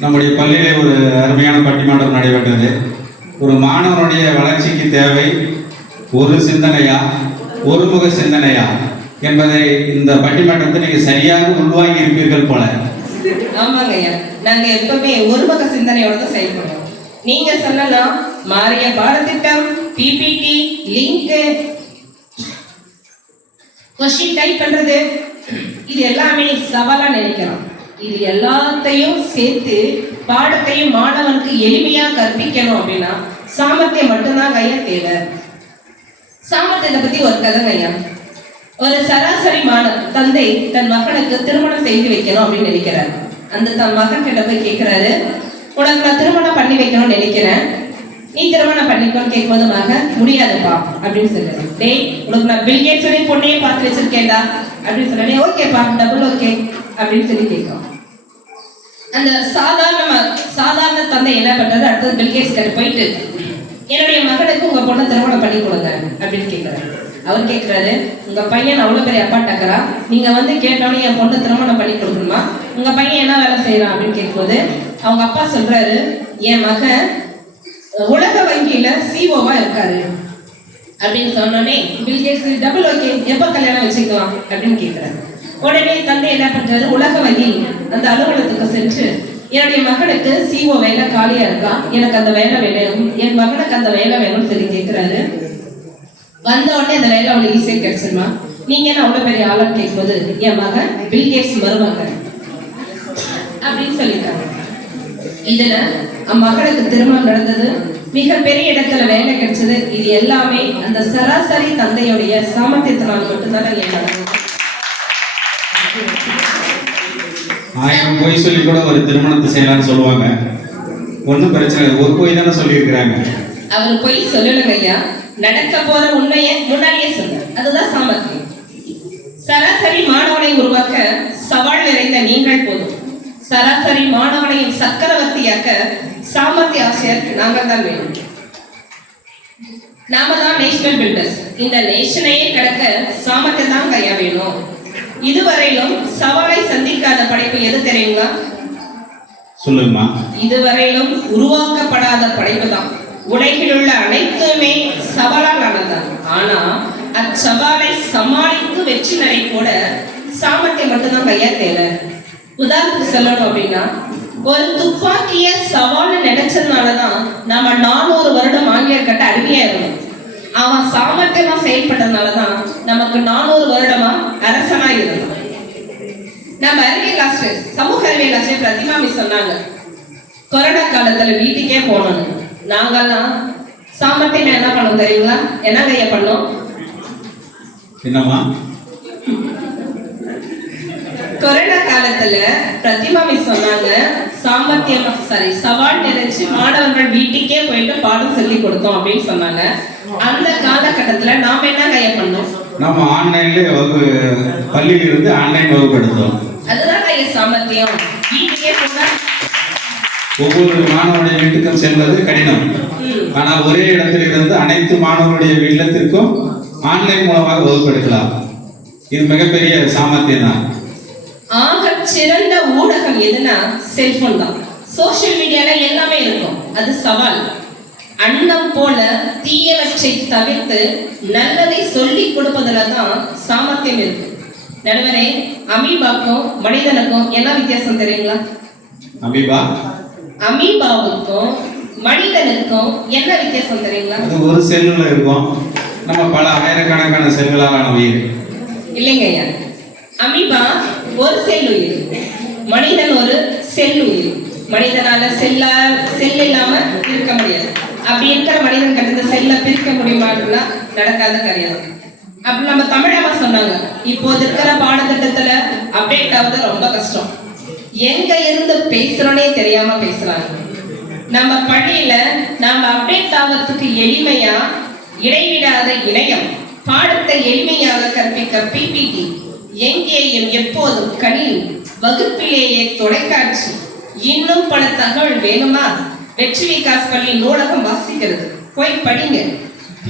நம்முடைய பள்ளியிலே ஒரு அருமையான பட்டிமன்றம் நடைபெற்றது. ஒரு மாணவனுடைய வளர்ச்சிக்கு தேவை ஒரு சிந்தனையா ஒருமுக சிந்தனையா என்பதை இந்த பட்டிமன்றத்தை நீங்க சரியாக உள்வாங்கி இருப்பீர்கள் போல. ஆமாங்க ஐயா, நாங்க எப்பவுமே ஒருமுக சிந்தனையோட தான் செயல்படுவோம். நீங்க சொல்லலாம் மாறிய பாடத்திட்டம், பிபிடி, லிங்க், கொஸ்டின் டைப் பண்றது, இது எல்லாமே சவாலா நினைக்கலாம். இது எல்லாத்தையும் சேர்த்து பாடத்தையும் மாணவனுக்கு எளிமையா கற்பிக்கணும் அப்படின்னா சாமர்த்தியம் மட்டும்தான் ஐயா தேவை. சாமர்த்தியத்தை பத்தி ஒரு கதைங்க ஐயா. ஒரு சராசரி தந்தை தன் மகனுக்கு திருமணம் செய்து வைக்கணும் அப்படின்னு நினைக்கிறாரு. அந்த தன் மகன் கிட்ட போய் கேட்கிறாரு, உனக்கு நான் திருமணம் பண்ணி வைக்கணும்னு நினைக்கிறேன், நீ திருமணம் பண்ணிக்கோன்னு கேட்கும்போது மகன் முடியாதுப்பா அப்படின்னு சொல்றாரு. டேய், உனக்கு நான் பில் கேட்ஸ் பொண்ணையே பார்த்து வச்சிருக்கேன்டா அப்படின்னு சொன்னே. ஓகேப்பா, டபுள் ஓகே அப்படின்னு சொல்லி கேட்கும். அந்த சாதாரண தந்தை என்ன பண்றது, அடுத்தது பில் கேட்ஸ் கிட்ட போயிட்டு என்னுடைய மகனுக்கு உங்க பொண்ணை திருமணம் பண்ணி கொடுங்க அப்படின்னு கேட்கிறாரு. அவர் கேட்கிறாரு, உங்க பையன் அவ்வளவு பெரிய அப்பா டக்கரா, நீங்க வந்து கேட்டோன்னே என் பொண்ணை திருமணம் பண்ணி கொடுக்கணுமா, உங்க பையன் என்ன வேலை செய்யறான் அப்படின்னு கேட்கும்போது அவங்க அப்பா சொல்றாரு, என் மகன் உலக வங்கியில சிஓவா இருக்காரு அப்படின்னு சொன்னோடனே பில் கேட்ஸ் டபுள் ஓகே, எப்ப கல்யாணம் வச்சுக்கலாம் அப்படின்னு கேட்கிறாரு. உடனே தந்தை என்ன பண்றாரு, உலக வங்கி அந்த அலுவலகத்துக்கு சென்று என்னுடைய மகனுக்கு சிஓ வேலை காலியா இருக்கா, எனக்கு அந்த வேலை வேணும், என் மகனுக்கு அந்த வேலை வேணும்னு சொல்லி கேட்கிறாரு. வந்த உடனே அந்த வேலை அவளுக்கு ஈஸியா கிடைச்சிருமா, நீங்க என்ன அவ்வளவு பெரிய ஆளுன்னு கேட்கும்போது என் மகன் பில் கேட்ஸ் மருமக அப்படின்னு சொல்லிட்டாங்க. இதுல மகனுக்கு திருமணம் நடந்தது, மிகப்பெரிய இடத்துல வேலை கிடைச்சது. இது எல்லாமே அந்த சராசரி தந்தையுடைய சாமர்த்தியத்தினால் மட்டும்தான் நடந்தது. 1000 பொய் சொல்லி கூட ஒரு திருமணத்தை செய்யலாம்னு சொல்லுவாங்க. ஒன்றும் பிரச்சனை இல்லை, ஒரு பொய் தானே சொல்லியிருக்கிறாங்க. அவர் பொய் சொல்லலுங்க ஐயா, நடக்க போற உண்மையை முன்னாடியே சொல்ல, அதுதான் சாமர்த்தியம். சராசரி மாணவனை உருவாக்க சவால் நிறைந்த நீங்கள் போதும், சராசரி மாணவனையும் சக்கரவர்த்தியாக்க சாமர்த்திய ஆசிரியர் நாங்கள் தான் வேணும். நாம தான் நேஷனல் பில்டர்ஸ். இந்த நேஷனையே கடக்க சாமர்த்தியம் தான் கையா வேணும். இதுவரையிலும் சவாலை சந்திக்காத படைப்பு எது தெரியுங்களா? சொல்லுங்கம்மா. இதுவரையிலும் உருவாக்கப்படாத படைப்பு தான். உலகில் உள்ள அனைத்துமே சவாலால் ஆனதுதான். ஆனா அச்சவாலை சமாளித்து வெற்றி நடை கூட சாமர்த்தியம் மட்டும்தான் கையா தேவை. உதாரணத்துக்கு சொல்லணும் அப்படின்னா, ஒரு துப்பாக்கிய சவால்னு நினைச்சதுனாலதான் நாம 400 வருடம் ஆங்கிலேயர்கிட்ட அடிமையா இருந்தோம். அவன் சாமர்த்தியமா செயல்பட்டதுனாலதான் நமக்கு 400 வருடமா அரசனா இருந்தோம். நம்ம அறிவியல் ஆசிரியர், சமூக அறிவியல் ஆசிரியர் பிரதிமா மிஸ் சொன்னாங்க, கொரோனா காலத்துல வீட்டுக்கே போனோம். நாங்கெல்லாம் சாமர்த்தியம் என்ன பண்ணோம் தெரியுங்களா? என்னங்க ஐயா பண்ணோம்? என்னம்மா? கொரோனா காலத்துல பிரதிமா மிஸ் சொன்னாங்க, சவால் நிறைஞ்சு மாணவர்கள் வீட்டுக்கே போயிட்டு பாடம் சொல்லி கொடுத்தோம் அப்படின்னு சொன்னாங்க. அந்த காலகட்டத்துல நாம என்னங்க ஐயா பண்ணோம்? நம்ம ஆன்லைன்ல பள்ளியில் இருந்து ஆன்லைன் வகுப்பு எடுத்தோம். அதுதான் ஐயா சாமர்த்தியம். வீட்டுக்கே போனா ஒவ்வொரு மாணவனுடைய வீட்டுக்கும் செல்வது கடினம். ஆனால் ஒரே இடத்தில் இருந்து அனைத்து மாணவருடைய இல்லத்திற்கும் ஆன்லைன் மூலமாக வகுப்பு எடுக்கலாம். இது மிகப்பெரிய சாமர்த்தியம் தான். ஆக சிறந்த ஊடகம் எதுனா செல்போன் தான். சோசியல் மீடியால எல்லாமே இருக்கும். அது சவால். அன்னம் போல தீயவற்றை தவிர்த்து நல்லதை சொல்லி கொடுப்பதுல தான் சாமர்த்தியம் இருக்கு. நடுவரே, அமீபாக்கும் மனிதனுக்கும் என்ன வித்தியாசம் தெரியுங்களா? அமீபாவுக்கும் மனிதனுக்கும் என்ன வித்தியாசம் தெரியுங்களா? அது ஒரு செல்லுல இருக்கும், நம்ம பல ஆயிரக்கணக்கான செல்களான உயிர். இல்லைங்க ஐயா, அமீபா ஒரு செல் உயிர், மனிதன் ஒரு செல் உயிர். மனிதனால செல் இல்லாம இருக்க முடியாது. அப்படி இருக்கிற மனிதன் கண்டிப்பா செல்ல பிரிக்க முடியுமான்னா நடக்காத கிடையாது. அப்படி நம்ம தமிழாம சொன்னாங்க, இப்போது இருக்கிற பாடத்திட்டத்துல அப்டேட் ஆகுது ரொம்ப கஷ்டம். எங்க இருந்து பேசுறோன்னே தெரியாம பேசுறாங்க. நம்ம பள்ளியில நாம அப்டேட் ஆகிறதுக்கு எளிமையா இடைவிடாத இணையம், பாடத்தை எளிமையாக கற்பிக்க பிபிடி, எங்கேயும் எப்போதும் கணினி, வகுப்பிலேயே தொலைக்காட்சி, இன்னும் பல தகவல் வேணுமா? வெற்றி விகாஸ் பள்ளி நூலகம் வாசிக்கிறது, போய் படிங்க.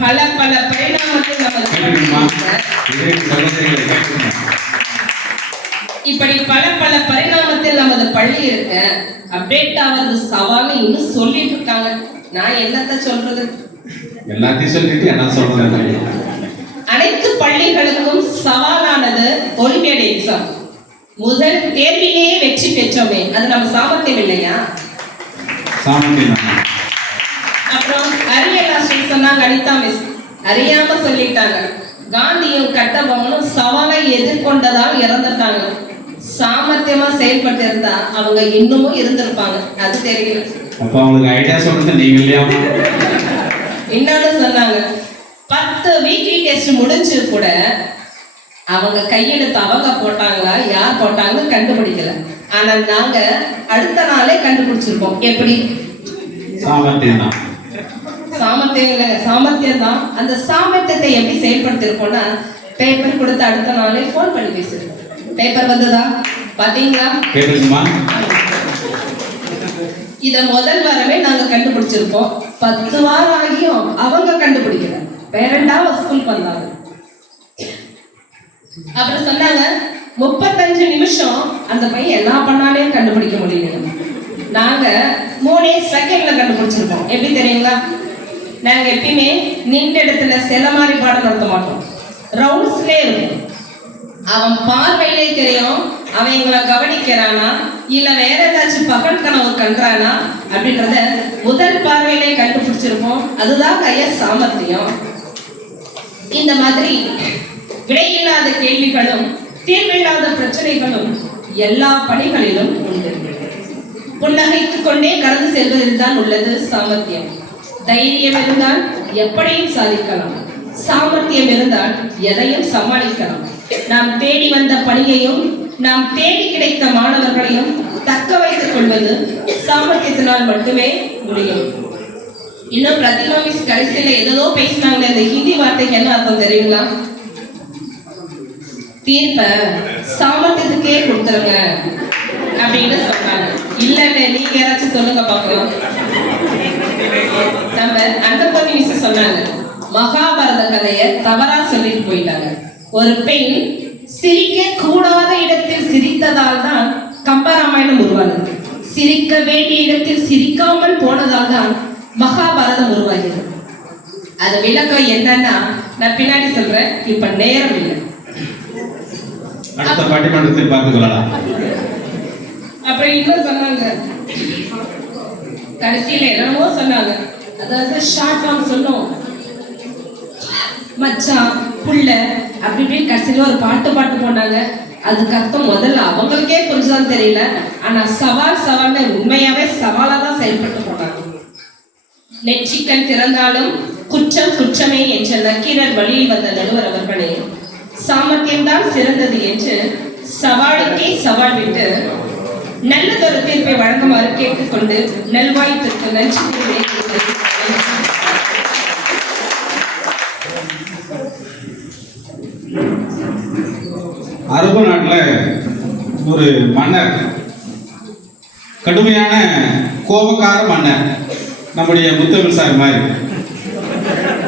பல பல பரிணாமத்தில் இப்படி பல பல பரிணாமத்தில் நமது பள்ளி இருக்க அப்டேட் ஆவது சவால்னு இன்னும் சொல்லிட்டு இருக்காங்க. நான் என்னத்த சொல்றது? எல்லாத்தையும் சொல்லிட்டு என்ன சொல்றது? அனைத்து பள்ளிகளுக்கும் சவாலானது ஒலிம்பியாட் எக்ஸாம். முதல் தேர்விலேயே வெற்றி பெற்றோமே, அது நம்ம சாமர்த்தியம் இல்லையா? அப்புறம் அறிவியல் ஆசிரியர் சொன்னாங்க, அனிதா மிஸ் அறியாம சொல்லிட்டாங்க, காந்தியும் கட்டபொம்மனும் சவாலை எதிர்கொண்டதால் இறந்துட்டாங்க. சாமர்த்தியமா செயல்பட்டு இருந்தா அவங்க இன்னமும் இருந்திருப்பாங்க. அது தெரியல. அப்ப அவங்களுக்கு ஐடியா சொல்றது நீங்க இல்லையா? இன்னொன்னு சொன்னாங்க, 10 வீக்லி டெஸ்ட் முடிஞ்சு கூட அவங்க கையெழுத்து அவங்க போட்டாங்களா யார் போட்டாங்கன்னு கண்டுபிடிக்கல. ஆனா நாங்க அடுத்த நாளே கண்டுபிடிச்சிருப்போம். எப்படி? சாமர்த்தியம் தான். சாமர்த்தியம் இல்லைங்க, சாமர்த்தியம் தான். அந்த சாமர்த்தியத்தை எப்படி செயல்படுத்திருப்போம்னா, பேப்பர் கொடுத்து அடுத்த நாளே போன் பண்ணி பேசிருக்கோம். பேப்பர் வந்ததா பாத்தீங்களா? இத முதல் வாரமே நாங்க கண்டுபிடிச்சிருப்போம். 10 வாரம் ஆகியும் அவங்க கண்டுபிடிக்கல. பேரண்டா ஸ்கூலுக்கு வந்தாங்க. அப்புறம் சொன்னாங்க, 35 நிமிஷம் அந்த பையன் என்ன பண்ணாலே கண்டுபிடிக்க முடியல. நாங்க 3 செகண்ட்ல கண்டுபிடிச்சிருப்போம். எப்படி தெரியுங்களா? நாங்க எப்பயுமே நின்ற இடத்துல சில மாதிரி பாடம் நடத்த மாட்டோம். ரவுண்ட்ஸ்லேயே இருக்கும். அவன் பார்வையிலே தெரியும் அவன் எங்களை கவனிக்கிறானா இல்ல வேற ஏதாச்சும் பகல் கனவு கண்டானா அப்படின்றத முதல் பார்வையிலே கண்டுபிடிச்சிருப்போம். அதுதான் கைய சாமர்த்தியம். இந்த மாதிரி விடையில்லாத கேள்விகளும் தீர்வில்லாத பிரச்சனைகளும் எல்லா பணிகளிலும் உண்டு. புன்னகைத்துக் கொண்டே கடந்து செல்வதில் தான் உள்ளது சாமர்த்தியம். தைரியம் இருந்தால் எப்படியும் சாதிக்கலாம். சாமர்த்தியம் இருந்தால் எதையும் சமாளிக்கலாம். நாம் தேடி வந்த பணியையும் நாம் தேடி கிடைத்த மாணவர்களையும் தக்க வைத்துக் கொள்வது சாமர்த்தியத்தினால் மட்டுமே முடியும். இன்னும் பிரதிமா மிஸ் கடைசியில ஏதோ பேசினாங்க. இந்த ஹிந்தி வார்த்தைக்கு என்ன அர்த்தம் தெரியுங்களா? தீர்ப்ப சாமர்த்தியத்துக்கே கொடுத்துருங்க அப்படின்னு சொன்னாங்க. இல்லன்னு நீங்க யாராச்சும் சொல்லுங்க பாக்கலாம். நம்ம அன்னபூர்ணி மிஸ் சொன்னாங்க, மகாபாரத கதையை தவறா சொல்லிட்டு போயிட்டாங்க. ஒரு பெண் சிரிக்க கூடாத இடத்தில் சிரித்ததால் தான் கம்பராமாயணம் உருவானது. சிரிக்க வேண்டிய இடத்தில் சிரிக்காமல் போனதால் தான் மகாபாரதம் உருவாகிறது. அது விளக்கம் என்னன்னா நான் பின்னாடி சொல்றேன், இப்ப நேரம் இல்லை. அடுத்த பட்டிமன்றத்தில் பார்த்துக்கலாம். அப்புறம் இன்னும் சொன்னாங்க, கடைசியில என்னமோ சொன்னாங்க. அதாவது ஷார்ட் ஃபார்ம் சொன்னோம், மச்சான் புள்ள அப்படி இப்படி கடைசியில ஒரு பாட்டு போனாங்க. அதுக்கு அர்த்தம் முதல்ல அவங்களுக்கே புரிஞ்சுதான் தெரியல. ஆனா சவால்னு உண்மையாவே சவாலா தான் செயல்பட்டு போனாங்க. நெற்றிக்கண் திறந்தாலும் குற்றம் குற்றமே என்ற நக்கீரர் வழியில் வந்த நடுவர் அவர்களே, சாமர்த்தியம்தான் சிறந்தது என்று சவாலுக்கே சவால் விட்டு நல்லதொரு தீர்ப்பை வழங்குமாறு கேட்டுக்கொண்டு நல்வாய்ப்பிற்கு நன்றி. அரபு நாட்டில் ஒரு மன்னர், கடுமையான கோபக்கார மன்னர், நம்முடைய முத்தமிழ் சார் மாதிரி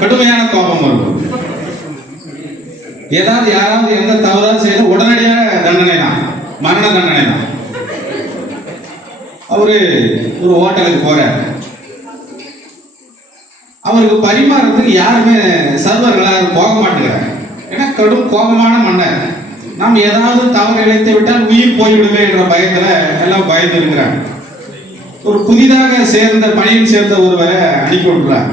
கடுமையான கோபம் வரும். ஏதாவது யாராவது எந்த தவறாவது செய்த உடனடியாக தண்டனை தான், மரண தண்டனை தான். அவரு ஒரு ஹோட்டலுக்கு போறார். அவருக்கு பரிமாறதுக்கு யாருமே சர்வர்களா போக மாட்டேங்கிறாங்க. ஏன்னா கடும் கோபமான மன்னர். நாம் ஏதாவது தவறு இழைத்து விட்டால் உயிர் போய்விடுமே என்ற பயத்துல எல்லாம் பயந்து இருக்கிறாங்க. ஒரு புதிதாக பணியில் சேர்ந்த ஒருவரை அனுப்பி விட்டுறாங்க.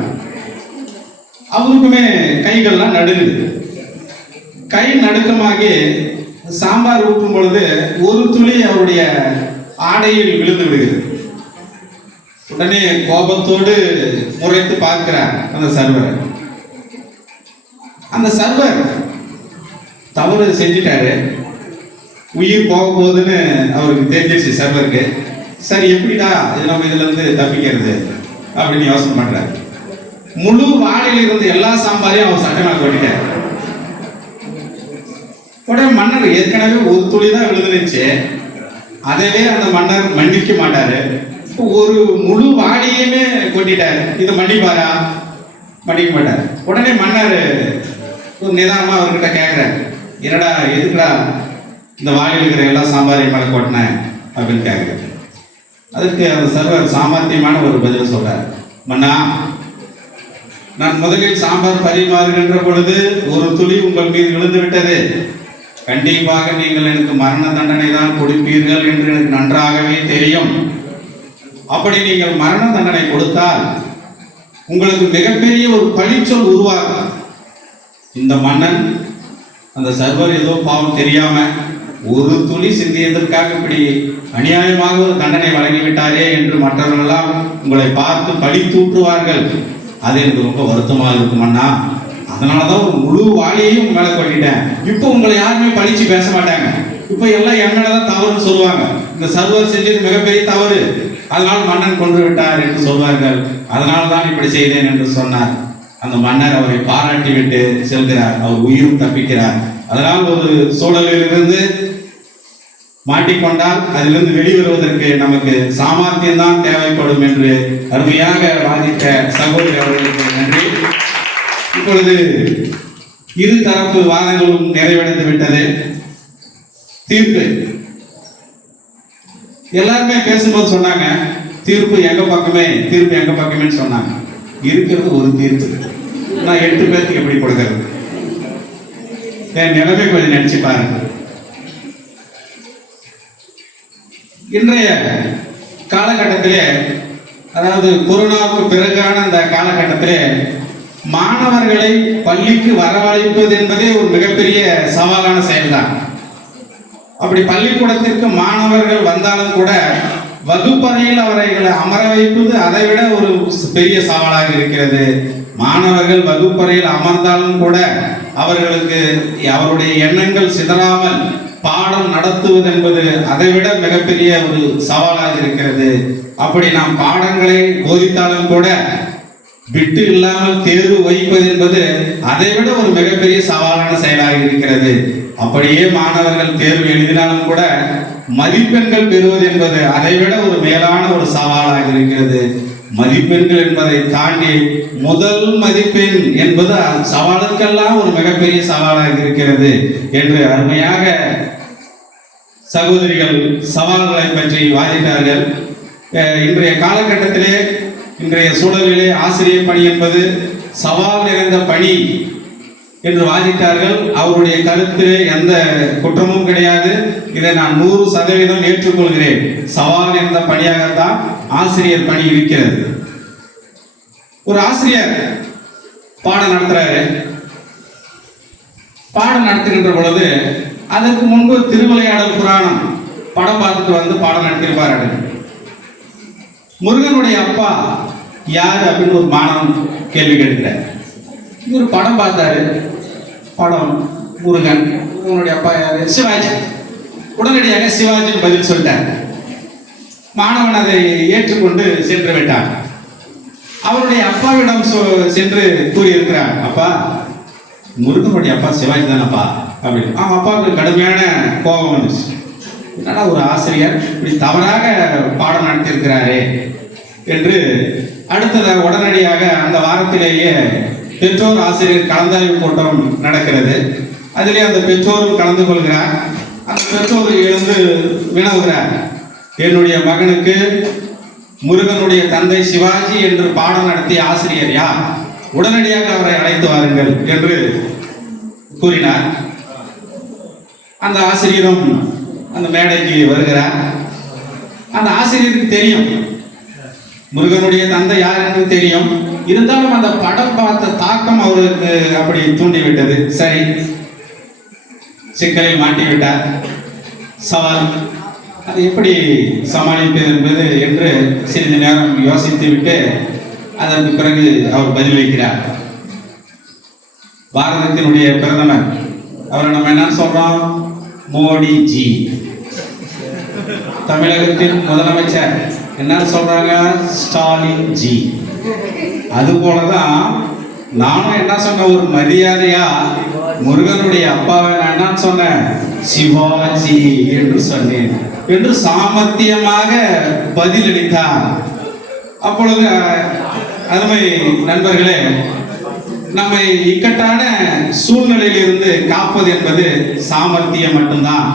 அவருக்குமே கைகள்லாம் நடுங்குது. கை நடுக்கமாகி சாம்பார் ஊற்றும் பொழுது ஒரு துளி அவருடைய ஆடையில் விழுந்து விடுகிறது. உடனே கோபத்தோடு முறைத்து பார்க்கிறார் அந்த சர்வர். அந்த சர்வர் தவறு செஞ்சிட்டாரு, உயிர் போக போகுதுன்னு அவருக்கு தெரிஞ்சிருச்சு சர்வருக்கு. சரி, எப்படிடா நம்ம இதுல இருந்து தப்பிக்கிறது அப்படின்னு யோசனை பண்றாரு. முழு வாழையில இருந்து எல்லா சாம்பாரையும் அவர் சட்டமா கொட்டிட்டார். உடனே மன்னர் ஏற்கனவே ஒரு துளி தான் விழுந்துருச்சு, அதவே அந்த மன்னர் மன்னிக்க மாட்டாரு. ஒரு முழு வாழையுமே கொட்டிட்டாரு, இதை மன்னிப்பாரா? மன்னிக்க மாட்டார். உடனே மன்னர் ஒரு நிதானமா அவர்கிட்ட கேட்கிறாரு, என்னடா எதுக்குடா இந்த வாழையில் இருக்கிற எல்லா சாம்பாரையும் மேலே கொட்டின அப்படின்னு கேட்குறாரு. அதுக்கு அந்த சர்வர் சாமர்த்தியமான ஒரு பதில் சொல்றார். மன்னா, நான் முதலில் சாம்பார் பரிமாறுகின்ற பொழுது ஒரு துளி உங்கள் மீது விழுந்து விட்டது. கண்டிப்பாக நீங்கள் எனக்கு மரண தண்டனை தான் கொடுப்பீர்கள் என்று எனக்கு நன்றாகவே தெரியும். அப்படி நீங்கள் மரண தண்டனை கொடுத்தால் உங்களுக்கு மிகப்பெரிய ஒரு பழிச்சொல் உருவாகும். இந்த மன்னன் அந்த சர்வர் ஏதோ பாவம் தெரியாம ஒரு துளி சிந்தியதற்காக இப்படி அநியாயமாக ஒரு தண்டனை வழங்கிவிட்டாரே என்று மற்றவர்களெல்லாம் உங்களை பார்த்து பழி தூற்றுவார்கள். அது எனக்கு ரொம்ப வருத்தமாக இருக்கும் அண்ணா. அதனாலதான் ஒரு முழு வாளியையும் மேலே கொட்டிட்டேன். இப்போ உங்களை யாருமே பழிச்சு பேச மாட்டாங்க. இப்போ எல்லாம் என் மேலதான் தவறுன்னு சொல்லுவாங்க. இந்த சர்வர் செஞ்சது மிகப்பெரிய தவறு, அதனால் மன்னன் கொன்று விட்டார் என்று சொல்வார்கள். அதனால தான் இப்படி செய்தேன் என்று சொன்னார். அந்த மன்னர் அவரை பாராட்டி விட்டு செல்கிறார். அவர் உயிரும் தப்பிக்கிறார். அதனால் ஒரு சூழலில் இருந்து மாட்டிக்கொண்டால் அதிலிருந்து வெளிவருவதற்கு நமக்கு சாமர்த்தியம் தான் தேவைப்படும் என்று அருமையாக வாதித்த சகோதரி அவர்களுக்கு நன்றி. இப்பொழுது இரு தரப்பு வாதங்களும் நிறைவடைந்து விட்டது. தீர்ப்பு எல்லாருமே பேசும்போது சொன்னாங்க, தீர்ப்பு எங்க பக்கமே சொன்னாங்க. இருக்கிறது ஒரு தீர்ப்பு, நான் 8 பேருக்கு எப்படி கொடுக்கிறது? என் நிலைமை கொஞ்சம் நினைச்சு பாருங்க. இன்றைய காலகட்டத்திலே, அதாவது கொரோனாவுக்கு பிறகான அந்த காலகட்டத்திலே மாணவர்களை பள்ளிக்கு வரவழைப்பது என்பதே ஒரு மிகப்பெரிய சவாலான செயல்தான். அப்படி பள்ளிக்கூடத்திற்கு மாணவர்கள் வந்தாலும் கூட வகுப்பறையில் அவர்களை அமர வைப்பது அதை விட ஒரு பெரிய சவாலாக இருக்கிறது. மாணவர்கள் வகுப்பறையில் அமர்ந்தாலும் கூட அவர்களுக்கு அவருடைய எண்ணங்கள் சிதறாமல் பாடம் நடத்துவது என்பது அதை விட மிகப்பெரிய ஒரு சவாலாக இருக்கிறது. அப்படி நாம் பாடங்களை போதித்தாலும் கூட விட்டு இல்லாமல் தேர்வு வைப்பது என்பது அதை விட ஒரு மிகப்பெரிய சவாலான செயலாக இருக்கிறது. அப்படியே மாணவர்கள் தேர்வு எழுதினாலும் கூட மதிப்பெண்கள் பெறுவது என்பது அதை விட ஒரு மேலான ஒரு சவாலாக இருக்கிறது. மதிப்பெண்கள் என்பதை தாண்டி முதல் மதிப்பெண் என்பது சவாலுக்கெல்லாம் ஒரு மிகப்பெரிய சவாலாக இருக்கிறது என்று அருமையாக சகோதரிகள் சவால்களை பற்றி வாதிட்டார்கள். இன்றைய காலகட்டத்திலே, இன்றைய சூழலிலே ஆசிரியர் பணி என்பது சவால் நிறைந்த பணி என்று வாதிட்டார்கள். அவருடைய கருத்து எந்த குற்றமும் கிடையாது. இதை நான் 100% ஏற்றுக்கொள்கிறேன். சவால் நிறைந்த பணியாகத்தான் ஆசிரியர் பணி இருக்கிறது. ஒரு ஆசிரியர் பாடம் நடத்துறாரு. பாடம் நடத்துகின்ற பொழுது அதற்கு முன்பு திருவிளையாடல் புராணம் படம் பார்த்துட்டு வந்து பாடம் நடத்திருப்பாரு. முருகனுடைய அப்பா யார் அப்படின்னு ஒரு மாணவன் கேள்வி கேட்கிறார். இவர் படம் பார்த்தாரு. படம் முருகன், முருகனுடைய அப்பா யாரு? சிவாஜி. உடனடியாக சிவாஜின்னு பதில் சொல்லிட்டார். மாணவன் அதை ஏற்றுக்கொண்டு சென்று விட்டார். அவருடைய அப்பாவிடம் சென்று கூறியிருக்கிறார், அப்பா முருகனுடைய அப்பா சிவாஜி தானப்பா அப்படின்னு. அவன் அப்பாவுக்கு கடுமையான கோபம் வந்துச்சு. என்னடா ஒரு ஆசிரியர் இப்படி தவறாக பாடம் நடத்தியிருக்கிறாரே என்று உடனடியாக அந்த வாரத்திலேயே பெற்றோர் ஆசிரியர் கலந்தாய்வு கூட்டம் நடக்கிறது. அதிலே அந்த பெற்றோரும் கலந்து கொள்கிறார். அந்த பெற்றோர் எழுந்து வினவுகிறார், என்னுடைய மகனுக்கு முருகனுடைய தந்தை சிவாஜி என்று பாடம் நடத்திய ஆசிரியர் யார்? உடனடியாக அவரை அழைத்து வாருங்கள் என்று கூறினார். அந்த ஆசிரியரும் அந்த மேடைக்கு வருகிறார். அந்த ஆசிரியருக்கு தெரியும் முருகனுடைய தந்தை யார் என்று தெரியும். இருந்தாலும் அந்த படம் பார்த்த தாக்கம் அவருக்கு அப்படி தூண்டிவிட்டது. சரி, சிக்கலில் மாட்டிவிட்டார். சவால், அதை எப்படி சமாளிப்பது என்பது என்று சிறிது நேரம் யோசித்து விட்டு அதற்கு பிறகு அவர் பதிலளிக்கிறார். பாரதத்தினுடைய பிரதமர், அவரை நம்ம என்ன சொல்றோம்? மோடிஜி. தமிழகத்தின் முதலமைச்சர் என்ன சொல்றாங்க? ஸ்டாலின் ஜி. அது போலதான் நானும் என்ன சொன்ன, ஒரு மரியாதையா முருகனுடைய அப்பாவை நான் என்ன சொன்னேன்? சிவாஜி என்று சொன்னேன் என்று சாமர்த்தியமாக பதிலளித்தார். அப்பொழுது அருமை நண்பர்களே, நம்மை இக்கட்டான சூழ்நிலையிலிருந்து காப்பது என்பது சாமர்த்தியம் மட்டும்தான்.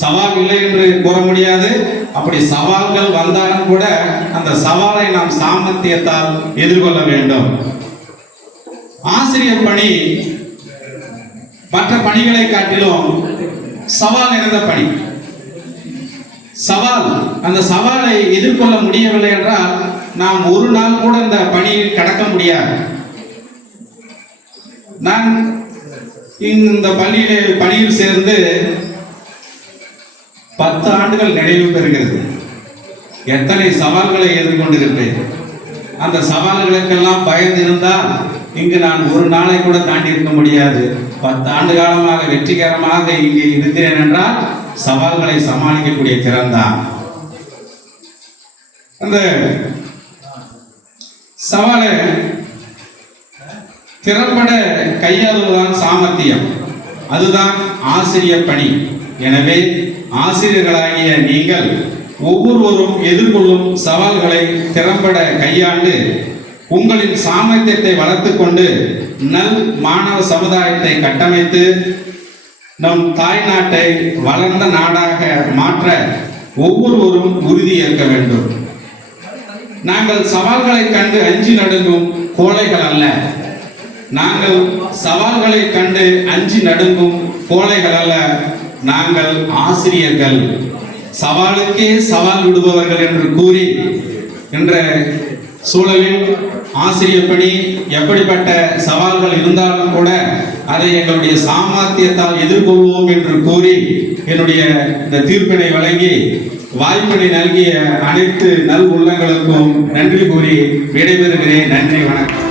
சவால் இல்லை என்று கூற முடியாது. அப்படி சவால்கள் வந்தாலும் கூட அந்த சவாலை நாம் சாமர்த்தியத்தால் எதிர்கொள்ள வேண்டும். ஆசிரியர் பணி மற்ற பணிகளை காட்டிலும் சவால் நிறைந்த பணி. சவால், அந்த சவாலை எதிர்கொள்ள முடியவில்லை என்றால் நாம் ஒரு நாள் கூட இந்த பணியில் கடக்க முடியாது. நான் இந்த பணியில் சேர்ந்து 10 ஆண்டுகள் நிறைவு பெறுகிறது. எத்தனை சவால்களை எதிர்கொண்டிருப்பேன். அந்த சவால்களுக்கெல்லாம் பயந்திருந்தால் இங்கு நான் ஒரு நாளை கூட தாண்டி இருக்க முடியாது. 10 ஆண்டு காலமாக வெற்றிகரமாக இங்கே இருக்கிறேன் என்றால் சவால்களை சமாளிக்கக்கூடிய திறன் தான். அந்த சவாலை திறம்பட கையாளுவதுதான் சாமர்த்தியம். அதுதான் ஆசிரியர் பணி. எனவே ஆசிரியர்களாகிய நீங்கள் ஒவ்வொருவரும் எதிர்கொள்ளும் சவால்களை திறம்பட கையாண்டு உங்களின் சாமர்த்தியத்தை வளர்த்துக் கொண்டு நல் மாணவ சமுதாயத்தை கட்டமைத்து நம் தாய் நாட்டை வளர்ந்த நாடாக மாற்ற ஒவ்வொருவரும் உறுதி ஏற்க வேண்டும். நாங்கள் சவால்களை கண்டு அஞ்சி நடுங்கும் கோழைகள் அல்ல. நாங்கள் சவால்களை கண்டு அஞ்சி நடுங்கும் கோழைகள் அல்ல. நாங்கள் ஆசிரியர்கள், சவாலுக்கே சவால் விடுபவர்கள் என்று கூறி என்ற சூழலில் ஆசிரியர் பணி எப்படிப்பட்ட சவால்கள் இருந்தாலும் கூட அதை எங்களுடைய சாமர்த்தியத்தால் எதிர்கொள்வோம் என்று கூறி என்னுடைய இந்த தீர்ப்பினை வழங்கி வாய்ப்பினை நல்கிய அனைத்து நல் உள்ளங்களுக்கும் நன்றி கூறி விடைபெறுகிறேன். நன்றி, வணக்கம்.